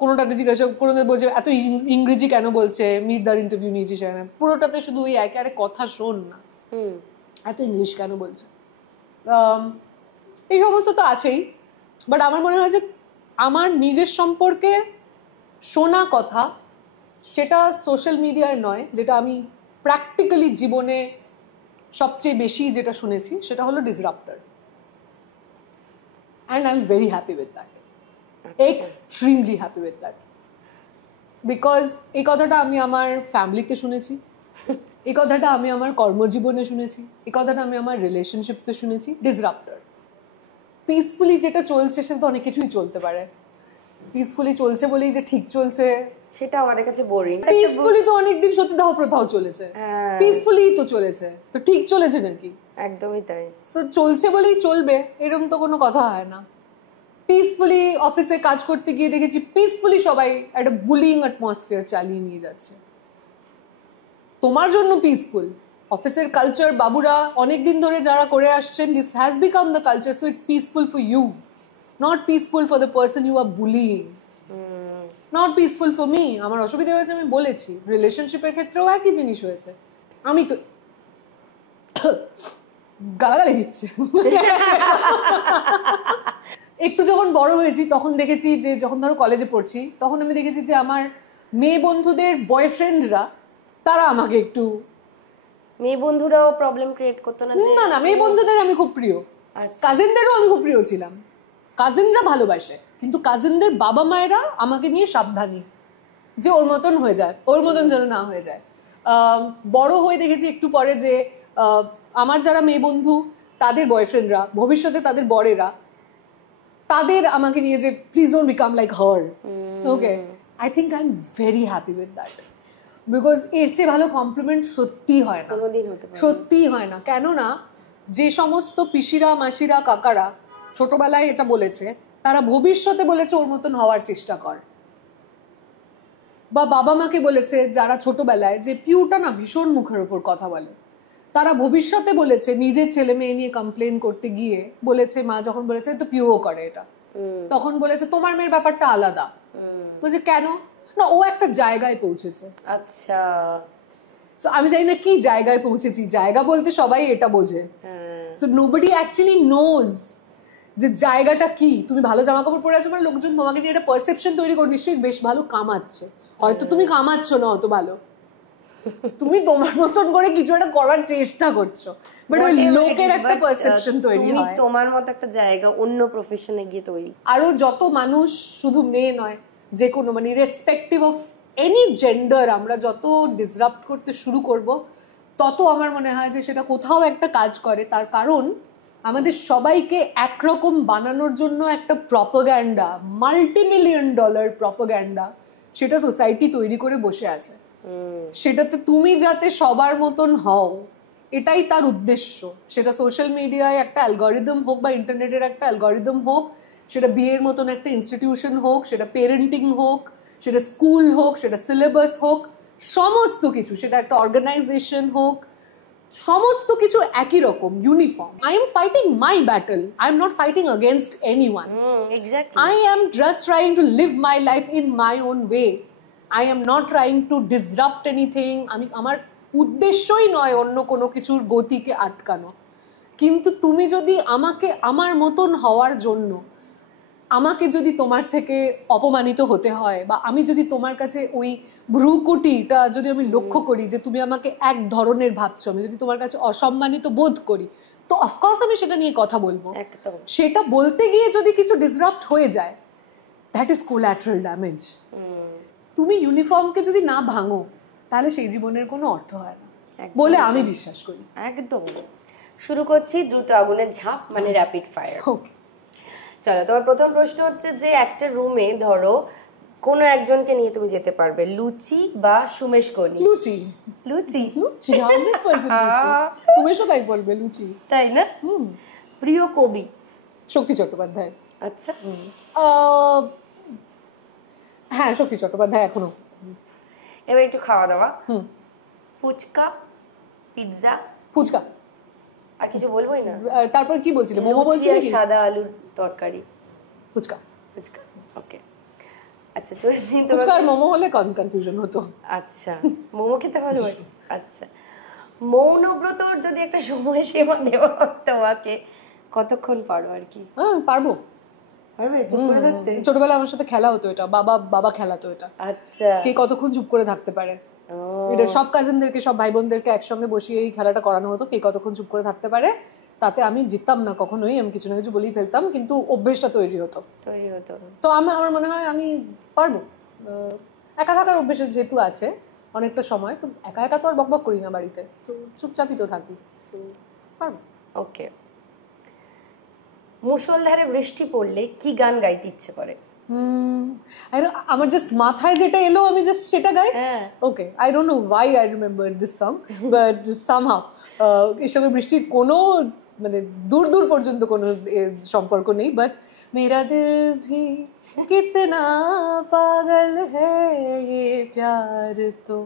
কোনোটাতে জিজ্ঞাসা, কোনোটাতে বলছে এত ইংরেজি কেন বলছে, মির্দার ইন্টারভিউ নিয়েছি সেখানে, পুরোটাতে শুধু ওই একে আরে কথা শোন না, এত ইংলিশ কেন বলছে, এই সমস্ত তো আছেই। বাট আমার মনে হয় যে আমার নিজের সম্পর্কে শোনা কথা, সেটা সোশ্যাল মিডিয়ায় নয়, যেটা আমি প্র্যাকটিক্যালি জীবনে সবচেয়ে বেশি যেটা শুনেছি সেটা হলো disruptor, and I am very happy with that, extremely happy with that. Because এই কথাটা আমি আমার ফ্যামিলিতে শুনেছি, এই কথাটা আমি আমার কর্মজীবনে শুনেছি, এই কথাটা আমি আমার রিলেশনশিপসে শুনেছি। ডিসরাপ্টার, পিসফুলি যেটা চলছে সেটা তো অনেক কিছুই চলতে পারে, পিসফুলি চলছে বলেই যে ঠিক চলছে সেটা আমাদের কাছে বোরিং। পিসফুলি তো অনেকদিন সতীদাহ প্রথাও চলেছে, পিসফুলি তো চলেছে, তো ঠিক চলেছে নাকি? একদমই তাই। সো চলছে বলেই চলবে এরকম তো কোনো কথা হয় না। পিসফুলি অফিসে কাজ করতে গিয়ে দেখেছি পিসফুলি সবাই একটা বুলিং অ্যাটমসফিয়ার চালিয়ে নিয়ে যাচ্ছে, তোমার জন্য পিসফুল। অফিসের কালচার বাবুরা অনেকদিন ধরে যারা করে আসছেন, this has become the culture, so it's peaceful for you, not peaceful for the person you are bullying. Not peaceful for me. আমার অসুবিধা হয়েছে, আমি বলেছি। রিলেশনশিপের ক্ষেত্রেও একই জিনিস হয়েছে। আমি তো গালাগালি দিচ্ছে। একটু যখন বড় হয়েছি তখন দেখেছি যে, যখন ধরো কলেজে পড়ছি তখন আমি দেখেছি যে আমার মেয়ে বন্ধুদের বয়ফ্রেন্ডরা তারা আমাকে একটু, মেয়ে বন্ধুরাও প্রবলেম ক্রিয়েট করতো না? না না, মেয়ে বন্ধুদের আমি খুব প্রিয়, কাজিনদেরও আমি খুব প্রিয় ছিলাম। কাজিনরা ভালোবাসে, কিন্তু কাজিনদের বাবা মায়েরা আমাকে নিয়ে সাবধানী যে ওর মতন হয়ে যায়, ওর মতন যেন না হয়ে যায়। বড় হয়ে দেখেছি একটু পরে যে আমার যারা মেয়ে বন্ধু তাদের বয়ফ্রেন্ডরা, ভবিষ্যতে তাদের বরেরা, তাদের আমাকে নিয়ে যে please don't become like her. Okay, I think I am very happy with that, because এর চেয়ে ভালো কমপ্লিমেন্ট সত্যি হয় না, সত্যি হয় না। কেননা যে সমস্ত পিসিরা, মাসিরা, কাকারা ছোটবেলায় এটা বলেছে, তারা ভবিষ্যতে বলেছে ওর মতন হওয়ার চেষ্টা কর। বা বাবা মাকে বলেছে যারা ছোটবেলায়, যে পিউটা না ভীষণ মুখের ওপর কথা বলে, তারা ভবিষ্যতে বলেছে নিজের ছেলে মেয়ে নিয়ে কমপ্লেন করতে গিয়ে বলেছে, মা যখন বলেছে তো পিউও করে এটা, তখন বলেছে তোমার মেয়ের ব্যাপারটা আলাদা। বলছে কেন না, ও একটা জায়গায় পৌঁছেছে। আচ্ছা, সো আমি জানি না কি জায়গায় পৌঁছেছি, জায়গা বলতে সবাই এটা বোঝে। সো নোবডি অ্যাকচুয়ালি নোজ যে জায়গাটা কি। তুমি ভালো জামা কাপড় পরে আছো মানে লোকজন তোমাকে নিয়ে একটা পারসেপশন তৈরি করে, নিশ্চয়ই বেশ ভালো কামাচ্ছে। হয়তো তুমি কামাচ্ছ না অত ভালো, তুমি তোমার মতন করে কিছু একটা করার চেষ্টা করছো, বাট ওই লোকের একটা পারসেপশন তৈরি হয়। তোমার মতো একটা জায়গা অন্য প্রফেশনে গিয়ে তৈরি। আরো যত মানুষ, শুধু মেয়ে নয়, যে কোনো মানে রেসপেক্টিভ অফ এনি জেন্ডার, আমরা যত ডিসরাপ্ট করতে শুরু করব, তত আমার মনে হয় যে সেটা কোথাও একটা কাজ করে। তার কারণ আমাদের সবাইকে একরকম বানানোর জন্য একটা প্রপাগ্যান্ডা, মাল্টি-মিলিয়ন ডলার প্রপাগ্যান্ডা, সেটা সোসাইটি তৈরি করে বসে আছে। সেটাতে তুমি যাতে সবার মতন হও, এটাই তার উদ্দেশ্য। সেটা সোশ্যাল মিডিয়ায় একটা অ্যালগরিদম হোক বা ইন্টারনেটের একটা অ্যালগরিদম হোক, সেটা বিয়ের মতন একটা ইনস্টিটিউশন হোক, সেটা পেরেন্টিং হোক, সেটা স্কুল হোক, সেটা সিলেবাস হোক, সমস্ত কিছু, সেটা একটা অর্গানাইজেশন হোক, সমস্ত কিছু একই রকম, uniform. I am fighting my battle, I am not fighting against anyone. I am just trying to live my life in my own way. I am not trying to disrupt anything. আমার উদ্দেশ্যই নয় অন্য কোনো কিছুর গতিকে আটকানো। কিন্তু তুমি যদি আমাকে আমার মতন হওয়ার জন্য, আমাকে যদি তোমার থেকে অপমানিত হতে হয়, বা আমি যদি তোমার কাছে ওই ভ্রুকুটিটা যদি আমি লক্ষ্য করি যে তুমি আমাকে এক ধরনের ভাবছো, আমি যদি তোমার কাছে অসম্মানিত বোধ করি, তো অফকোর্স আমি সেটা নিয়ে কথা বলবো। সেটা বলতে গিয়ে যদি কিছু ডিসরাপ্ট হয়ে যায়, দ্যাট ইজ কোল্যাটারাল ড্যামেজ। তুমি ইউনিফর্মকে যদি না ভাঙো, তাহলে সেই জীবনের কোনো অর্থ হয় না বলে আমি বিশ্বাস করি। একদম। শুরু করছি দ্রুত আগুনের ঝাঁপ, মানে র্যাপিড ফায়ার। চলো, তোমার প্রথম প্রশ্ন হচ্ছে যে একটা রুমে ধরো কোনো একজনকে নিয়ে তুমি যেতে পারবে, লুচি বা সুমেশ কর্ণী? লুচি। লুচি? লুচি 100% লুচি। সুমেশও তাই বলবে, লুচি। তাই না? প্রিয় কবি? শক্তি চট্টোপাধ্যায়। আচ্ছা, হ্যাঁ শক্তি চট্টোপাধ্যায় এখনো। এবার একটু খাওয়া দাওয়া। ফুচকা, পিৎজা? ফুচকা। আর কিছু বলবোই না। তারপর কি বলছিলে? মোমো বলছিলে? সাদা আলুর তরকারি। ফুচকা। ফুচকা, ওকে। আচ্ছা, যদি ফুচকা আর মোমো হলে কনফিউশন হতো। আচ্ছা, মোমো খেতে ভালোবাসি। আচ্ছা, মৌনব্রতর যদি একটা সময় সীমা দেওয়া তোমাকে, কতক্ষণ পারো আর কি? পারবো। পারবে চুপ করে থাকতে? ছোটবেলায় আমার সাথে খেলা হতো এটা, বাবা খেলাতো এটা। আচ্ছা, কে কতক্ষণ চুপ করে থাকতে পারে, এটা সব কাজিনদেরকে, সব ভাই বোনদেরকে একসঙ্গে বসিয়ে এই খেলাটা করানো হতো, কে কতক্ষণ চুপ করে থাকতে পারে। তাতে আমি জিততাম না কখনোই, আমি কিছু না কিছু বলেই ফেলতাম, কিন্তু অভ্যেসটা তৈরি হতো। তো আমার মনে হয় আমি পারবো। একা থাকার অভ্যেস যেহেতু আছে অনেকটা সময়, তো একা একা তো আর বকবক করি না বাড়িতে, তো চুপচাপই তো থাকি, সো পারবো। ওকে। মুষলধারে বৃষ্টি পড়লে কি গান গাইতে ইচ্ছে করে? আমার জাস্ট মাথায় যেটা এলো আমি জাস্ট সেটা গাই। Okay, I don't know why I remember this song, but somehow এর সঙ্গে বৃষ্টির কোনো মানে দূর দূর পর্যন্ত কোনো সম্পর্ক নেই, বাট মেরা দিল ভি কিতনা পাগল হ্যায় ये प्यार तो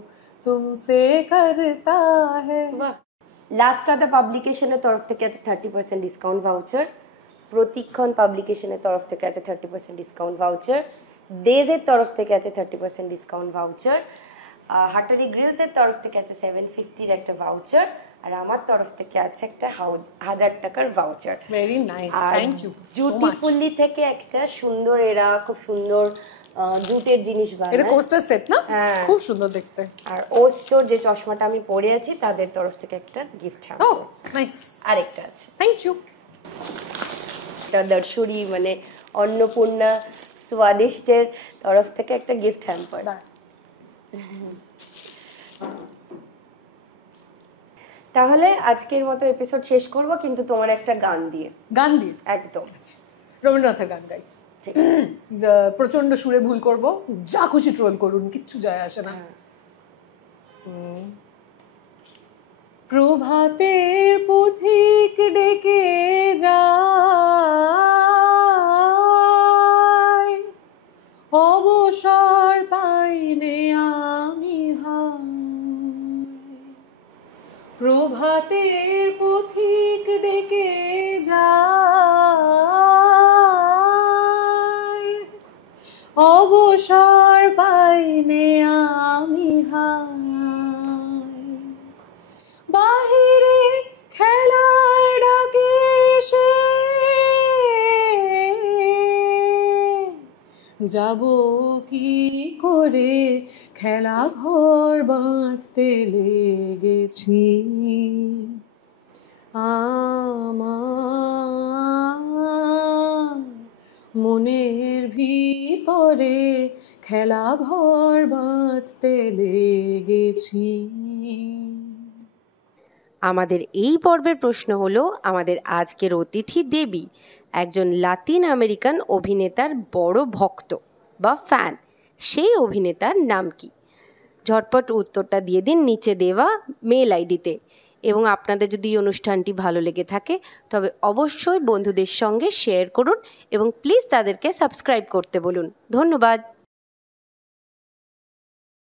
तुमसे करता है। লাস্ট রাতে পাবলিকেশনের তরফ থেকে আছে 30% ডিসকাউন্ট ভাউচার, প্রতিক্ষণ পাবলিকেশনের তরফ থেকে আছে 30% ডিসকাউন্ট ভাউচার, ডেজের তরফ থেকে আছে 30% ডিসকাউন্ট ভাউচার, হাটারি গ্রিলসের তরফ থেকে আছে 750-র একটা ভাউচার, আর আমার তরফ থেকে আছে একটা 1000 টাকার voucher. Very nice, thank you. জুটিফুল্লি থেকে একটা সুন্দর, এরা খুব সুন্দর জুটের জিনিস বানায়। এটা কোস্টার সেট না? খুব সুন্দর দেখতে। আর ও স্টোর যে চশমাটা আমি পরে আছি তাদের তরফ থেকে একটা গিফট হ্যাম্পার। ও নাইস, আরেকটা আছে, থ্যাংক ইউ। এটা দর্শরি মানে অন্নপূর্ণা স্বাদিষ্টের তরফ থেকে একটা গিফট হ্যাম্পার। তাহলে আজকের মতো এপিসোড শেষ করব, কিন্তু তোমার একটা গান দিয়ে। গান দিয়ে? একদম। রবীন্দ্রনাথের গান গাই। প্রচন্ড সুরে ভুল করব, যা খুশি ট্রোল করুন, কিচ্ছু যায় আসে না। প্রভাতের পথিক ডেকে যায়, অবসর পাইনে আমি হায়। প্রভাতের পথিক ডেকে যায়, অবসর পাইনে আমি হায়। বাহিরে খেলার ডাকে এসে যাব কি করে, খেলা ঘর বাঁধতে লেগেছি। আমার মনের ভিতরে খেলা ঘর বাঁধতে লেগেছি। আমাদের এই পর্বের প্রশ্ন হলো, আমাদের আজকের অতিথি দেবী একজন লাতিন আমেরিকান অভিনেতার বড় ভক্ত বা ফ্যান। সেই অভিনেতার নাম কি? ঝটপট উত্তরটা দিয়ে দিন নিচে দেওয়া মেল আইডিতে। এবং আপনাদের যদি এই অনুষ্ঠানটি ভালো লেগে থাকে তবে অবশ্যই বন্ধুদের সঙ্গে শেয়ার করুন এবং প্লিজ তাদেরকে সাবস্ক্রাইব করতে বলুন। ধন্যবাদ।